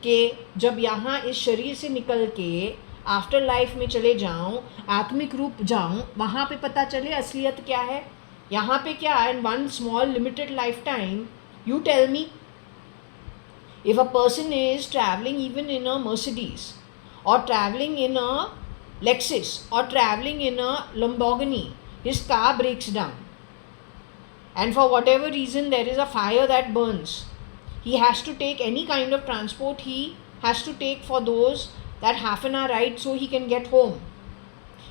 कि जब यहाँ इस शरीर से निकल के आफ्टर लाइफ में चले जाऊँ, आत्मिक रूप जाऊँ, वहाँ पे पता चले असलियत क्या है. यहाँ पे क्या है, in one small limited lifetime, you tell me. If a person is traveling even in a Mercedes, or traveling in a Lexus, or traveling in a Lamborghini, his car breaks down, and for whatever reason there is a fire that burns, he has to take any kind of transport he has to take for those that half an hour ride so he can get home.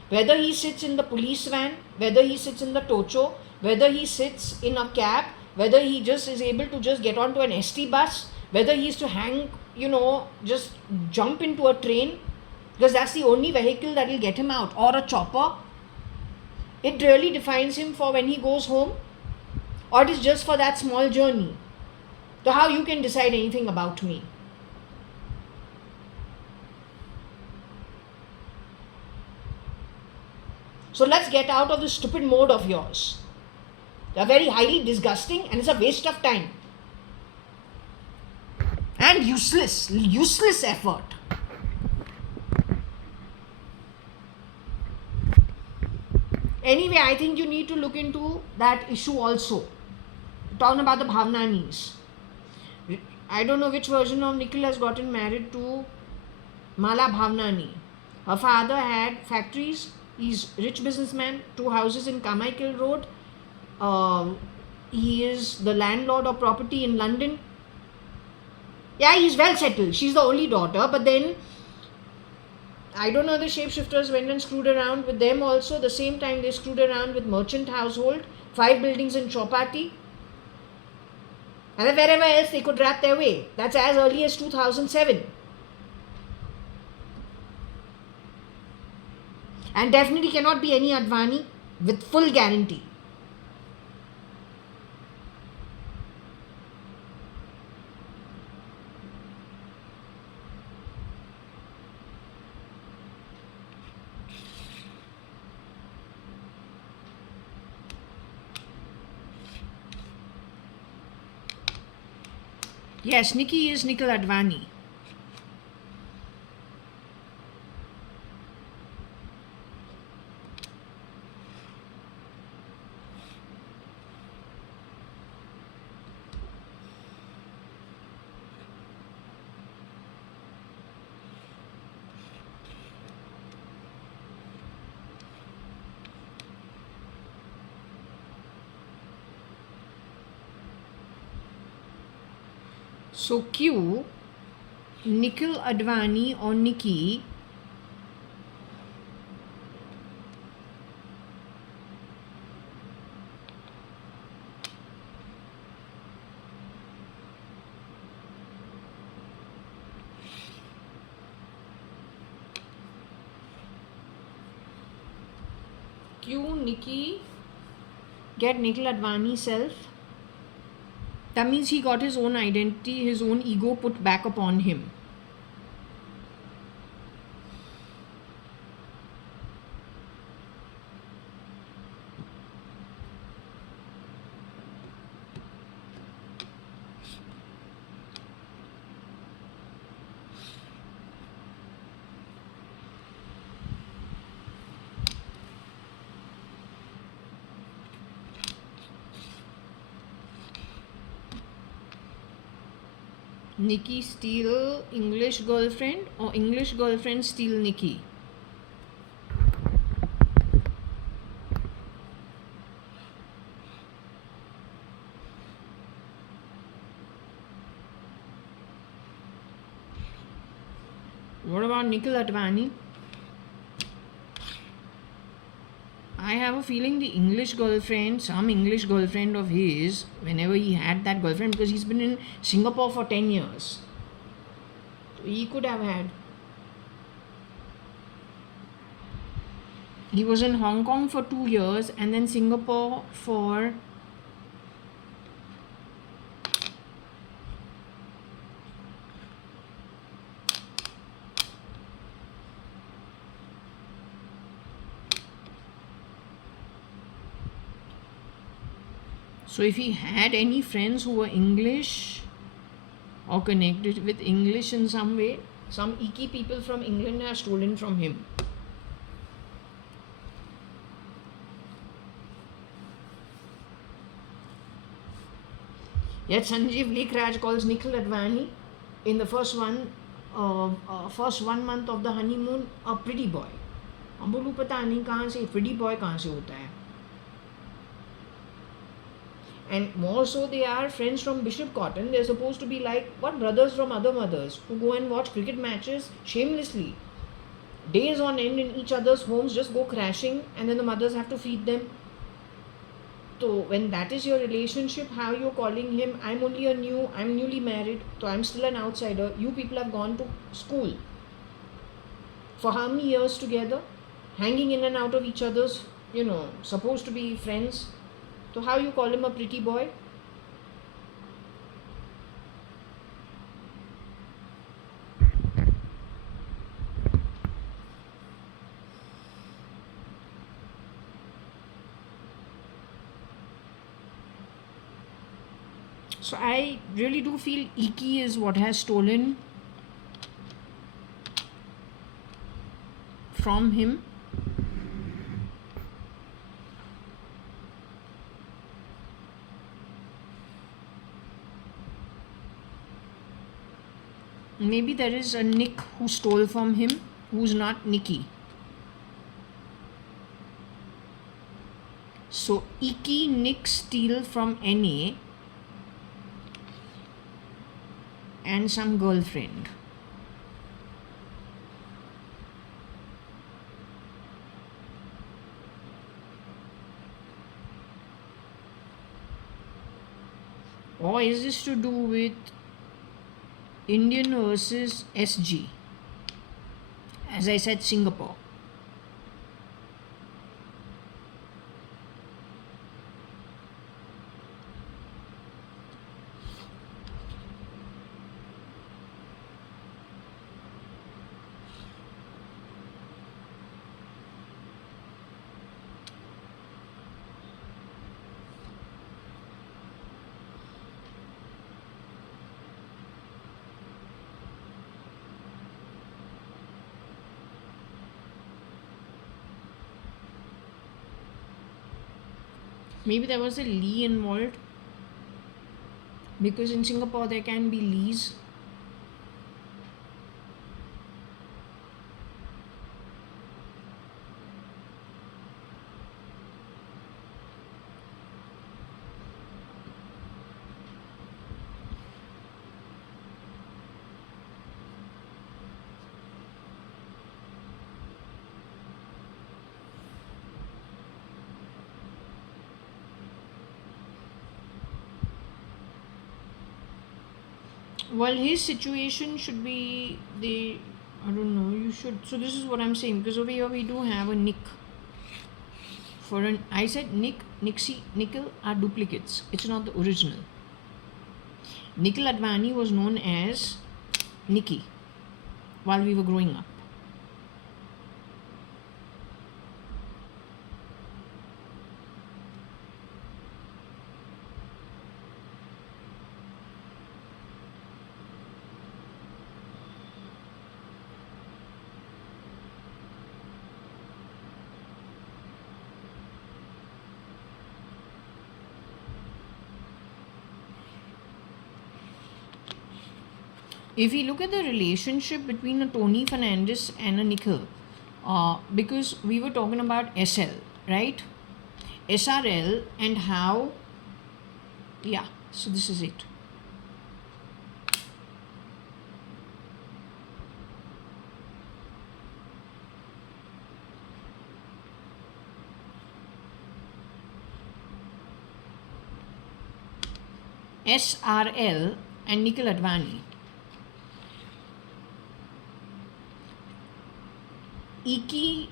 Whether he sits in the police van, whether he sits in the tocho, whether he sits in a cab, whether he just is able to just get onto an ST bus, whether he is to hang, just jump into a train, because that's the only vehicle that will get him out, or a chopper. It really defines him for when he goes home, or it is just for that small journey. So how you can decide anything about me? So let's get out of this stupid mode of yours. They're very highly disgusting and it's a waste of time. And useless effort. Anyway, I think you need to look into that issue also. Talking about the Bhavnanis. I don't know which version of Nikhil has gotten married to Mala Bhavnani. Her father had factories. He's rich businessman, 2 houses in Carmichael Road. He is the landlord of property in London. Yeah, he's well settled. She's the only daughter, but then I don't know, the shapeshifters went and screwed around with them also. The same time they screwed around with merchant household, 5 buildings in Chowpatty, and then wherever else they could wrap their way. That's as early as 2007. And definitely cannot be any Advani with full guarantee. Yes, Nikki is Nikhil Advani. So Q, Nikhil Advani or Nikki, Nikki get Nikhil Advani self. That means he got his own identity, his own ego put back upon him. Nikki steal English girlfriend or English girlfriend steal Nikki? What about Nikhil Advani? I have a feeling the English girlfriend, some English girlfriend of his, whenever he had that girlfriend, because he's been in Singapore for 10 years. So he could have had. He was in Hong Kong for 2 years and then Singapore for So if he had any friends who were English or connected with English in some way, some icky people from England have stolen from him. Yet Sanjeev Lekraj calls Nikhil Advani in the first 1 month of the honeymoon a pretty boy. अब बोलूँ पता नहीं कहाँ से pretty boy कहाँ से होता है. And more so, they are friends from Bishop Cotton. They're supposed to be like what, brothers from other mothers who go and watch cricket matches shamelessly. Days on end in each other's homes, just go crashing, and then the mothers have to feed them. So when that is your relationship, how you're calling him, I'm newly married, so I'm still an outsider. You people have gone to school for how many years together, hanging in and out of each other's, supposed to be friends. So how you call him a pretty boy? So I really do feel Iki is what has stolen from him. Maybe there is a Nick who stole from him, who's not Nikki. So Iki, Nick steal from NA and some girlfriend. Or is this to do with Indian versus SG? As I said, Singapore. Maybe there was a Lee involved, because in Singapore there can be Lees. Well, his situation should be I don't know, you should. So this is what I'm saying, because over here we do have a Nick. I said Nick, Nixie, Nickel are duplicates. It's not the original. Nikhil Advani was known as Nikki while we were growing up. If we look at the relationship between a Tony Fernandez and a Nikhil, because we were talking about SL, right? SRL and how, yeah, so this is it. SRL and Nikhil Advani. Iki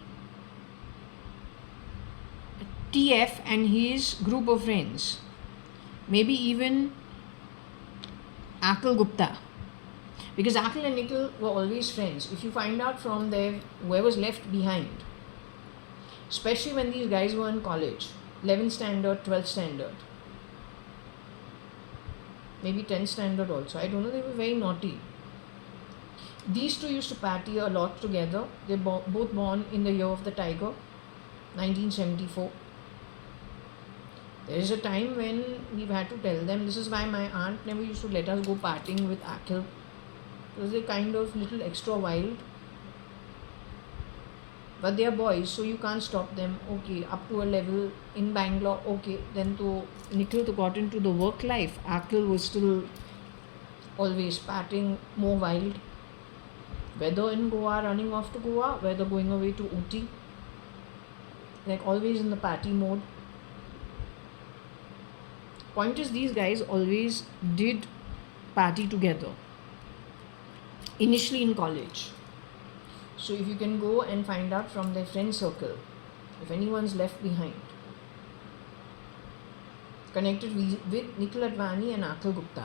TF and his group of friends, maybe even Akil Gupta, because Akil and Nikhil were always friends. If you find out from their whoever's left behind, especially when these guys were in college, 11th standard, 12th standard, maybe 10th standard also, I don't know, they were very naughty. These two used to party a lot together. They both born in the year of the tiger, 1974. There is a time when we've had to tell them, this is why my aunt never used to let us go partying with Akhil, because they're kind of little extra wild. But they are boys, so you can't stop them. Okay, up to a level in Bangalore, okay. Then to Nikhil got into the work life. Akhil was still always partying, more wild. Whether in Goa, running off to Goa, whether going away to Ooty, like always in the party mode. Point is, these guys always did party together, initially in college. So if you can go and find out from their friend circle, if anyone's left behind, connected with Nikhil Advani and Akhil Gupta,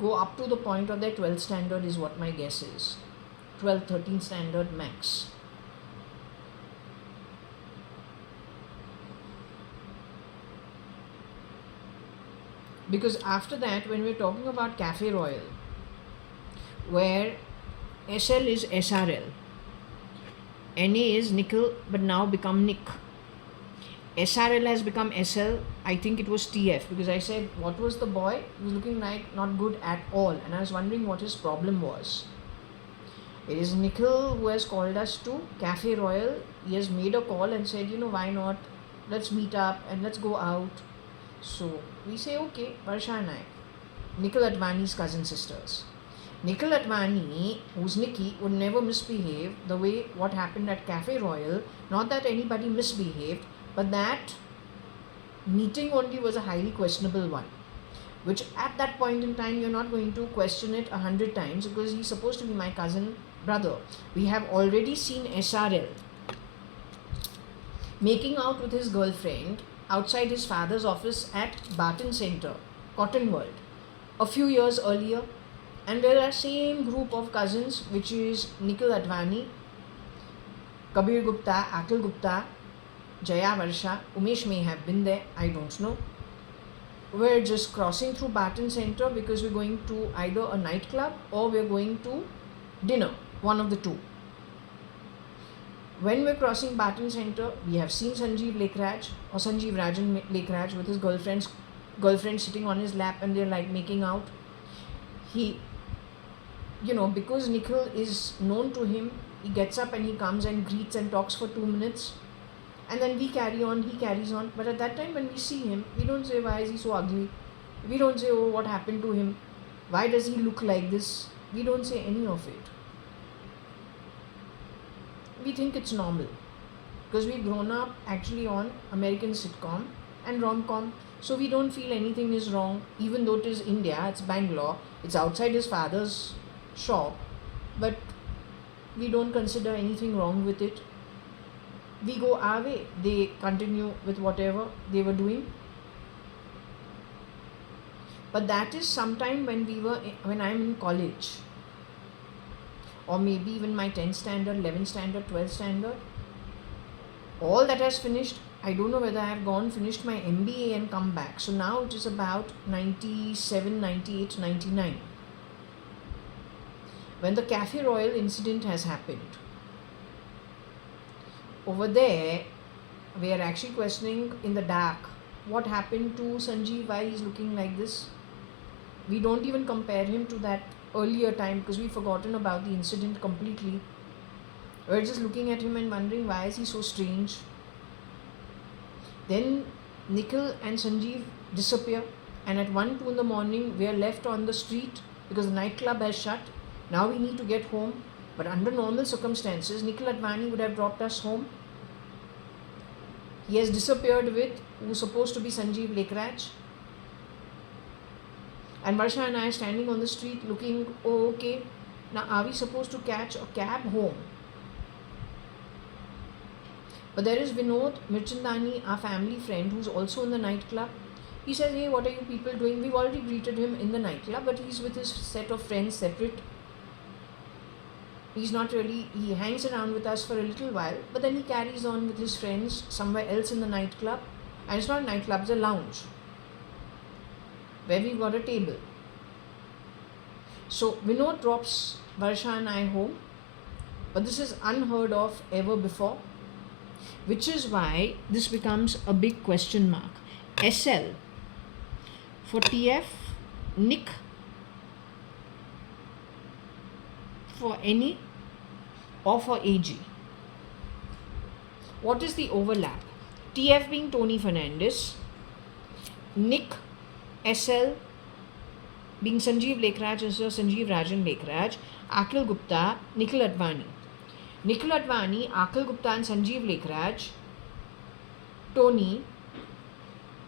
go up to the point of their 12th standard is what my guess is. 12th, 13th standard max. Because after that, when we're talking about Cafe Royal, where SL is SRL, NA is Nickel but now become Nick, SRL has become SL. I think it was TF, because I said, what was the boy? He was looking like not good at all, and I was wondering what his problem was. It is Nikhil who has called us to Cafe Royal. He has made a call and said, why not? Let's meet up and let's go out. So we say, okay, Varsha and I, Nikhil Advani's cousin sisters. Nikhil Advani, who's Nikki, would never misbehave the way what happened at Cafe Royal. Not that anybody misbehaved, but that meeting only was a highly questionable one. Which at that point in time, you're not going to question it 100 times, because he's supposed to be my cousin brother. We have already seen SRL making out with his girlfriend outside his father's office at Barton Center, Cotton World, a few years earlier. And there are same group of cousins, which is Nikhil Advani, Kabir Gupta, Akhil Gupta, Jaya, Varsha, Umesh may have been there, I don't know. We're just crossing through Barton Center because we're going to either a nightclub or we're going to dinner, one of the two. When we're crossing Barton Center, we have seen Sanjeev Lekhraj or Sanjeev Rajan Lekhraj with his girlfriend sitting on his lap, and they're like making out. He, because Nikhil is known to him, he gets up and he comes and greets and talks for 2 minutes. And then we carry on, he carries on. But at that time when we see him, we don't say, why is he so ugly? We don't say, oh, what happened to him? Why does he look like this? We don't say any of it. We think it's normal. Because we've grown up actually on American sitcom and rom-com. So we don't feel anything is wrong, even though it is India, it's Bangalore, it's outside his father's shop. But we don't consider anything wrong with it. We go our way. They continue with whatever they were doing. But that is sometime when I'm in college, or maybe even my 10th standard, 11th standard, 12th standard. All that has finished. I don't know whether I have finished my MBA and come back. So now it is about 97, 98, 99. When the Cafe Royal incident has happened. Over there, we are actually questioning in the dark what happened to Sanjeev, why he's looking like this. We don't even compare him to that earlier time because we've forgotten about the incident completely. We're just looking at him and wondering why is he so strange. Then Nikhil and Sanjeev disappear, and at 1-2 in the morning we are left on the street because the nightclub has shut. Now we need to get home. But under normal circumstances, Nikhil Advani would have dropped us home. He has disappeared with who's supposed to be Sanjeev Lekhraj. And Varsha and I are standing on the street looking, oh okay, now are we supposed to catch a cab home? But there is Vinod Mirchandani, our family friend, who's also in the nightclub. He says, hey, what are you people doing? We've already greeted him in the nightclub, but he's with his set of friends separate. He's not really, he hangs around with us for a little while, but then he carries on with his friends somewhere else in the nightclub. And it's not a nightclub, it's a lounge where we've got a table. So Vinod drops Varsha and I home, but this is unheard of ever before, which is why this becomes a big question mark. SL for TF, Nick for any, or for AG. What is the overlap? TF being Tony Fernandez, Nick, SL being Sanjeev Lekhraj, Sanjeev Rajan Lekhraj, Akhil Gupta, Nikhil Advani. Nikhil Advani, Akhil Gupta and Sanjeev Lekhraj, Tony,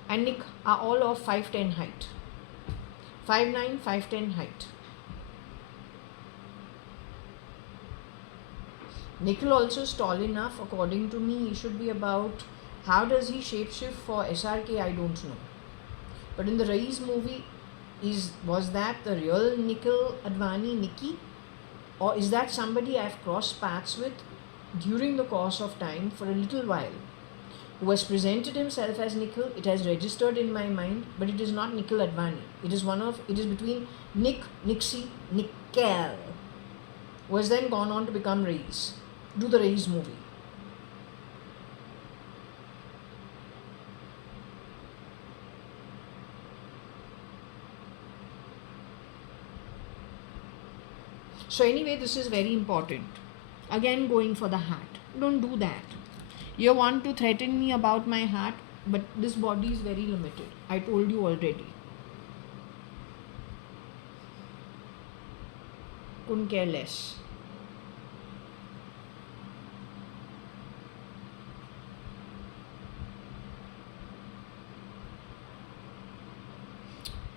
and Nick are all of 5'10" height. 5'9", 5'10" height. Nikhil also is tall enough. According to me, he should be about... How does he shapeshift for SRK? I don't know. But in the Rais movie, was that the real Nikhil Advani, Nikki? Or is that somebody I've crossed paths with during the course of time for a little while, who has presented himself as Nikhil? It has registered in my mind, but it is not Nikhil Advani. It is between Nick, Nixie, Nikhil, who has then gone on to become Rais, do the Rais movie. So anyway, this is very important. Again, going for the hat. Don't do that. You want to threaten me about my hat, but this body is very limited. I told you already. Couldn't care less.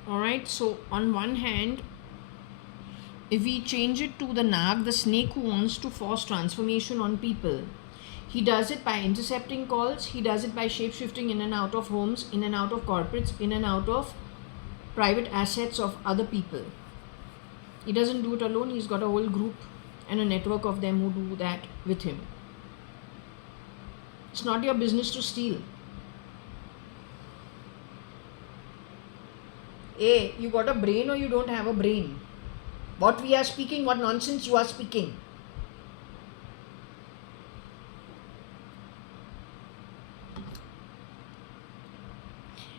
Alright, so on one hand, if we change it to the Nag, the snake who wants to force transformation on people, he does it by intercepting calls, he does it by shape-shifting in and out of homes, in and out of corporates, in and out of private assets of other people. He doesn't do it alone, he's got a whole group and a network of them who do that with him. It's not your business to steal. A, you got a brain or you don't have a brain? What we are speaking, what nonsense you are speaking.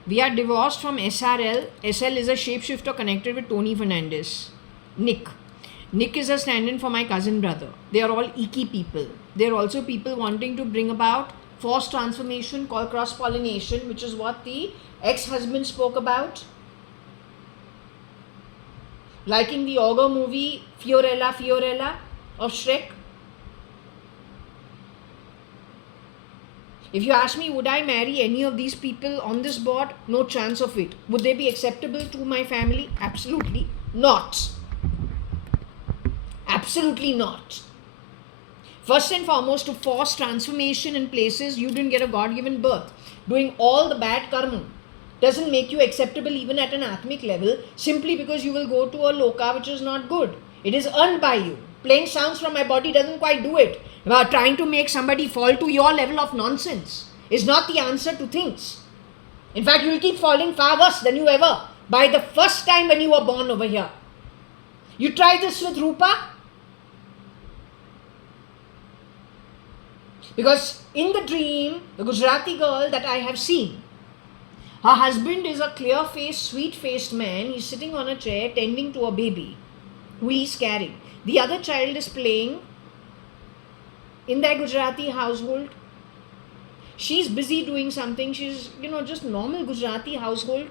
We are divorced from SRL. SL is a shapeshifter connected with Tony Fernandez. Nick. Nick is a stand-in for my cousin brother. They are all icky people. They are also people wanting to bring about forced transformation called cross-pollination, which is what the ex-husband spoke about. Liking the ogre movie Fiorella of Shrek. If you ask me, would I marry any of these people on this board? No chance of it. Would they be acceptable to my family? Absolutely not. Absolutely not. First and foremost, to force transformation in places you didn't get a God-given birth. Doing all the bad karma doesn't make you acceptable even at an atmic level, simply because you will go to a loka which is not good. It is earned by you. Playing sounds from my body doesn't quite do it. Trying to make somebody fall to your level of nonsense is not the answer to things. In fact, you will keep falling far worse than you ever by the first time when you were born over here. You try this with Rupa. Because in the dream, the Gujarati girl that I have seen, her husband is a clear-faced, sweet-faced man. He's sitting on a chair tending to a baby who he's carrying. The other child is playing in their Gujarati household. She's busy doing something. She's, just normal Gujarati household.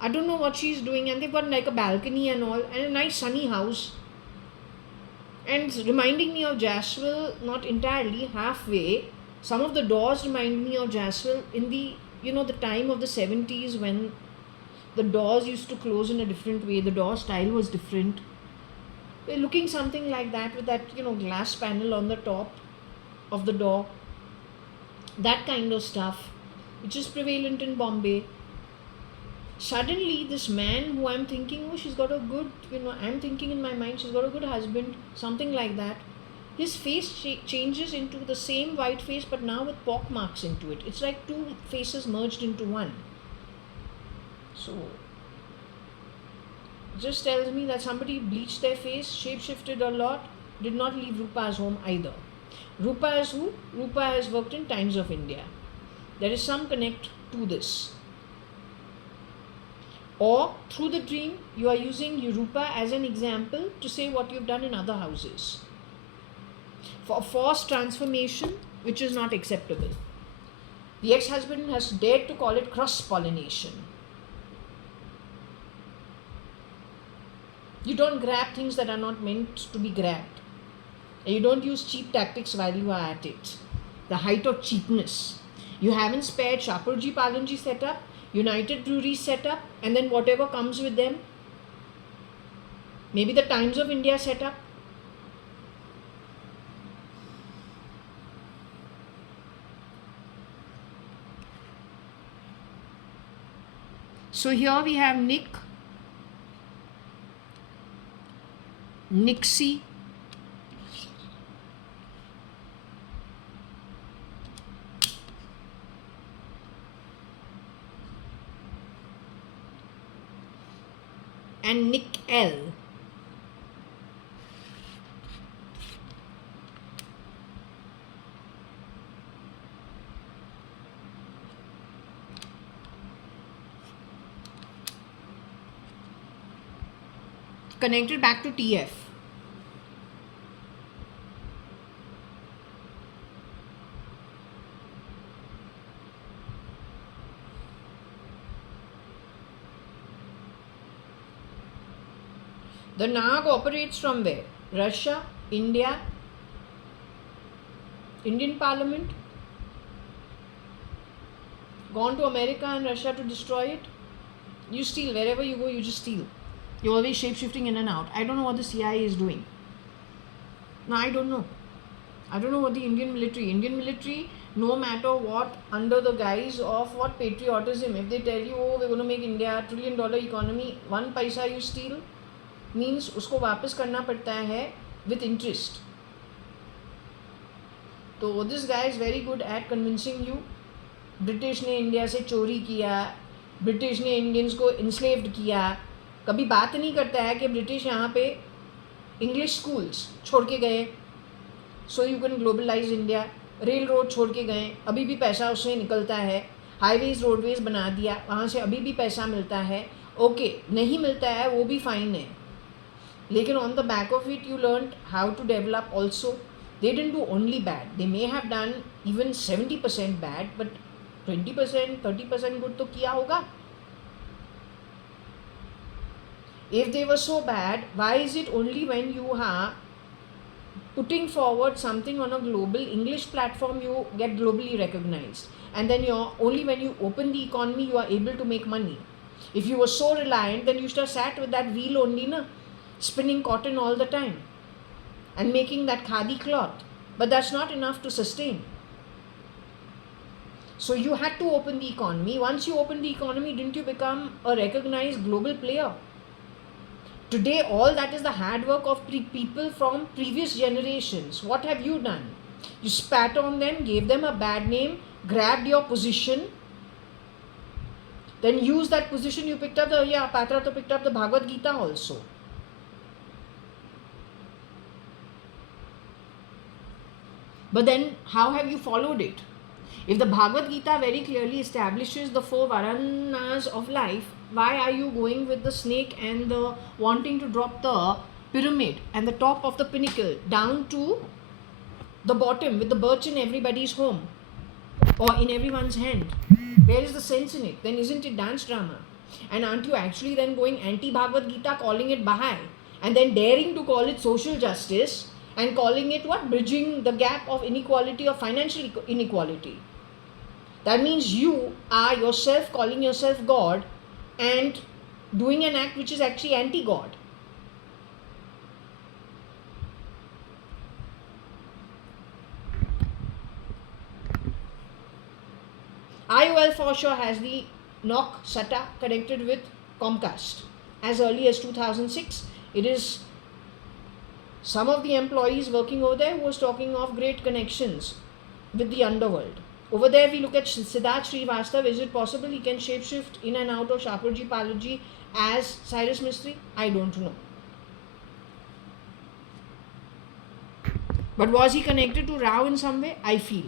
I don't know what she's doing. And they've got like a balcony and all, and a nice sunny house. And it's reminding me of Jaswell, not entirely, halfway. Some of the doors remind me of Jaswell in the, the time of the 70s when the doors used to close in a different way. The door style was different. We're looking something like that with that, glass panel on the top of the door. That kind of stuff, which is prevalent in Bombay. Suddenly, this man who I'm thinking, she's got a good, I'm thinking in my mind, she's got a good husband, something like that. His face changes into the same white face, but now with pock marks into it. It's like two faces merged into one. So, just tells me that somebody bleached their face, shape-shifted a lot, did not leave Rupa's home either. Rupa is who? Rupa has worked in Times of India. There is some connect to this. Or, through the dream, you are using Rupa as an example to say what you've done in other houses. For forced transformation, which is not acceptable. The ex-husband has dared to call it cross-pollination. You don't grab things that are not meant to be grabbed. And you don't use cheap tactics while you are at it. The height of cheapness. You haven't spared Shapoorji Palanji setup, United Breweries setup, and then whatever comes with them. Maybe the Times of India setup. So here we have Nick, Nixie, and Nick L. Connected back to TF. The Nag operates from where? Russia, India, Indian Parliament, gone to America and Russia to destroy it. You steal, wherever you go, you just steal. You're always shape-shifting in and out. I don't know what the CIA is doing. No, I don't know. I don't know what the Indian military, no matter what, under the guise of what patriotism, if they tell you, oh, we're going to make India $1 trillion economy, 1 paisa you steal, means उसको वापस करना पड़ता है with interest. तो this guy is very good at convincing you. British ने India से चोरी किया, ब्रिटिश ने इंडियंस को इंस्लेव्ड किया. कभी बात नहीं करता है कि ब्रिटिश यहाँ पे इंग्लिश स्कूल्स छोड़ के गए, so you can globalize India. Railroad छोड़ के गए, अभी भी पैसा उससे निकलता है. हाईवेज रोडवेज बना दिया, वहाँ से अभी भी पैसा मिलता है. ओके, नहीं मिलता है वो भी फाइन है, लेकिन on the back of it you learn how to develop also. They didn't do only bad. They may have done even 70% bad, but 20%, 30% good तो किया होगा. If they were so bad, why is it only when you are putting forward something on a global English platform you get globally recognized, and then only when you open the economy you are able to make money? If you were so reliant, then you should have sat with that wheel only, na, spinning cotton all the time and making that khadi cloth. But that's not enough to sustain. So you had to open the economy. Once you opened the economy, didn't you become a recognized global player? Today, all that is the hard work of people from previous generations. What have you done? You spat on them, gave them a bad name, grabbed your position, then used that position. You picked up Patra picked up the Bhagavad Gita also. But then, how have you followed it? If the Bhagavad Gita very clearly establishes the 4 Varanas of life, why are you going with the snake and the wanting to drop the pyramid and the top of the pinnacle down to the bottom with the birch in everybody's home or in everyone's hand? Where is the sense in it? Then isn't it dance drama? And aren't you actually then going anti-Bhagavad Gita, calling it Bahai, and then daring to call it social justice and calling it what? Bridging the gap of inequality, of financial inequality. That means you are yourself calling yourself God and doing an act which is actually anti-God. IOL for sure has the NOC SATA connected with Comcast. As early as 2006, it is some of the employees working over there who was talking of great connections with the underworld. Over there, we look at Siddharth Srivastav. Is it possible he can shapeshift in and out of Shapoorji Palanji as Cyrus Mistry? I don't know. But was he connected to Rao in some way? I feel.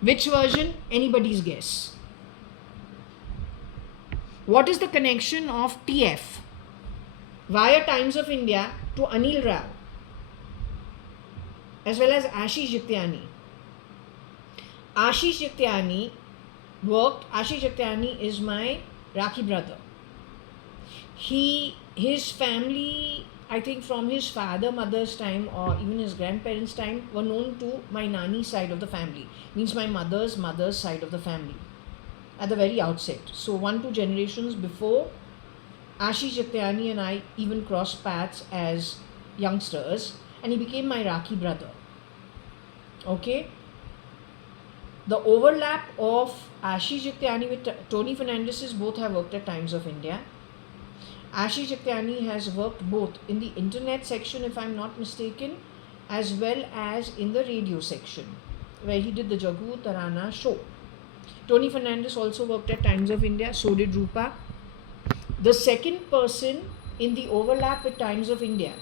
Which version? Anybody's guess. What is the connection of TF via Times of India to Anil Rao as well as Ashish Jaityani? Ashish Jaityani worked. Ashish Jaityani is my Rakhi brother. His family I think from his father, mother's time, or even his grandparents' time, were known to my nani side of the family. Means my mother's side of the family at the very outset. So 1-2 generations before, Ashish Jagtiani and I even crossed paths as youngsters, and he became my Rakhi brother. Okay, the overlap of Ashish Jagtiani with Tony Fernandez is both have worked at Times of India. Ashish Jagtiani has worked both in the internet section, if I'm not mistaken, as well as in the radio section, where he did the Jagu Tarana show. Tony Fernandez also worked at Times of India, so did Rupa. The second person in the overlap with Times of India,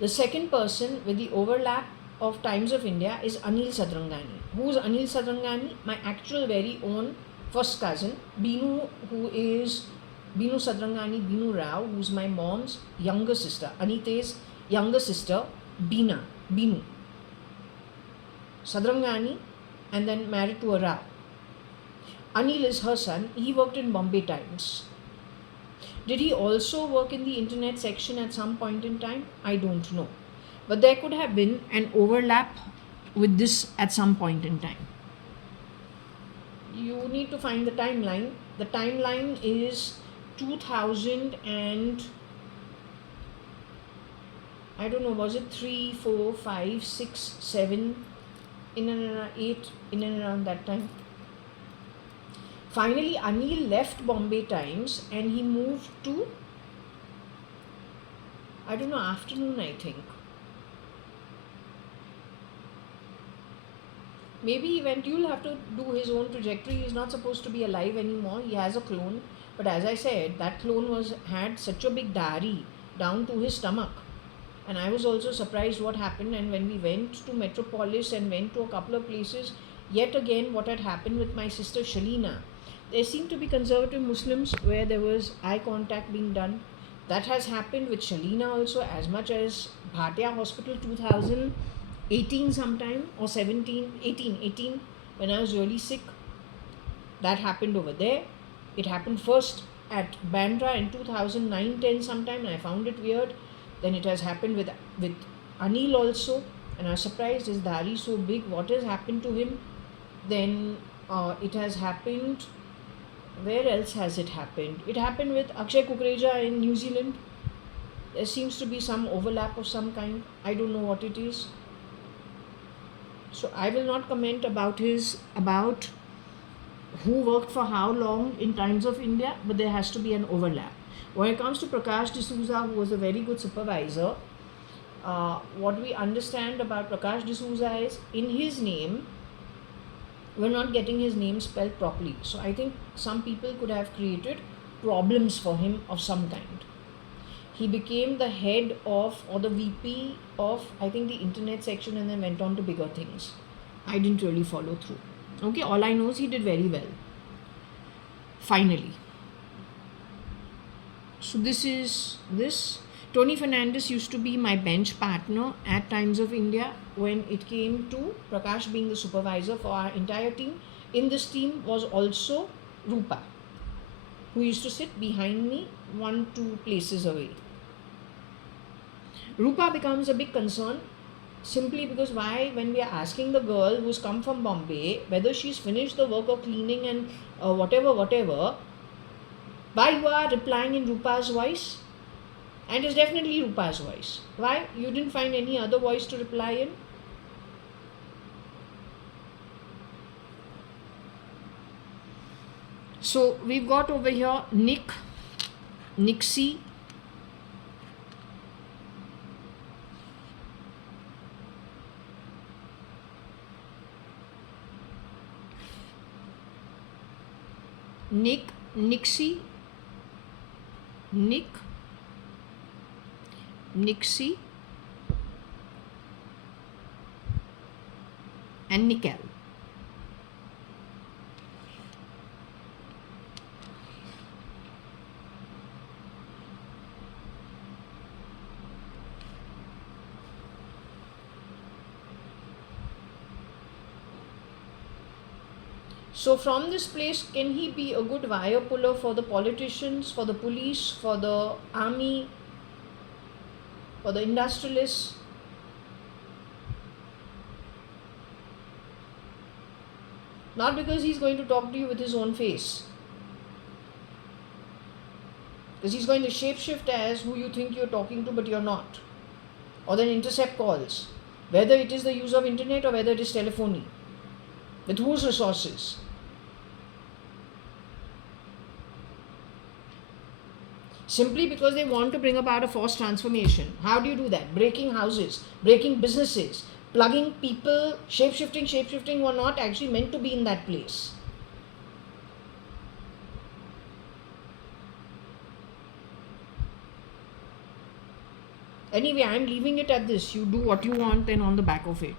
the second person with the overlap of Times of India is Anil Sadrangani. Who is Anil Sadrangani? My actual very own first cousin, Binu, who is Binu Sadrangani, Binu Rao, who's my mom's younger sister, Anite's younger sister, Binu Sadrangani, and then married to a Rao. Anil is her son. He worked in Bombay Times. Did he also work in the internet section at some point in time? I don't know. But there could have been an overlap with this at some point in time. You need to find the timeline. The timeline is 2000 and I don't know, was it 3, 4, 5, 6, 7, in and around 8, in and around that time. Finally, Anil left Bombay Times and he moved to, I don't know, afternoon, I think. Maybe he went, you'll have to do his own trajectory. He's not supposed to be alive anymore. He has a clone. But as I said, that clone had such a big dari down to his stomach. And I was also surprised what happened. And when we went to Metropolis and went to a couple of places, yet again what had happened with my sister Shalina. There seemed to be conservative Muslims where there was eye contact being done. That has happened with Shalina also, as much as Bhatia Hospital 2018 sometime, or 18, when I was really sick. That happened over there. It happened first at Bandra in 2009-10 sometime, and I found it weird. Then it has happened with Anil also, and I was surprised, is Dari so big? What has happened to him? Then it has happened, where else has it happened? It happened with Akshay Kukreja in New Zealand. There seems to be some overlap of some kind. I don't know what it is. So I will not comment about who worked for how long in Times of India, but there has to be an overlap. When it comes to Prakash D'Souza, who was a very good supervisor, what we understand about Prakash D'Souza is, in his name, we're not getting his name spelled properly. So I think some people could have created problems for him of some kind. He became the head of, or the VP of, I think, the internet section, and then went on to bigger things. I didn't really follow through. Okay, all I know is he did very well. Finally. So this is this. Tony Fernandez used to be my bench partner at Times of India when it came to Prakash being the supervisor for our entire team. In this team was also Rupa, who used to sit behind me 1-2 places away. Rupa becomes a big concern simply because why, when we are asking the girl who's come from Bombay whether she's finished the work of cleaning and whatever, why you are replying in Rupa's voice? And it's definitely Rupa's voice. Why? You didn't find any other voice to reply in? So we've got over here Nick, Nixie, Nick, Nixie, Nick, Nixie, and Nickel. So from this place, can he be a good wire puller for the politicians, for the police, for the army, for the industrialists? Not because he's going to talk to you with his own face. Because he's going to shapeshift as who you think you're talking to, but you're not. Or then intercept calls. Whether it is the use of internet or whether it is telephony. With whose resources? Simply because they want to bring about a forced transformation. How do you do that? Breaking houses, breaking businesses, plugging people, shape-shifting who are not actually meant to be in that place. Anyway, I'm leaving it at this. You do what you want and on the back of it.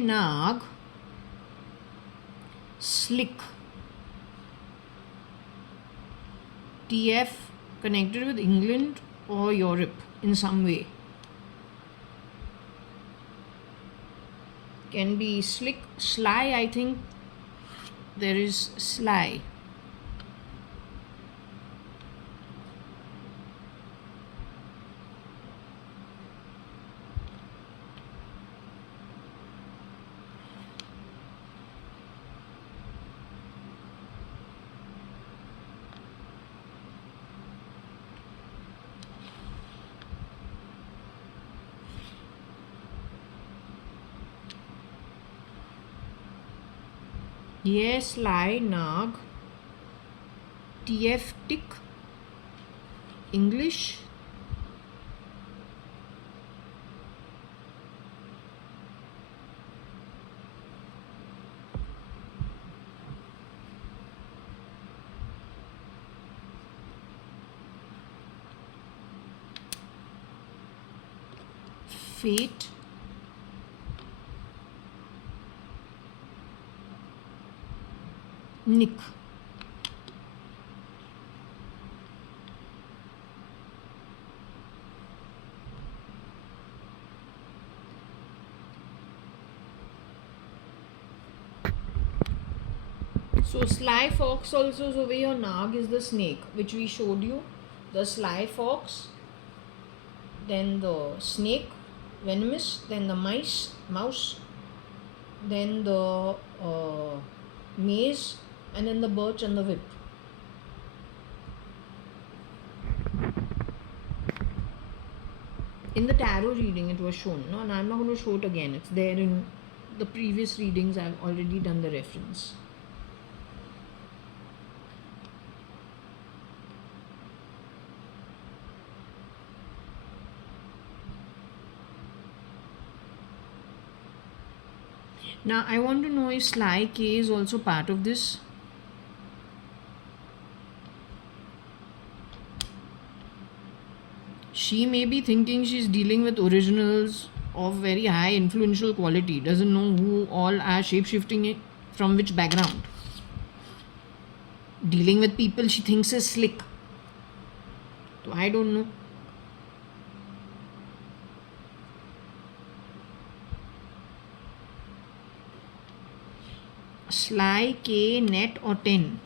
Nag slick TF connected with England or Europe in some way. Can be slick, sly. I think there is sly. Sly, nag, TF, tick, English. Fate, Nick. So sly fox also is over here. Nag is the snake which we showed you. The sly fox, then the snake, venomous, then the mouse, then the maze, and then the birch and the whip. In the tarot reading it was shown, no, and I'm not going to show it again. It's there in the previous readings. I've already done the reference. Now I want to know if sly K is also part of this. She may be thinking she's dealing with originals of very high influential quality. Doesn't know who all are shape-shifting from which background. Dealing with people she thinks is slick. So I don't know. Sly K, net or 10.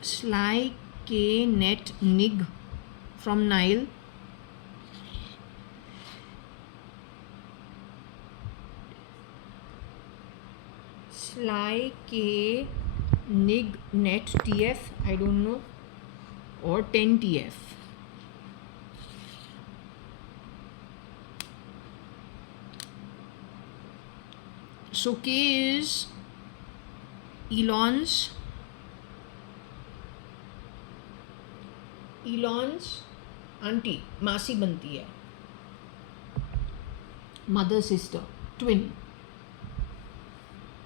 Sly K, net, nig from Nile. Sly K, nig, net, TF, I don't know, or 10 TF. So K is Elon's Elon's auntie, मासी बनती है, mother sister, twin,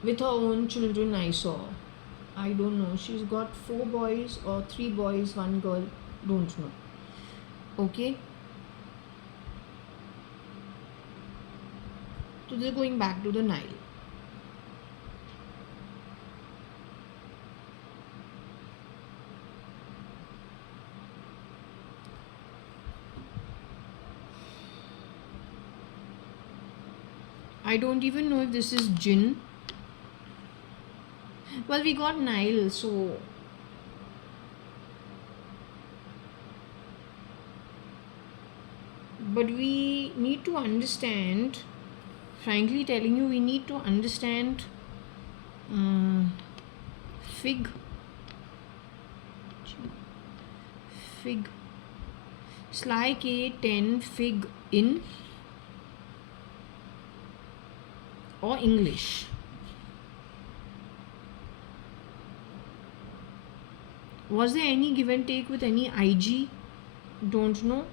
with her own children. I saw, I don't know, she's got 4 boys or 3 boys, 1 girl, don't know. Okay, so they're going back to the Nile. I don't even know if this is Jinn. Well, we got Nile, so but we need to understand, frankly telling you, we need to understand fig sly K10 fig in or English. Was there any give and take with any IG? Don't know.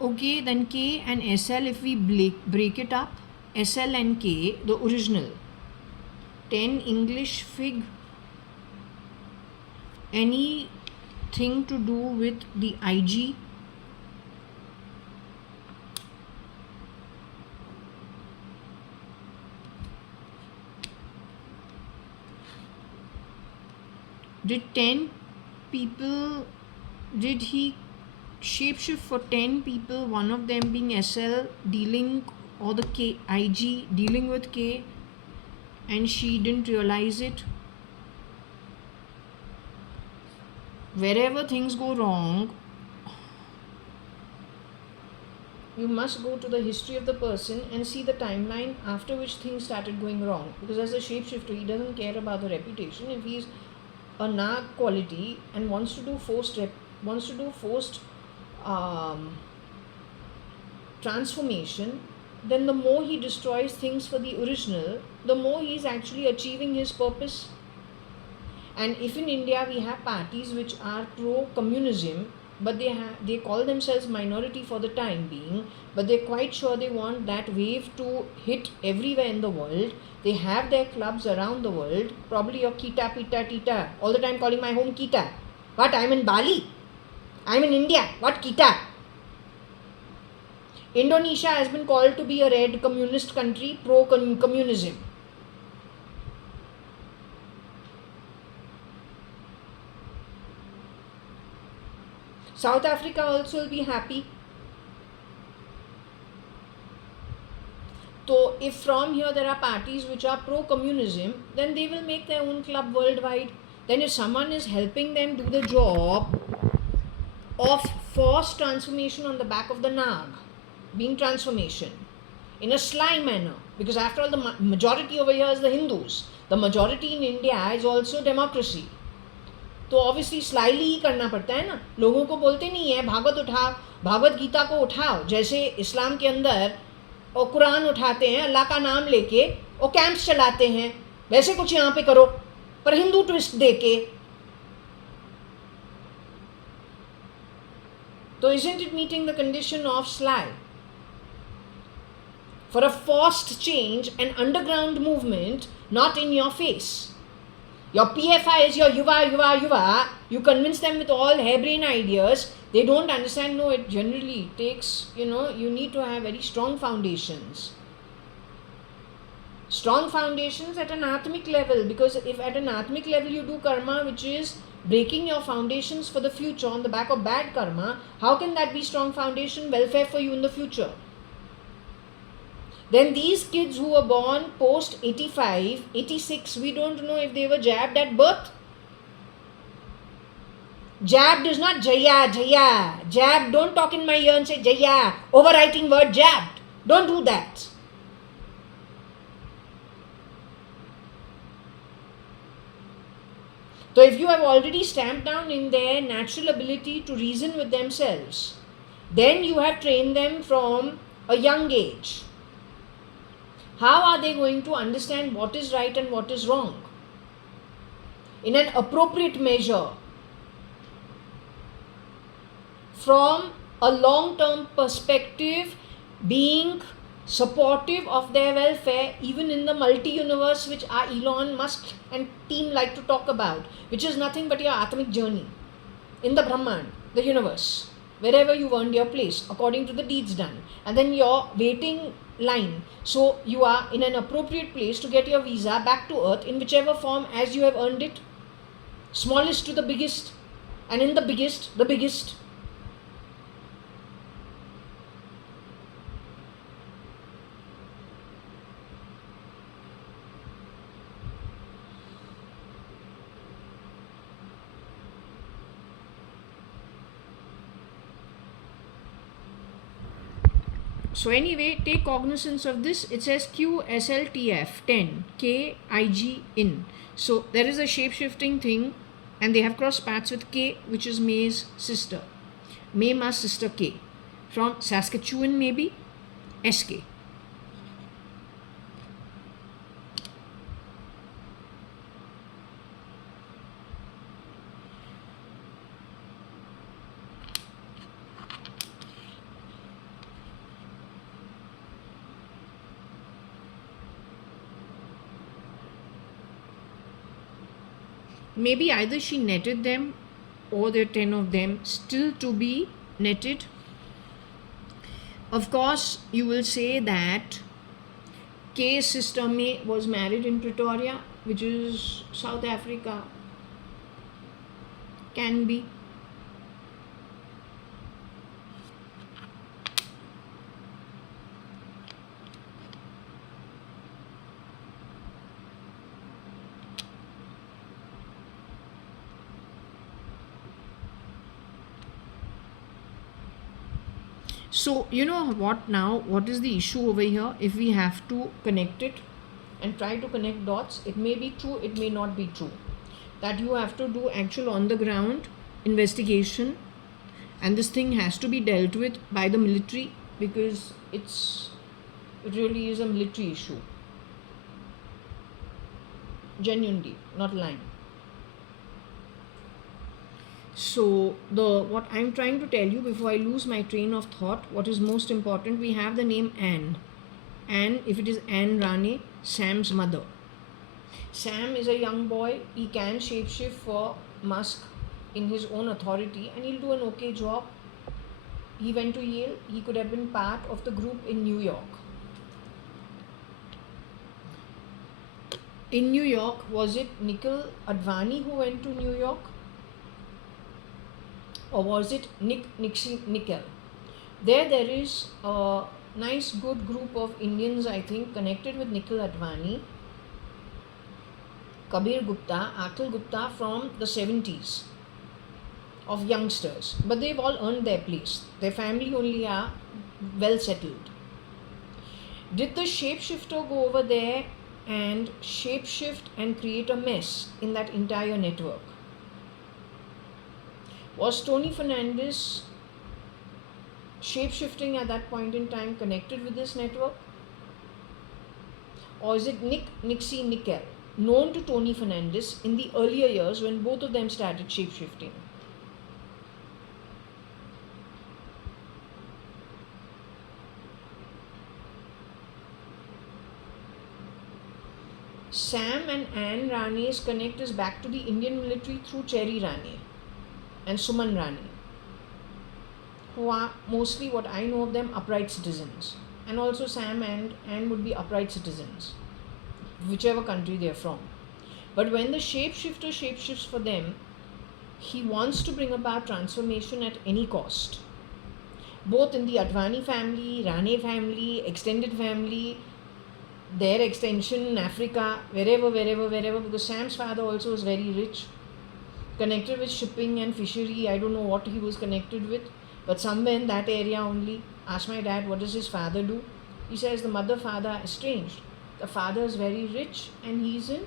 Okay, then K and SL, if we break it up, SL and K, the original. 10 English fig. Anything to do with the IG? Did 10 people, did he shapeshift for 10 people, one of them being SL dealing, or the K, IG dealing with K, and she didn't realize it? Wherever things go wrong, you must go to the history of the person and see the timeline after which things started going wrong. Because as a shapeshifter, he doesn't care about the reputation. If he's a nag quality and wants to do forced transformation, then the more he destroys things for the original, the more he is actually achieving his purpose. And if in India we have parties which are pro-communism, but they call themselves minority for the time being, but they're quite sure they want that wave to hit everywhere in the world. They have their clubs around the world, probably your Kita, Pita, Tita, all the time calling my home Kita. What? I'm in Bali. I'm in India. What Kita? Indonesia has been called to be a red communist country, pro-communism. South Africa also will be happy. So if from here there are parties which are pro-communism, then they will make their own club worldwide. Then if someone is helping them do the job of forced transformation on the back of the Nag, being transformation in a sly manner, because after all the majority over here is the Hindus. The majority in India is also democracy. तो obviously slightly ही करना पड़ता है ना. लोगों को बोलते नहीं है भागवत उठाओ, भागवत गीता को उठाओ, जैसे इस्लाम के अंदर और कुरान उठाते हैं अल्लाह का नाम लेके और कैंप्स चलाते हैं, वैसे कुछ यहाँ पे करो पर हिंदू ट्विस्ट देके. तो isn't it meeting the condition of sly? For a forced change, an underground movement, not in your face. Your PFI is your yuva. You convince them with all harebrained ideas. They don't understand. No, it generally takes, you need to have very strong foundations. Strong foundations at an atmic level. Because if at an atmic level you do karma which is breaking your foundations for the future on the back of bad karma, how can that be strong foundation, welfare for you in the future? Then these kids who were born post 85, 86, we don't know if they were jabbed at birth. Jabbed is not Jaya. Jabbed, don't talk in my ear and say Jaya. Overwriting word jabbed. Don't do that. So if you have already stamped down in their natural ability to reason with themselves, then you have trained them from a young age. How are they going to understand what is right and what is wrong in an appropriate measure from a long term perspective, being supportive of their welfare, even in the multi universe which our Elon Musk and team like to talk about, which is nothing but your Atmic journey in the Brahman, the universe, wherever you earned your place according to the deeds done, and then your waiting line. So you are in an appropriate place to get your visa back to earth in whichever form as you have earned it, smallest to the biggest, and in the biggest, the biggest. So anyway, take cognizance of this. It says QSLTF 10 KIG in. So there is a shape-shifting thing, and they have crossed paths with K, which is May's sister. May Ma's sister K. From Saskatchewan maybe, SK. Maybe either she netted them or there are 10 of them still to be netted. Of course, you will say that K's sister May was married in Pretoria, which is South Africa. Can be. So, you know what now? What is the issue over here? If we have to connect it and try to connect dots, it may be true, it may not be true. That you have to do actual on the ground investigation, and this thing has to be dealt with by the military because it really is a military issue. Genuinely, not lying. So what I'm trying to tell you before I lose my train of thought, what is most important, we have the name Anne. Anne, if it is Anne Rane, Sam's mother. Sam is a young boy. He can shapeshift for Musk in his own authority and he'll do an okay job. He went to Yale. He could have been part of the group in New York. In New York, was it JAYA.ADVANI who went to New York? Or was it Nickel? There is a nice good group of Indians, I think, connected with JAYA.ADVANI. Kabir Gupta, Akhil Gupta from the 70s of youngsters. But they've all earned their place. Their family only are well settled. Did the shapeshifter go over there and shapeshift and create a mess in that entire network? Was Tony Fernandez shapeshifting at that point in time connected with this network? Or is it Nixie Nickel, known to Tony Fernandez in the earlier years when both of them started shapeshifting? Sam and Anne Rane's connect is back to the Indian military through Cherry Rane and Suman Rane, who are mostly, what I know of them, upright citizens. And also Sam and Anne would be upright citizens, whichever country they're from. But when the shapeshifter shapeshifts for them, he wants to bring about transformation at any cost. Both in the Advani family, Rane family, extended family, their extension in Africa, wherever, because Sam's father also was very rich, connected with shipping and fishery. I don't know what he was connected with, but somewhere in that area only. Asked my dad, what does his father do? He says the mother father are estranged. The father is very rich and he's in,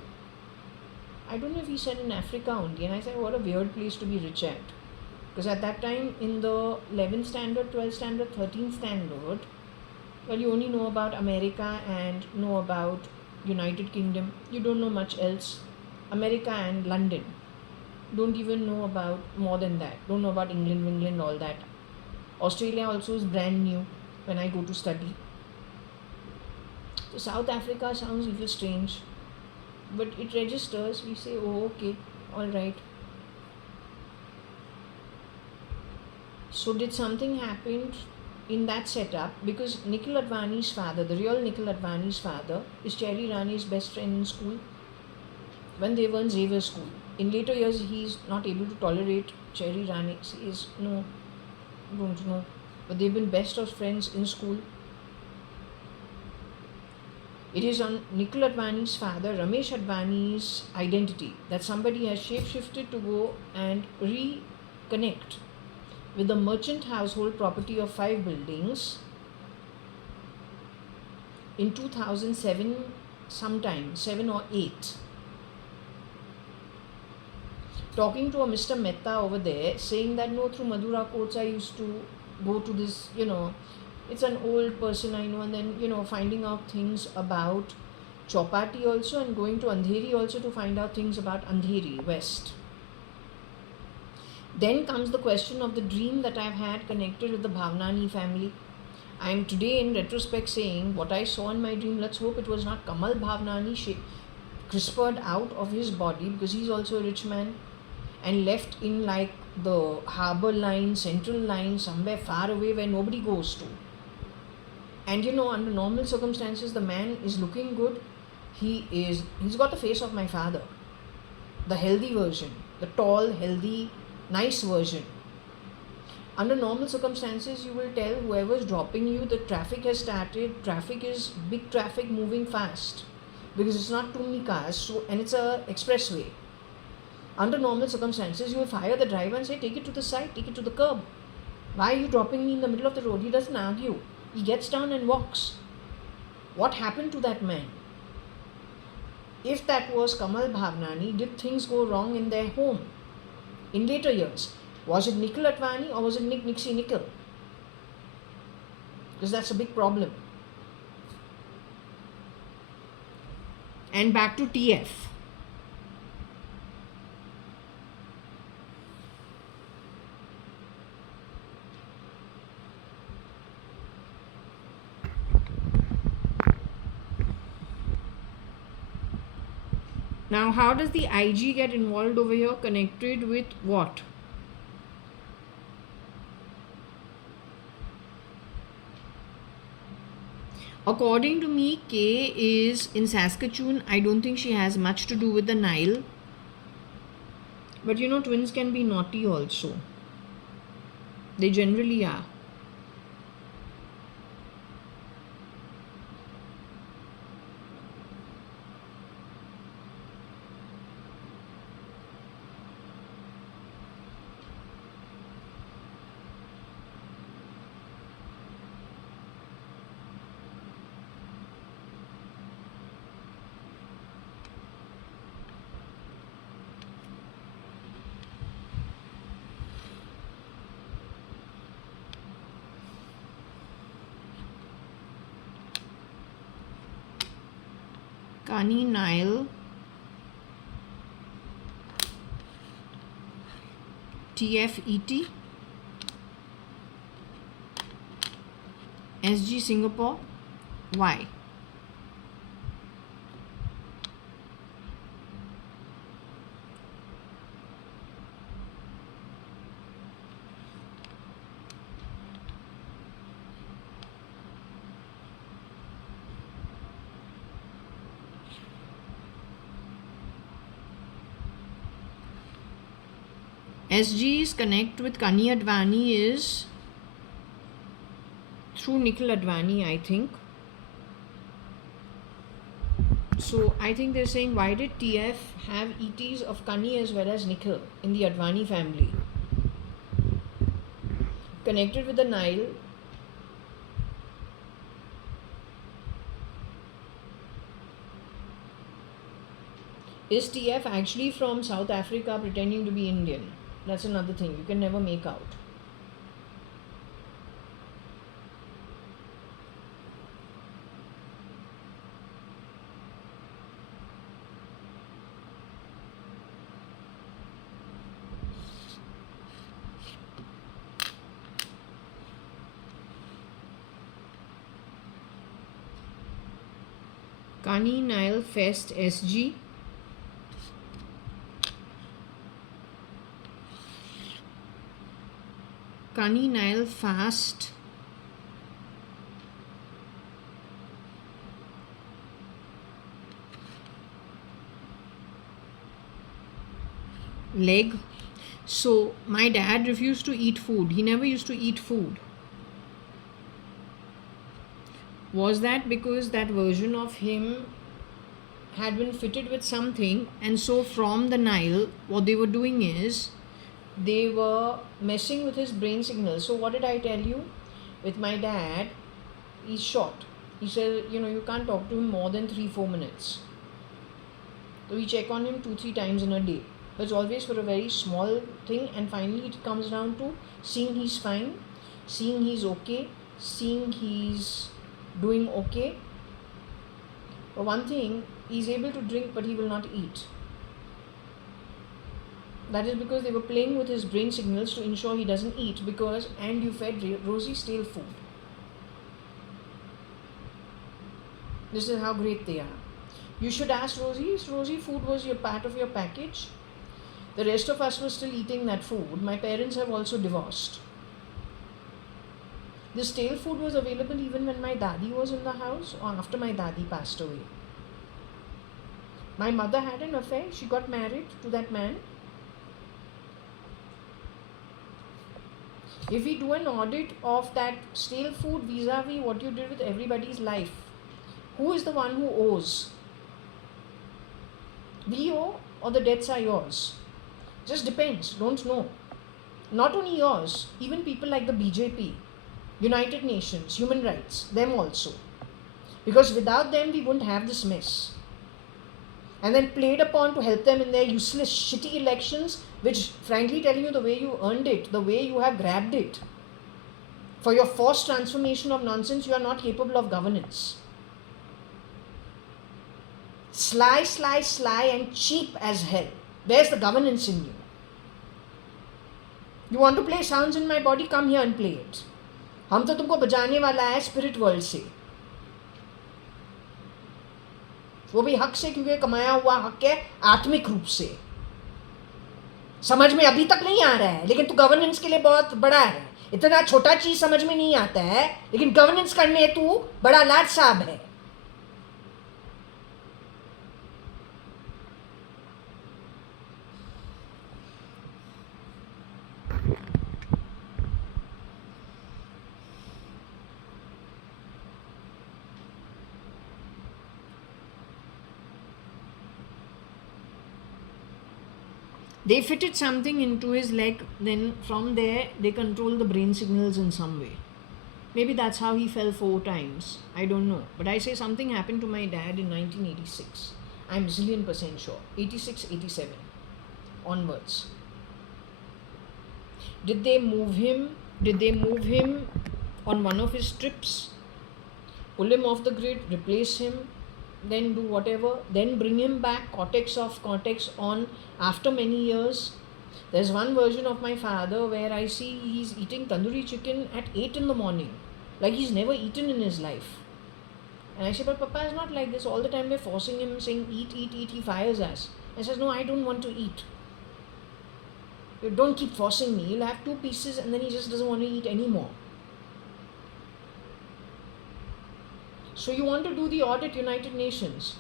I don't know if he said in Africa only. And I said, what a weird place to be rich at. Because at that time in the 11th standard, 12th standard, 13th standard, Well, you only know about America and know about United Kingdom. You don't know much else. America and London. Don't even know about more than that. Don't know about England, all that. Australia also is brand new when I go to study. So South Africa sounds a little strange, but it registers. We say, oh, okay, all right. So did something happen in that setup? Because Nikhil Advani's father, the real Nikhil Advani's father, is Cherry Rani's best friend in school when they were in Xavier School. In later years, he's not able to tolerate Cherry Rani. He says, no, don't know. But they've been best of friends in school. It is on Nikhil Advani's father, Ramesh Advani's identity that somebody has shapeshifted to go and reconnect with the merchant household property of 5 buildings in 2007 sometime, 7 or 8. Talking to a Mr. Mehta over there, saying that no, through Madura courts I used to go to this, it's an old person I know, and then, finding out things about Chopati also, and going to Andheri also to find out things about Andheri, West. Then comes the question of the dream that I've had connected with the Bhavnani family. I am today in retrospect saying what I saw in my dream, let's hope it was not Kamal Bhavnani crispered out of his body, because he's also a rich man, and left in like the harbour line, central line, somewhere far away where nobody goes to. And under normal circumstances, the man is looking good. He's got the face of my father, the healthy version, the tall, healthy, nice version. Under normal circumstances, you will tell whoever's dropping you, the traffic has started, traffic is big traffic moving fast, because it's not too many cars, and it's a expressway. Under normal circumstances, you will fire the driver and say, take it to the side, take it to the curb. Why are you dropping me in the middle of the road? He doesn't argue. He gets down and walks. What happened to that man? If that was Kamal Bhavnani, did things go wrong in their home in later years? Was it Nikhil Advani or was it Nixie Nikhil? Because that's a big problem. And back to TF. Now, how does the IG get involved over here? Connected with what? According to me, K is in Saskatchewan. I don't think she has much to do with the Nile. But twins can be naughty also. They generally are. Kani, Nile, TFET, SG Singapore, Y. SG's connect with Kani Advani is through Nikhil Advani, I think. So I think they're saying, why did TF have ETs of Kani as well as Nikhil in the Advani family? Connected with the Nile. Is TF actually from South Africa pretending to be Indian? That's another thing you can never make out. Kani Nile Fest SG. Kani Nile Fast. Leg. So my dad refused to eat food. He never used to eat food. Was that because that version of him had been fitted with something, and so from the Nile, what they were doing is they were messing with his brain signals. So what did I tell you? With my dad, he's short. He said, you can't talk to him more than 3-4 minutes. So we check on him 2-3 times in a day. But it's always for a very small thing, and finally it comes down to seeing he's fine, seeing he's okay, seeing he's doing okay. For one thing, he's able to drink but he will not eat. That is because they were playing with his brain signals to ensure he doesn't eat, and you fed Rosie stale food. This is how great they are. You should ask Rosie, Rosie, food was your part of your package? The rest of us were still eating that food. My parents have also divorced. The stale food was available even when my daddy was in the house or after my daddy passed away. My mother had an affair. She got married to that man. If we do an audit of that stale food vis-a-vis what you did with everybody's life, who is the one who owes? We owe, or the debts are yours? Just depends, don't know. Not only yours, even people like the BJP, United Nations, human rights, them also. Because without them, we wouldn't have this mess. And then played upon to help them in their useless, shitty elections, which, frankly telling you, the way you earned it, the way you have grabbed it, for your forced transformation of nonsense, you are not capable of governance. Sly, sly, sly and cheap as hell. Where's the governance in you? You want to play sounds in my body? Come here and play it. हम तो तुमको बजाने वाला है spirit world से, वो भी हक से, क्योंकि कमाया हुआ हक है आत्मिक रूप से. समझ में अभी तक नहीं आ रहा है, लेकिन तू गवर्नेंस के लिए बहुत बड़ा है. इतना छोटा चीज समझ में नहीं आता है, लेकिन गवर्नेंस करने तू बड़ा लाट साहब है. They fitted something into his leg, then from there they control the brain signals in some way. Maybe that's how he fell 4 times. I don't know. But I say something happened to my dad in 1986. I'm zillion% sure. 86, 87 onwards. Did they move him? Did they move him on one of his trips? Pull him off the grid, replace him, then do whatever, then bring him back, cortex off, cortex on, after many years. There's one version of my father where I see he's eating tandoori chicken at 8 in the morning, like he's never eaten in his life. And I say, but Papa is not like this. All the time we're forcing him, saying, eat, eat, eat. He fires us. I says, no, I don't want to eat. You don't keep forcing me. He'll have 2 pieces and then he just doesn't want to eat anymore. So you want to do the audit, United Nations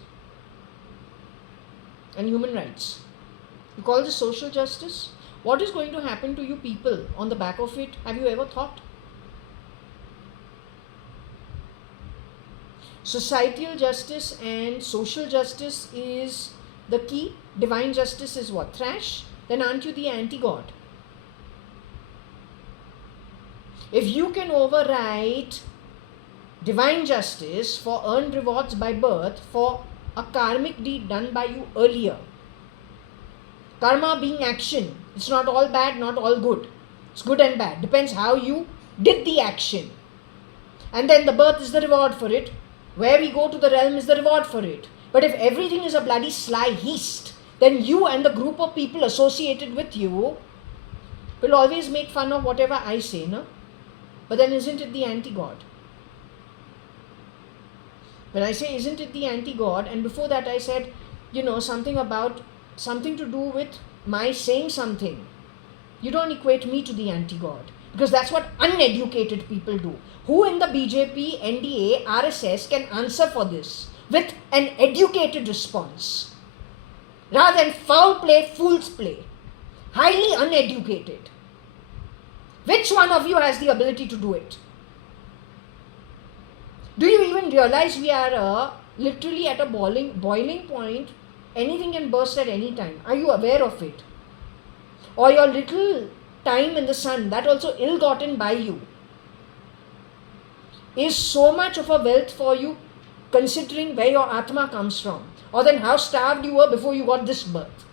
and human rights. You call this social justice? What is going to happen to you people on the back of it? Have you ever thought? Societal justice and social justice is the key. Divine justice is what? Trash? Then aren't you the anti-God? If you can overwrite divine justice for earned rewards by birth for a karmic deed done by you earlier. Karma being action. It's not all bad, not all good. It's good and bad. Depends how you did the action. And then the birth is the reward for it. Where we go to the realm is the reward for it. But if everything is a bloody sly heist, then you and the group of people associated with you will always make fun of whatever I say, no? But then isn't it the anti-God? When I say, isn't it the anti-God? And before that I said, something to do with my saying something. You don't equate me to the anti-God, because that's what uneducated people do. Who in the BJP, NDA, RSS can answer for this with an educated response rather than foul play, fool's play? Highly uneducated. Which one of you has the ability to do it? Do you even realize we are literally at a boiling point? Anything can burst at any time. Are you aware of it? Or your little time in the sun, that also ill-gotten by you, is so much of a wealth for you, considering where your Atma comes from. Or then how starved you were before you got this birth,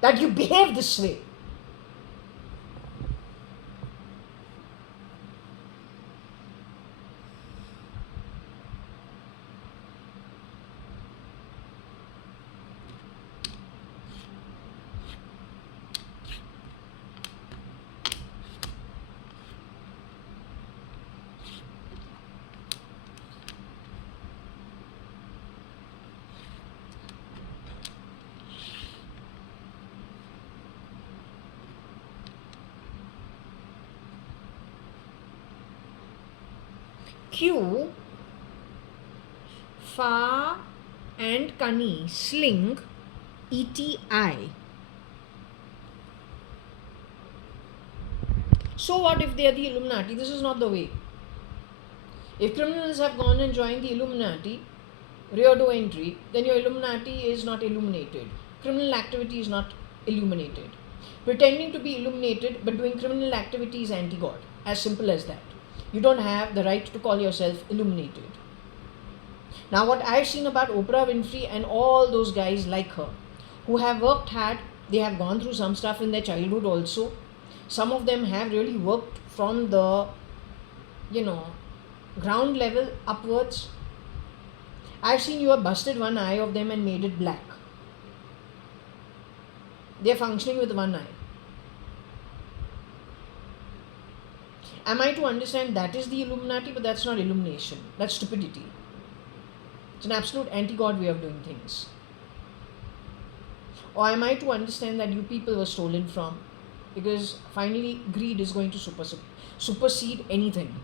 that you behave this way. Q, Fa and Kani, sling, ETI. So what if they are the Illuminati? This is not the way. If criminals have gone and joined the Illuminati, rear door entry, then your Illuminati is not illuminated. Criminal activity is not illuminated. Pretending to be illuminated but doing criminal activity is anti-God. As simple as that. You don't have the right to call yourself illuminated. Now what I've seen about Oprah Winfrey and all those guys like her, who have worked hard, they have gone through some stuff in their childhood also. Some of them have really worked from the, ground level upwards. I've seen you have busted one eye of them and made it black. They're functioning with one eye. Am I to understand that is the Illuminati? But that's not illumination. That's stupidity. It's an absolute anti-God way of doing things. Or am I to understand that you people were stolen from? Because finally greed is going to supersede anything.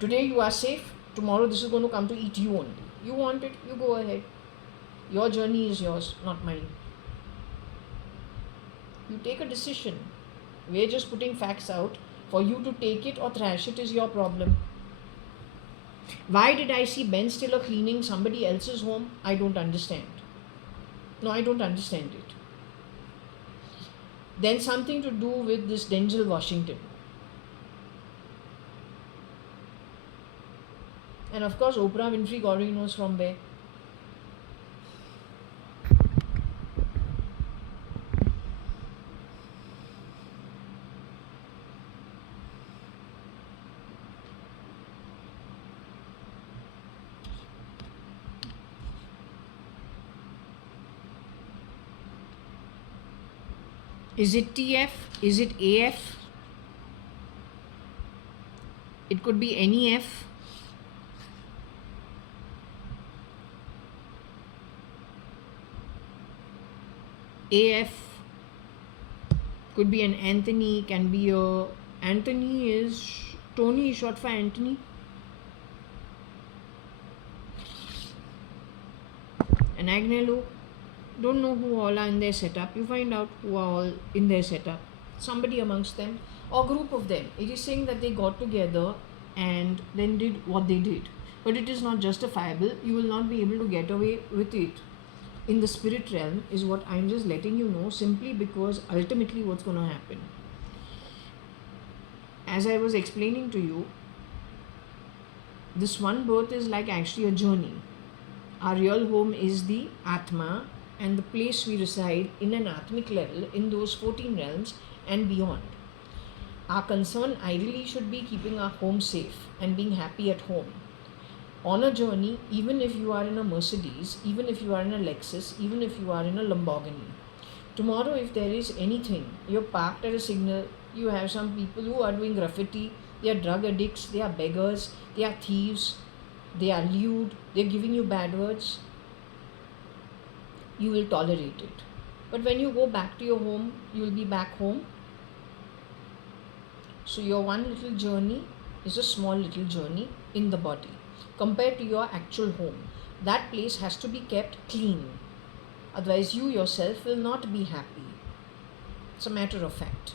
Today you are safe. Tomorrow this is going to come to eat you only. You want it, you go ahead. Your journey is yours, not mine. You take a decision. We're just putting facts out. For you to take it or trash it is your problem. Why did I see Ben Stiller cleaning somebody else's home? I don't understand. No, I don't understand it. Then something to do with this Denzel Washington. And of course, Oprah Winfrey, God only knows from where. Is it TF? Is it AF? It could be any F. AF could be an Anthony, can be a Anthony is Tony is short for Anthony. An Agnello. Don't know who all are in their setup. You find out who are all in their setup. Somebody amongst them or group of them. It is saying that they got together and then did what they did. But it is not justifiable. You will not be able to get away with it in the spirit realm, is what I'm just letting you know, simply because ultimately what's going to happen. As I was explaining to you, this one birth is like actually a journey. Our real home is the Atma and the place we reside in an Atmic level in those 14 realms and beyond. Our concern ideally should be keeping our home safe and being happy at home. On a journey, even if you are in a Mercedes, even if you are in a Lexus, even if you are in a Lamborghini, tomorrow if there is anything, you're parked at a signal, you have some people who are doing graffiti, they are drug addicts, they are beggars, they are thieves, they are lewd, they're giving you bad words, you will tolerate it. But when you go back to your home, you will be back home. So your one little journey is a small little journey in the body compared to your actual home. That place has to be kept clean. Otherwise, you yourself will not be happy. It's a matter of fact.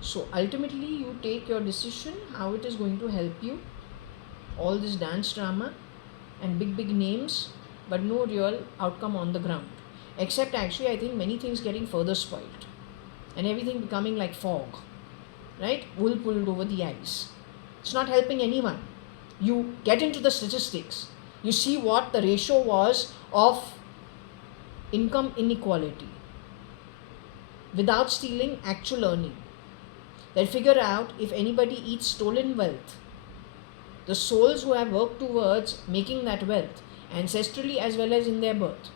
So ultimately, you take your decision how it is going to help you. All this dance drama and big names, but no real outcome on the ground. Except actually, I think many things getting further spoiled and everything becoming like fog, right? Wool pulled over the eyes. It's not helping anyone. You get into the statistics. You see what the ratio was of income inequality without stealing actual earning. Then figure out if anybody eats stolen wealth. The souls who have worked towards making that wealth, ancestrally as well as in their birth.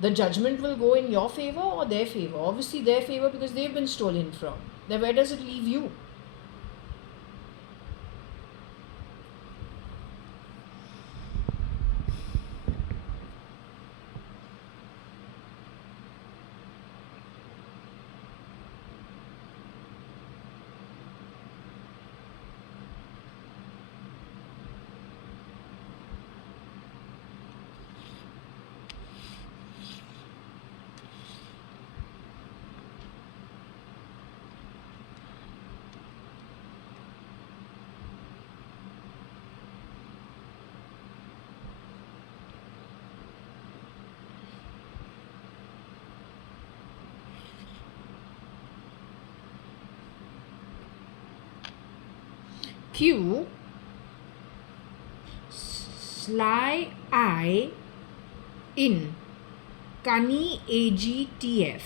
The judgment will go in your favor or their favor. Obviously their favor because they've been stolen from. Then where does it leave you? Q sly eye in Kani AGTF.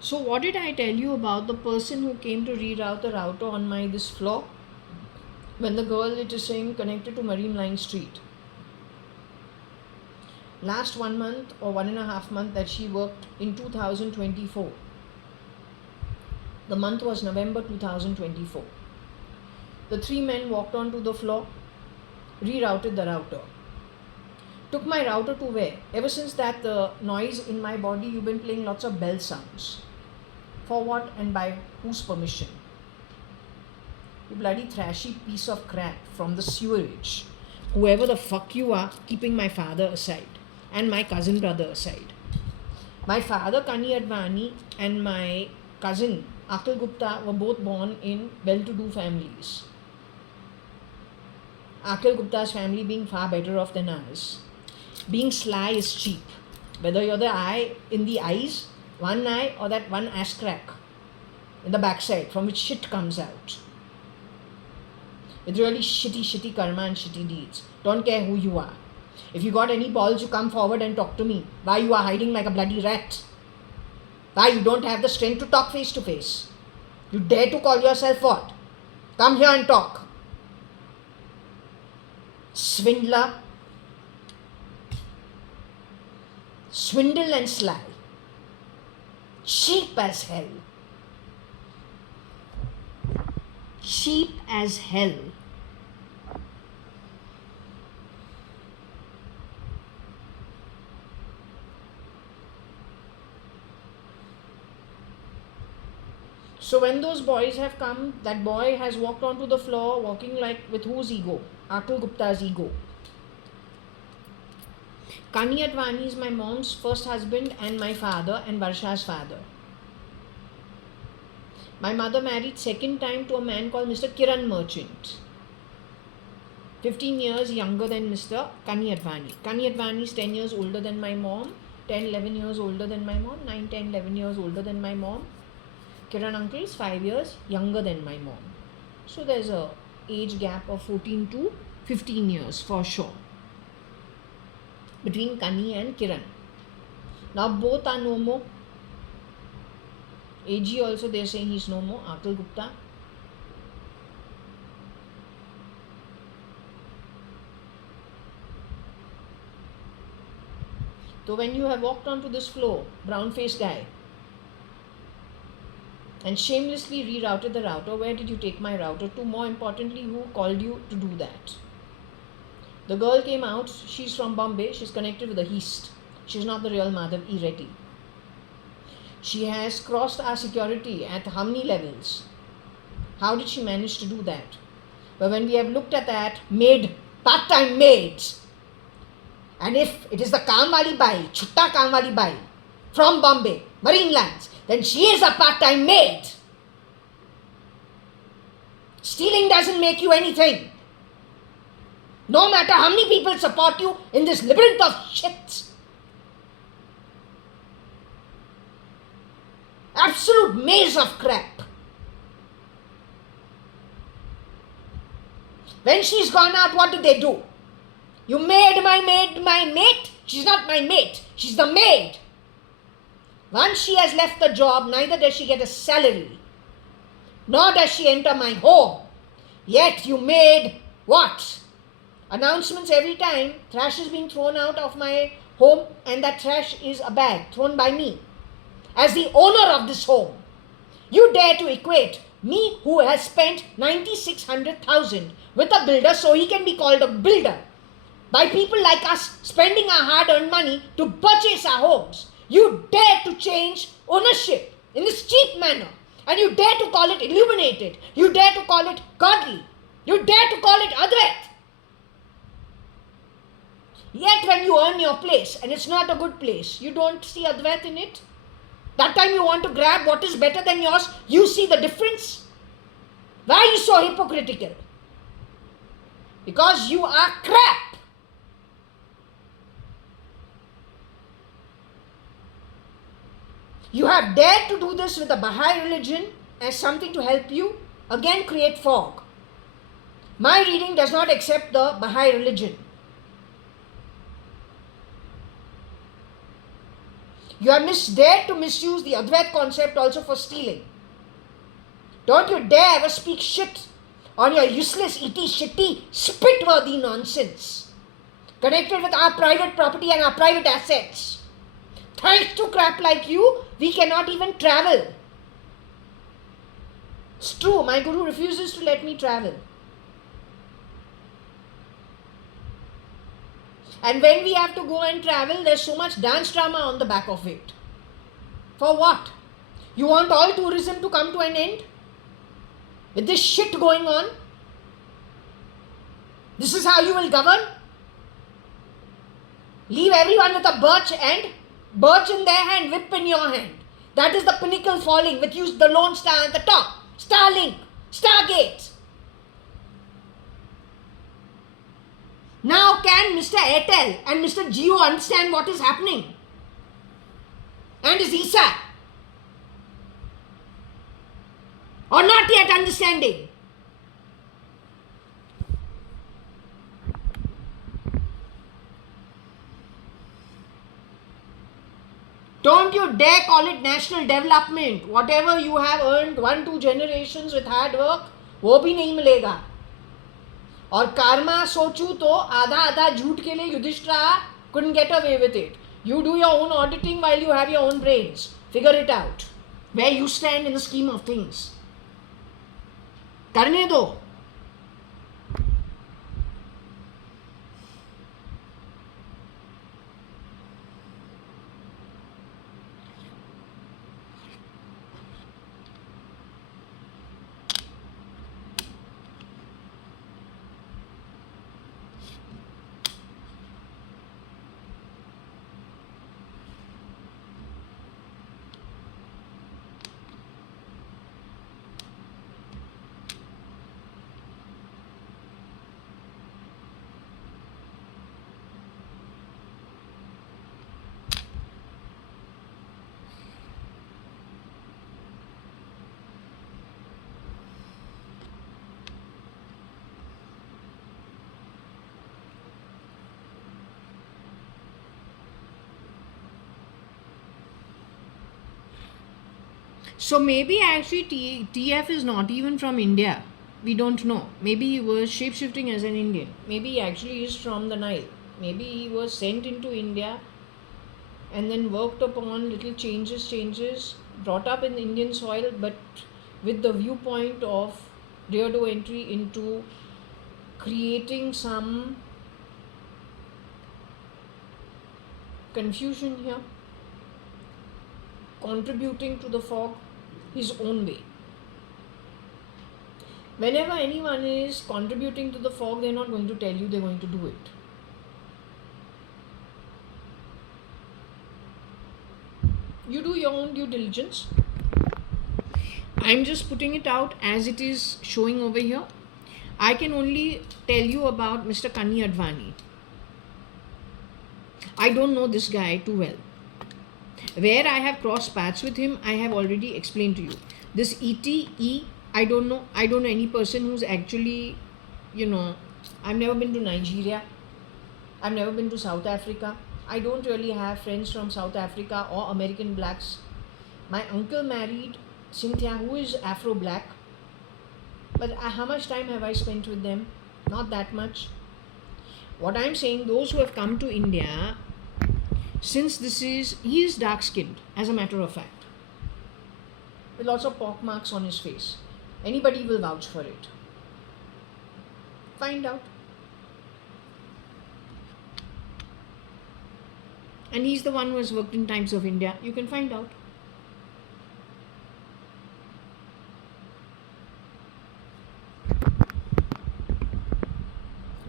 So what did I tell you about the person who came to reroute the router on my this floor? When the girl, it is saying connected to Marine Line Street. Last 1 month or 1.5 months that she worked in 2024. The month was November 2024. The 3 men walked onto the floor, rerouted the router. Took my router to where? Ever since that the noise in my body, you've been playing lots of bell sounds. For what and by whose permission? You bloody thrashy piece of crap from the sewerage. Whoever the fuck you are, keeping my father aside and my cousin brother aside. My father I-Occultist and my cousin Akhil Gupta were both born in well-to-do families. Akhil Gupta's family being far better off than ours. Being sly is cheap. Whether you're the eye in the eyes, one eye, or that one ass crack in the backside from which shit comes out. With really shitty karma and shitty deeds. Don't care who you are. If you got any balls, you come forward and talk to me. Why you are hiding like a bloody rat? Why you don't have the strength to talk face to face? You dare to call yourself what? Come here and talk. Swindler. Swindle and sly. Cheap as hell. Cheap as hell. So when those boys have come, that boy has walked onto the floor walking like with whose ego? Akhil Gupta's ego. I-Occultist is my mom's first husband and my father and Varsha's father. My mother married second time to a man called Mr. Kiran Merchant. 15 years younger than Mr. I-Occultist. I-Occultist is 10 years older than my mom, 10, 11 years older than my mom, 9, 10, 11 years older than my mom. Kiran uncle is 5 years younger than my mom. So there's a age gap of 14 to 15 years for sure between Kani and Kiran. Now both are no more. AG also they're saying he's no more, Akhil Gupta. So when you have walked onto this floor, brown-faced guy, and shamelessly rerouted the router, where did you take my router to? More importantly, who called you to do that? The girl came out, she's from Bombay, she's connected with the East. She's not the real Madhav E. Reddy. She has crossed our security at how many levels? How did she manage to do that? But when we have looked at that, part-time maids, and if it is the Kamwali Bai, Chutta Kamwali Bai, from Bombay, Marine Lands, then she is a part-time maid. Stealing doesn't make you anything. No matter how many people support you in this labyrinth of shit. Absolute maze of crap. When she's gone out, what do? You made my mate? She's not my mate. She's the maid. Once she has left the job, neither does she get a salary, nor does she enter my home. Yet you made what? Announcements every time trash is being thrown out of my home, and that trash is a bag thrown by me as the owner of this home. You dare to equate me, who has spent 96,000 with a builder so he can be called a builder, by people like us spending our hard-earned money to purchase our homes. You dare to change ownership in this cheap manner, and you dare to call it illuminated. You dare to call it godly. You dare to call it Advait. Yet when you earn your place, and it's not a good place, you don't see Advait in it. That time you want to grab what is better than yours, you see the difference. Why are you so hypocritical? Because you are crap. You have dared to do this with the Baha'i religion as something to help you, again create fog. My reading does not accept the Baha'i religion. You have dared to misuse the Advait concept also for stealing. Don't you dare ever speak shit on your useless, itty, shitty, spit-worthy nonsense connected with our private property and our private assets. Thanks to crap like you, we cannot even travel. It's true, my guru refuses to let me travel. And when we have to go and travel, there's so much dance drama on the back of it. For what? You want all tourism to come to an end? With this shit going on? This is how you will govern? Leave everyone with a birch in their hand, whip in your hand. That is the pinnacle falling, with you the lone star at the top. Starlink, Stargate. Now can Mr. Airtel and Mr. Jio understand what is happening? And is Isa? Or not yet understanding? Don't you dare call it national development. Whatever you have earned 1-2 generations with hard work, वो भी नहीं मिलेगा. और karma सोचूं तो आधा झूठ के लिए Yudhishthir couldn't get away with it. You do your own auditing while you have your own brains. Figure it out. Where you stand in the scheme of things. करने दो. So maybe actually TF is not even from India. We don't know. Maybe he was shape-shifting as an Indian. Maybe he actually is from the Nile. Maybe he was sent into India and then worked upon little changes, brought up in Indian soil, but with the viewpoint of rear-door entry into creating some confusion here, contributing to the fog his own way. Whenever anyone is contributing to the fog, they're not going to tell you, they're going to do it. You do your own due diligence. I'm just putting it out as it is showing over here. I can only tell you about Mr. JAYA.ADVANI. I don't know this guy too well. Where I have crossed paths with him, I have already explained to you. This ETE, I don't know any person who's actually, I've never been to Nigeria. I've never been to South Africa. I don't really have friends from South Africa or American blacks. My uncle married Cynthia, who is Afro-black. But how much time have I spent with them? Not that much. What I'm saying, those who have come to India, since he is dark-skinned, as a matter of fact, with lots of pock marks on his face. Anybody will vouch for it. Find out. And he's the one who has worked in Times of India. You can find out.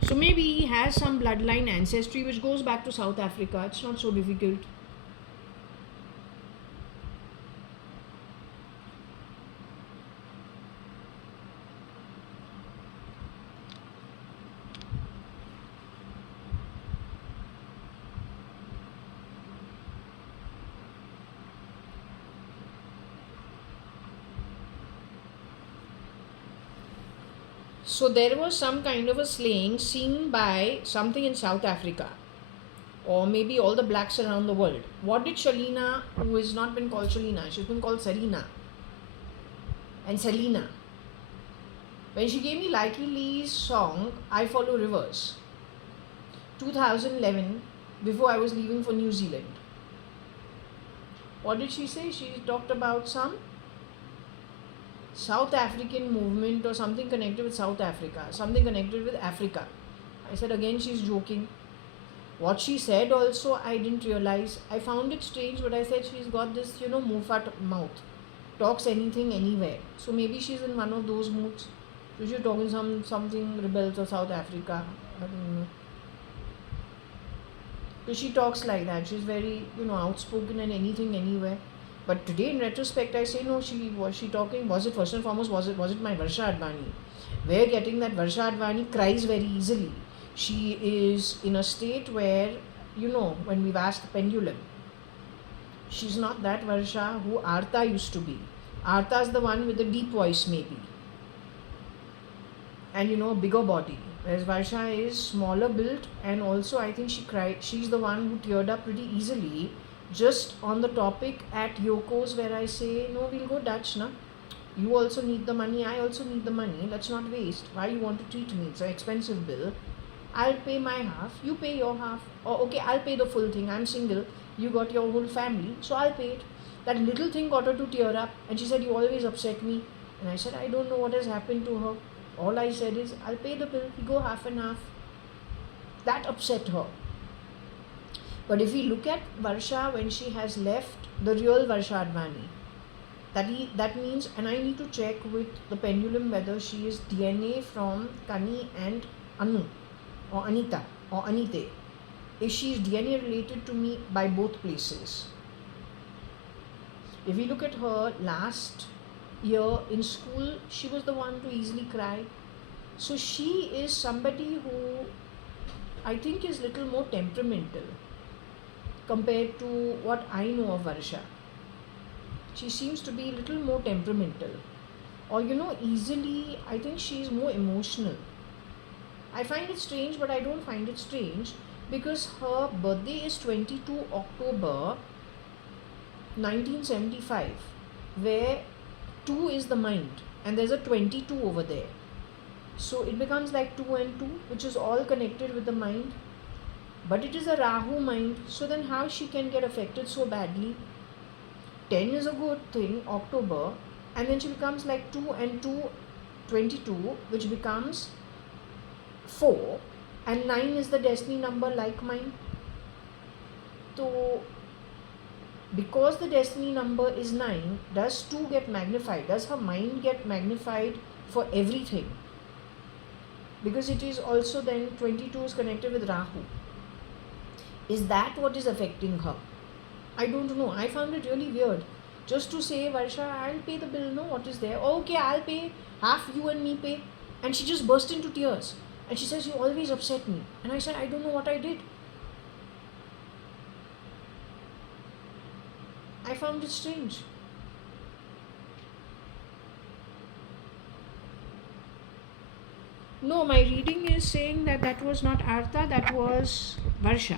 So maybe he has some bloodline ancestry which goes back to South Africa. It's not so difficult. So there was some kind of a slaying seen by something in South Africa, or maybe all the blacks around the world. What did Shalina, who has not been called Shalina, she's been called Serena and Selena. When she gave me Likely Lee's song, I Follow Rivers, 2011, before I was leaving for New Zealand. What did she say? She talked about some South African movement or something connected with South Africa, something connected with Africa. I said again she's joking. What she said also I didn't realize. I found it strange, but I said she's got this, Mufat mouth. Talks anything anywhere. So maybe she's in one of those moods. So she's talking something rebels or South Africa. I don't know. Because she talks like that. She's very, outspoken and anything anywhere. But today, in retrospect, I say no. Was she talking? Was it first and foremost? Was it my JAYA.ADVANI? We're getting that JAYA.ADVANI cries very easily. She is in a state where, when we've asked the pendulum, she's not that Varsha who Artha used to be. Artha is the one with the deep voice, maybe, and bigger body. Whereas Varsha is smaller built, and also I think she cried. She's the one who teared up pretty easily. Just on the topic at Yoko's, where I say, no, we'll go Dutch, na? You also need the money, I also need the money. Let's not waste. Why you want to treat me? It's an expensive bill. I'll pay my half, you pay your half. Or okay, I'll pay the full thing. I'm single. You got your whole family, so I'll pay it. That little thing got her to tear up, and she said, you always upset me. And I said, I don't know what has happened to her. All I said is, I'll pay the bill. We go half and half. That upset her. But if we look at Varsha when she has left, the real JAYA.ADVANI, that means, and I need to check with the pendulum whether she is DNA from Kani and Anu or Anita or Anite. If she is DNA related to me by both places. If we look at her last year in school, she was the one to easily cry. So she is somebody who I think is little more temperamental compared to what I know of Varsha. She seems to be a little more temperamental. Or easily, I think she is more emotional. I find it strange, but I don't find it strange because her birthday is 22 October 1975, where 2 is the mind and there's a 22 over there. So it becomes like 2 and 2, which is all connected with the mind. But it is a Rahu mind, so then how she can get affected so badly? 10 is a good thing, October, and then she becomes like 2 and 2, 22, which becomes 4, and 9 is the destiny number like mine. So, because the destiny number is 9, does 2 get magnified? Does her mind get magnified for everything? Because it is also then 22 is connected with Rahu. Is that what is affecting her? I don't know. I found it really weird. Just to say, Varsha, I'll pay the bill. No, what is there? Oh, okay, I'll pay. Half you and me pay. And she just burst into tears. And she says, you always upset me. And I said, I don't know what I did. I found it strange. No, my reading is saying that that was not Artha, that was Varsha.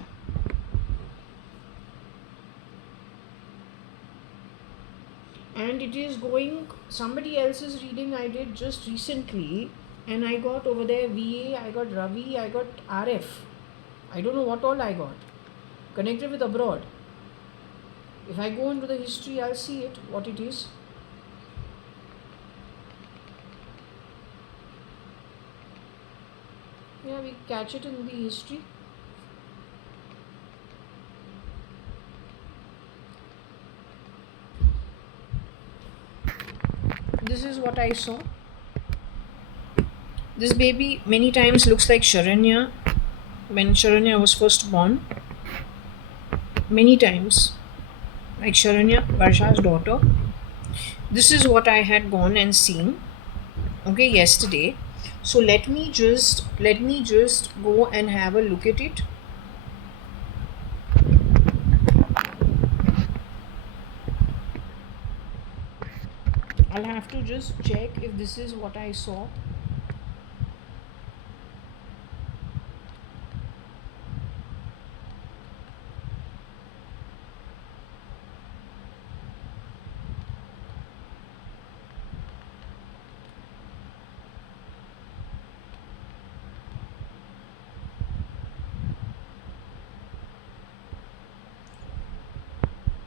And it is going, somebody else's reading I did just recently, and I got over there VA, I got Ravi, I got RF. I don't know what all I got. Connected with abroad. If I go into the history, I'll see it, what it is. Yeah, we catch it in the history. This is what I saw. This baby many times looks like Sharanya when Sharanya was first born. Many times. Like Sharanya, Varsha's daughter. This is what I had gone and seen. Okay, yesterday. So let me just go and have a look at it. I'll have to just check if this is what I saw.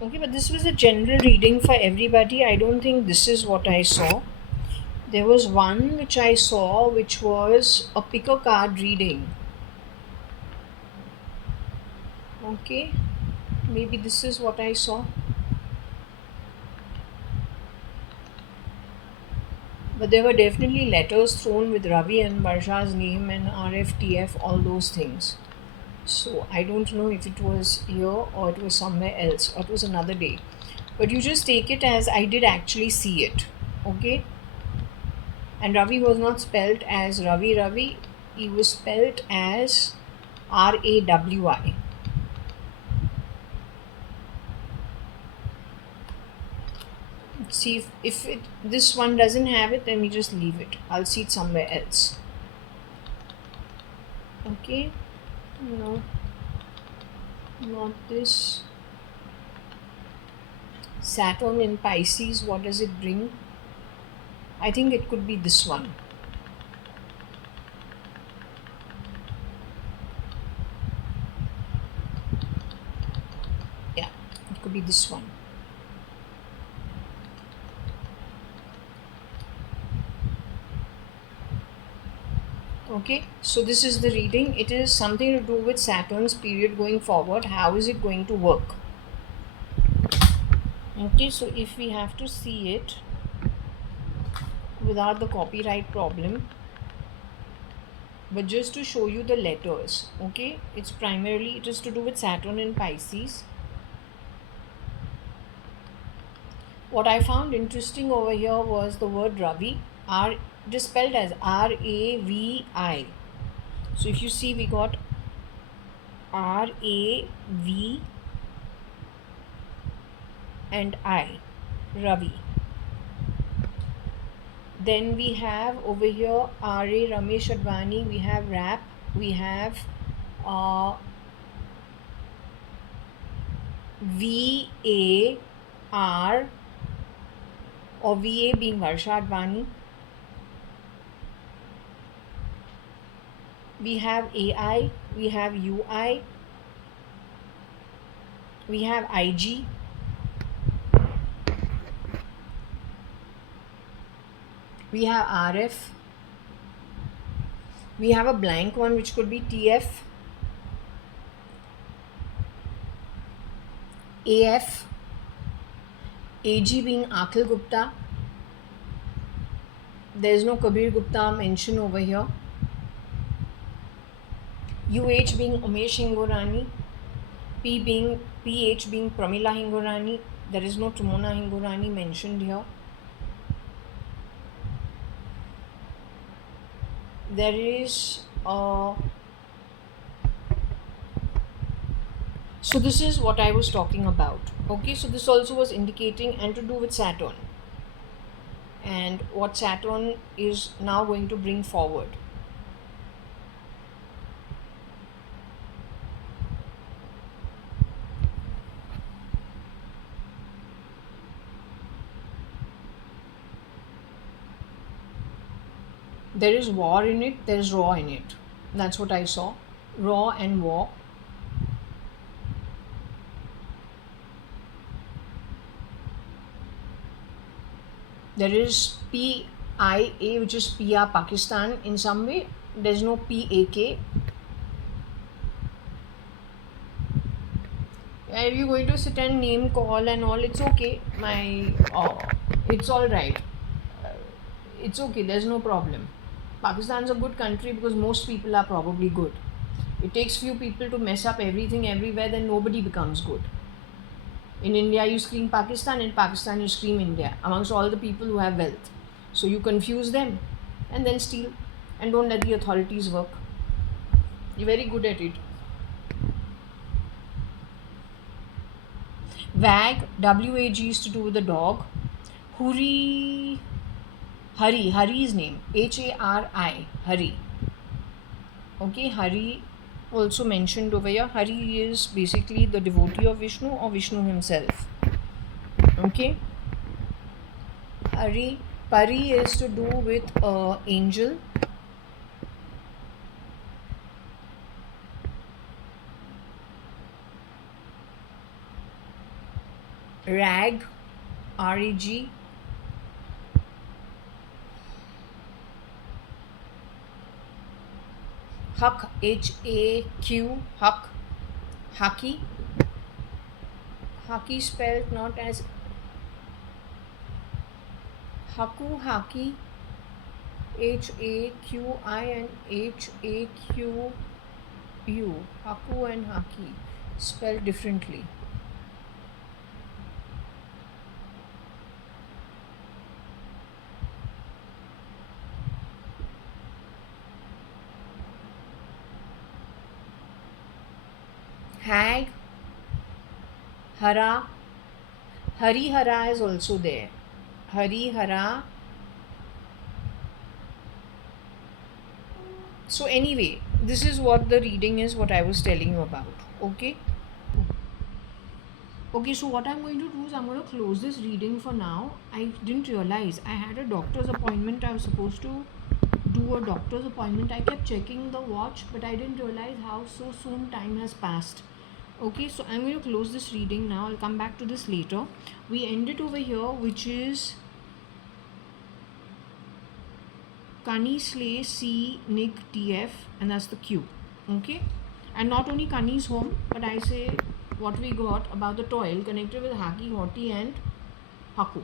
Okay, but this was a general reading for everybody. I don't think this is what I saw. There was one which I saw which was a pick a card reading. Okay, maybe this is what I saw. But there were definitely letters thrown with Ravi and Varsha's name and RFTF, all those things. So I don't know if it was here or it was somewhere else or it was another day. But you just take it as I did actually see it. Okay? And Ravi was not spelt as Ravi. He was spelt as RAWI. See if this one doesn't have it, then we just leave it. I'll see it somewhere else. Okay? No, not this. Saturn in Pisces, what does it bring? I think it could be this one. Yeah, it could be this one. Okay, so this is the reading. It is something to do with Saturn's period going forward. How is it going to work? Okay, so if we have to see it without the copyright problem, but just to show you the letters, okay, it's primarily, it is to do with Saturn in Pisces. What I found interesting over here was the word Ravi. It is spelled as RAVI. So if you see, we got RAV and I, Ravi. Then we have over here R.A. Ramesh Advani, we have rap, we have VAR or VA being Varsha Advani. We have AI, we have UI, We have IG. We have RF. We have a blank one which could be TF, AF, AG being Akhil Gupta. There is no Kabir Gupta mentioned over here. UH being Umesh Hingorani, PH being Pramila Hingorani. There is no Trumona Hingorani mentioned here. There is so this is what I was talking about. Okay, so this also was indicating and to do with Saturn and what Saturn is now going to bring forward. There is war in it, there is raw in it. That's what I saw. Raw and war. There is PIA, which is PIA Pakistan in some way. There is no PAK. If you're going to sit and name call and all, it's okay. It's all right. It's okay. There's no problem. Pakistan's a good country because most people are probably good. It takes few people to mess up everything everywhere, then nobody becomes good. In India, you scream Pakistan. In Pakistan, you scream India amongst all the people who have wealth. So you confuse them and then steal and don't let the authorities work. You're very good at it. WAG, WAG is to do with the dog. Hari's name, HARI, Hari. Okay, Hari also mentioned over here. Hari is basically the devotee of Vishnu or Vishnu himself. Okay. Pari is to do with angel. Rag, REG. Haq, HAQ, Haq. Haki. Haki spelled not as Haku, Haki, HAQI and HAQU. Haku and Haki spelled differently. Hag, Hara, Harihara is also there. Harihara. So anyway, this is what the reading is, what I was telling you about. Okay. Okay, so what I'm going to do is I'm going to close this reading for now. I didn't realize I had a doctor's appointment. I was supposed to do a doctor's appointment. I kept checking the watch, but I didn't realize how so soon time has passed. Okay, so I'm going to close this reading now. I'll come back to this later. We end it over here, which is Kani Slay C Nick TF, and that's the Q. Okay, and not only Kani's home, but I say what we got about the toil connected with Haki, Hoti and Haku.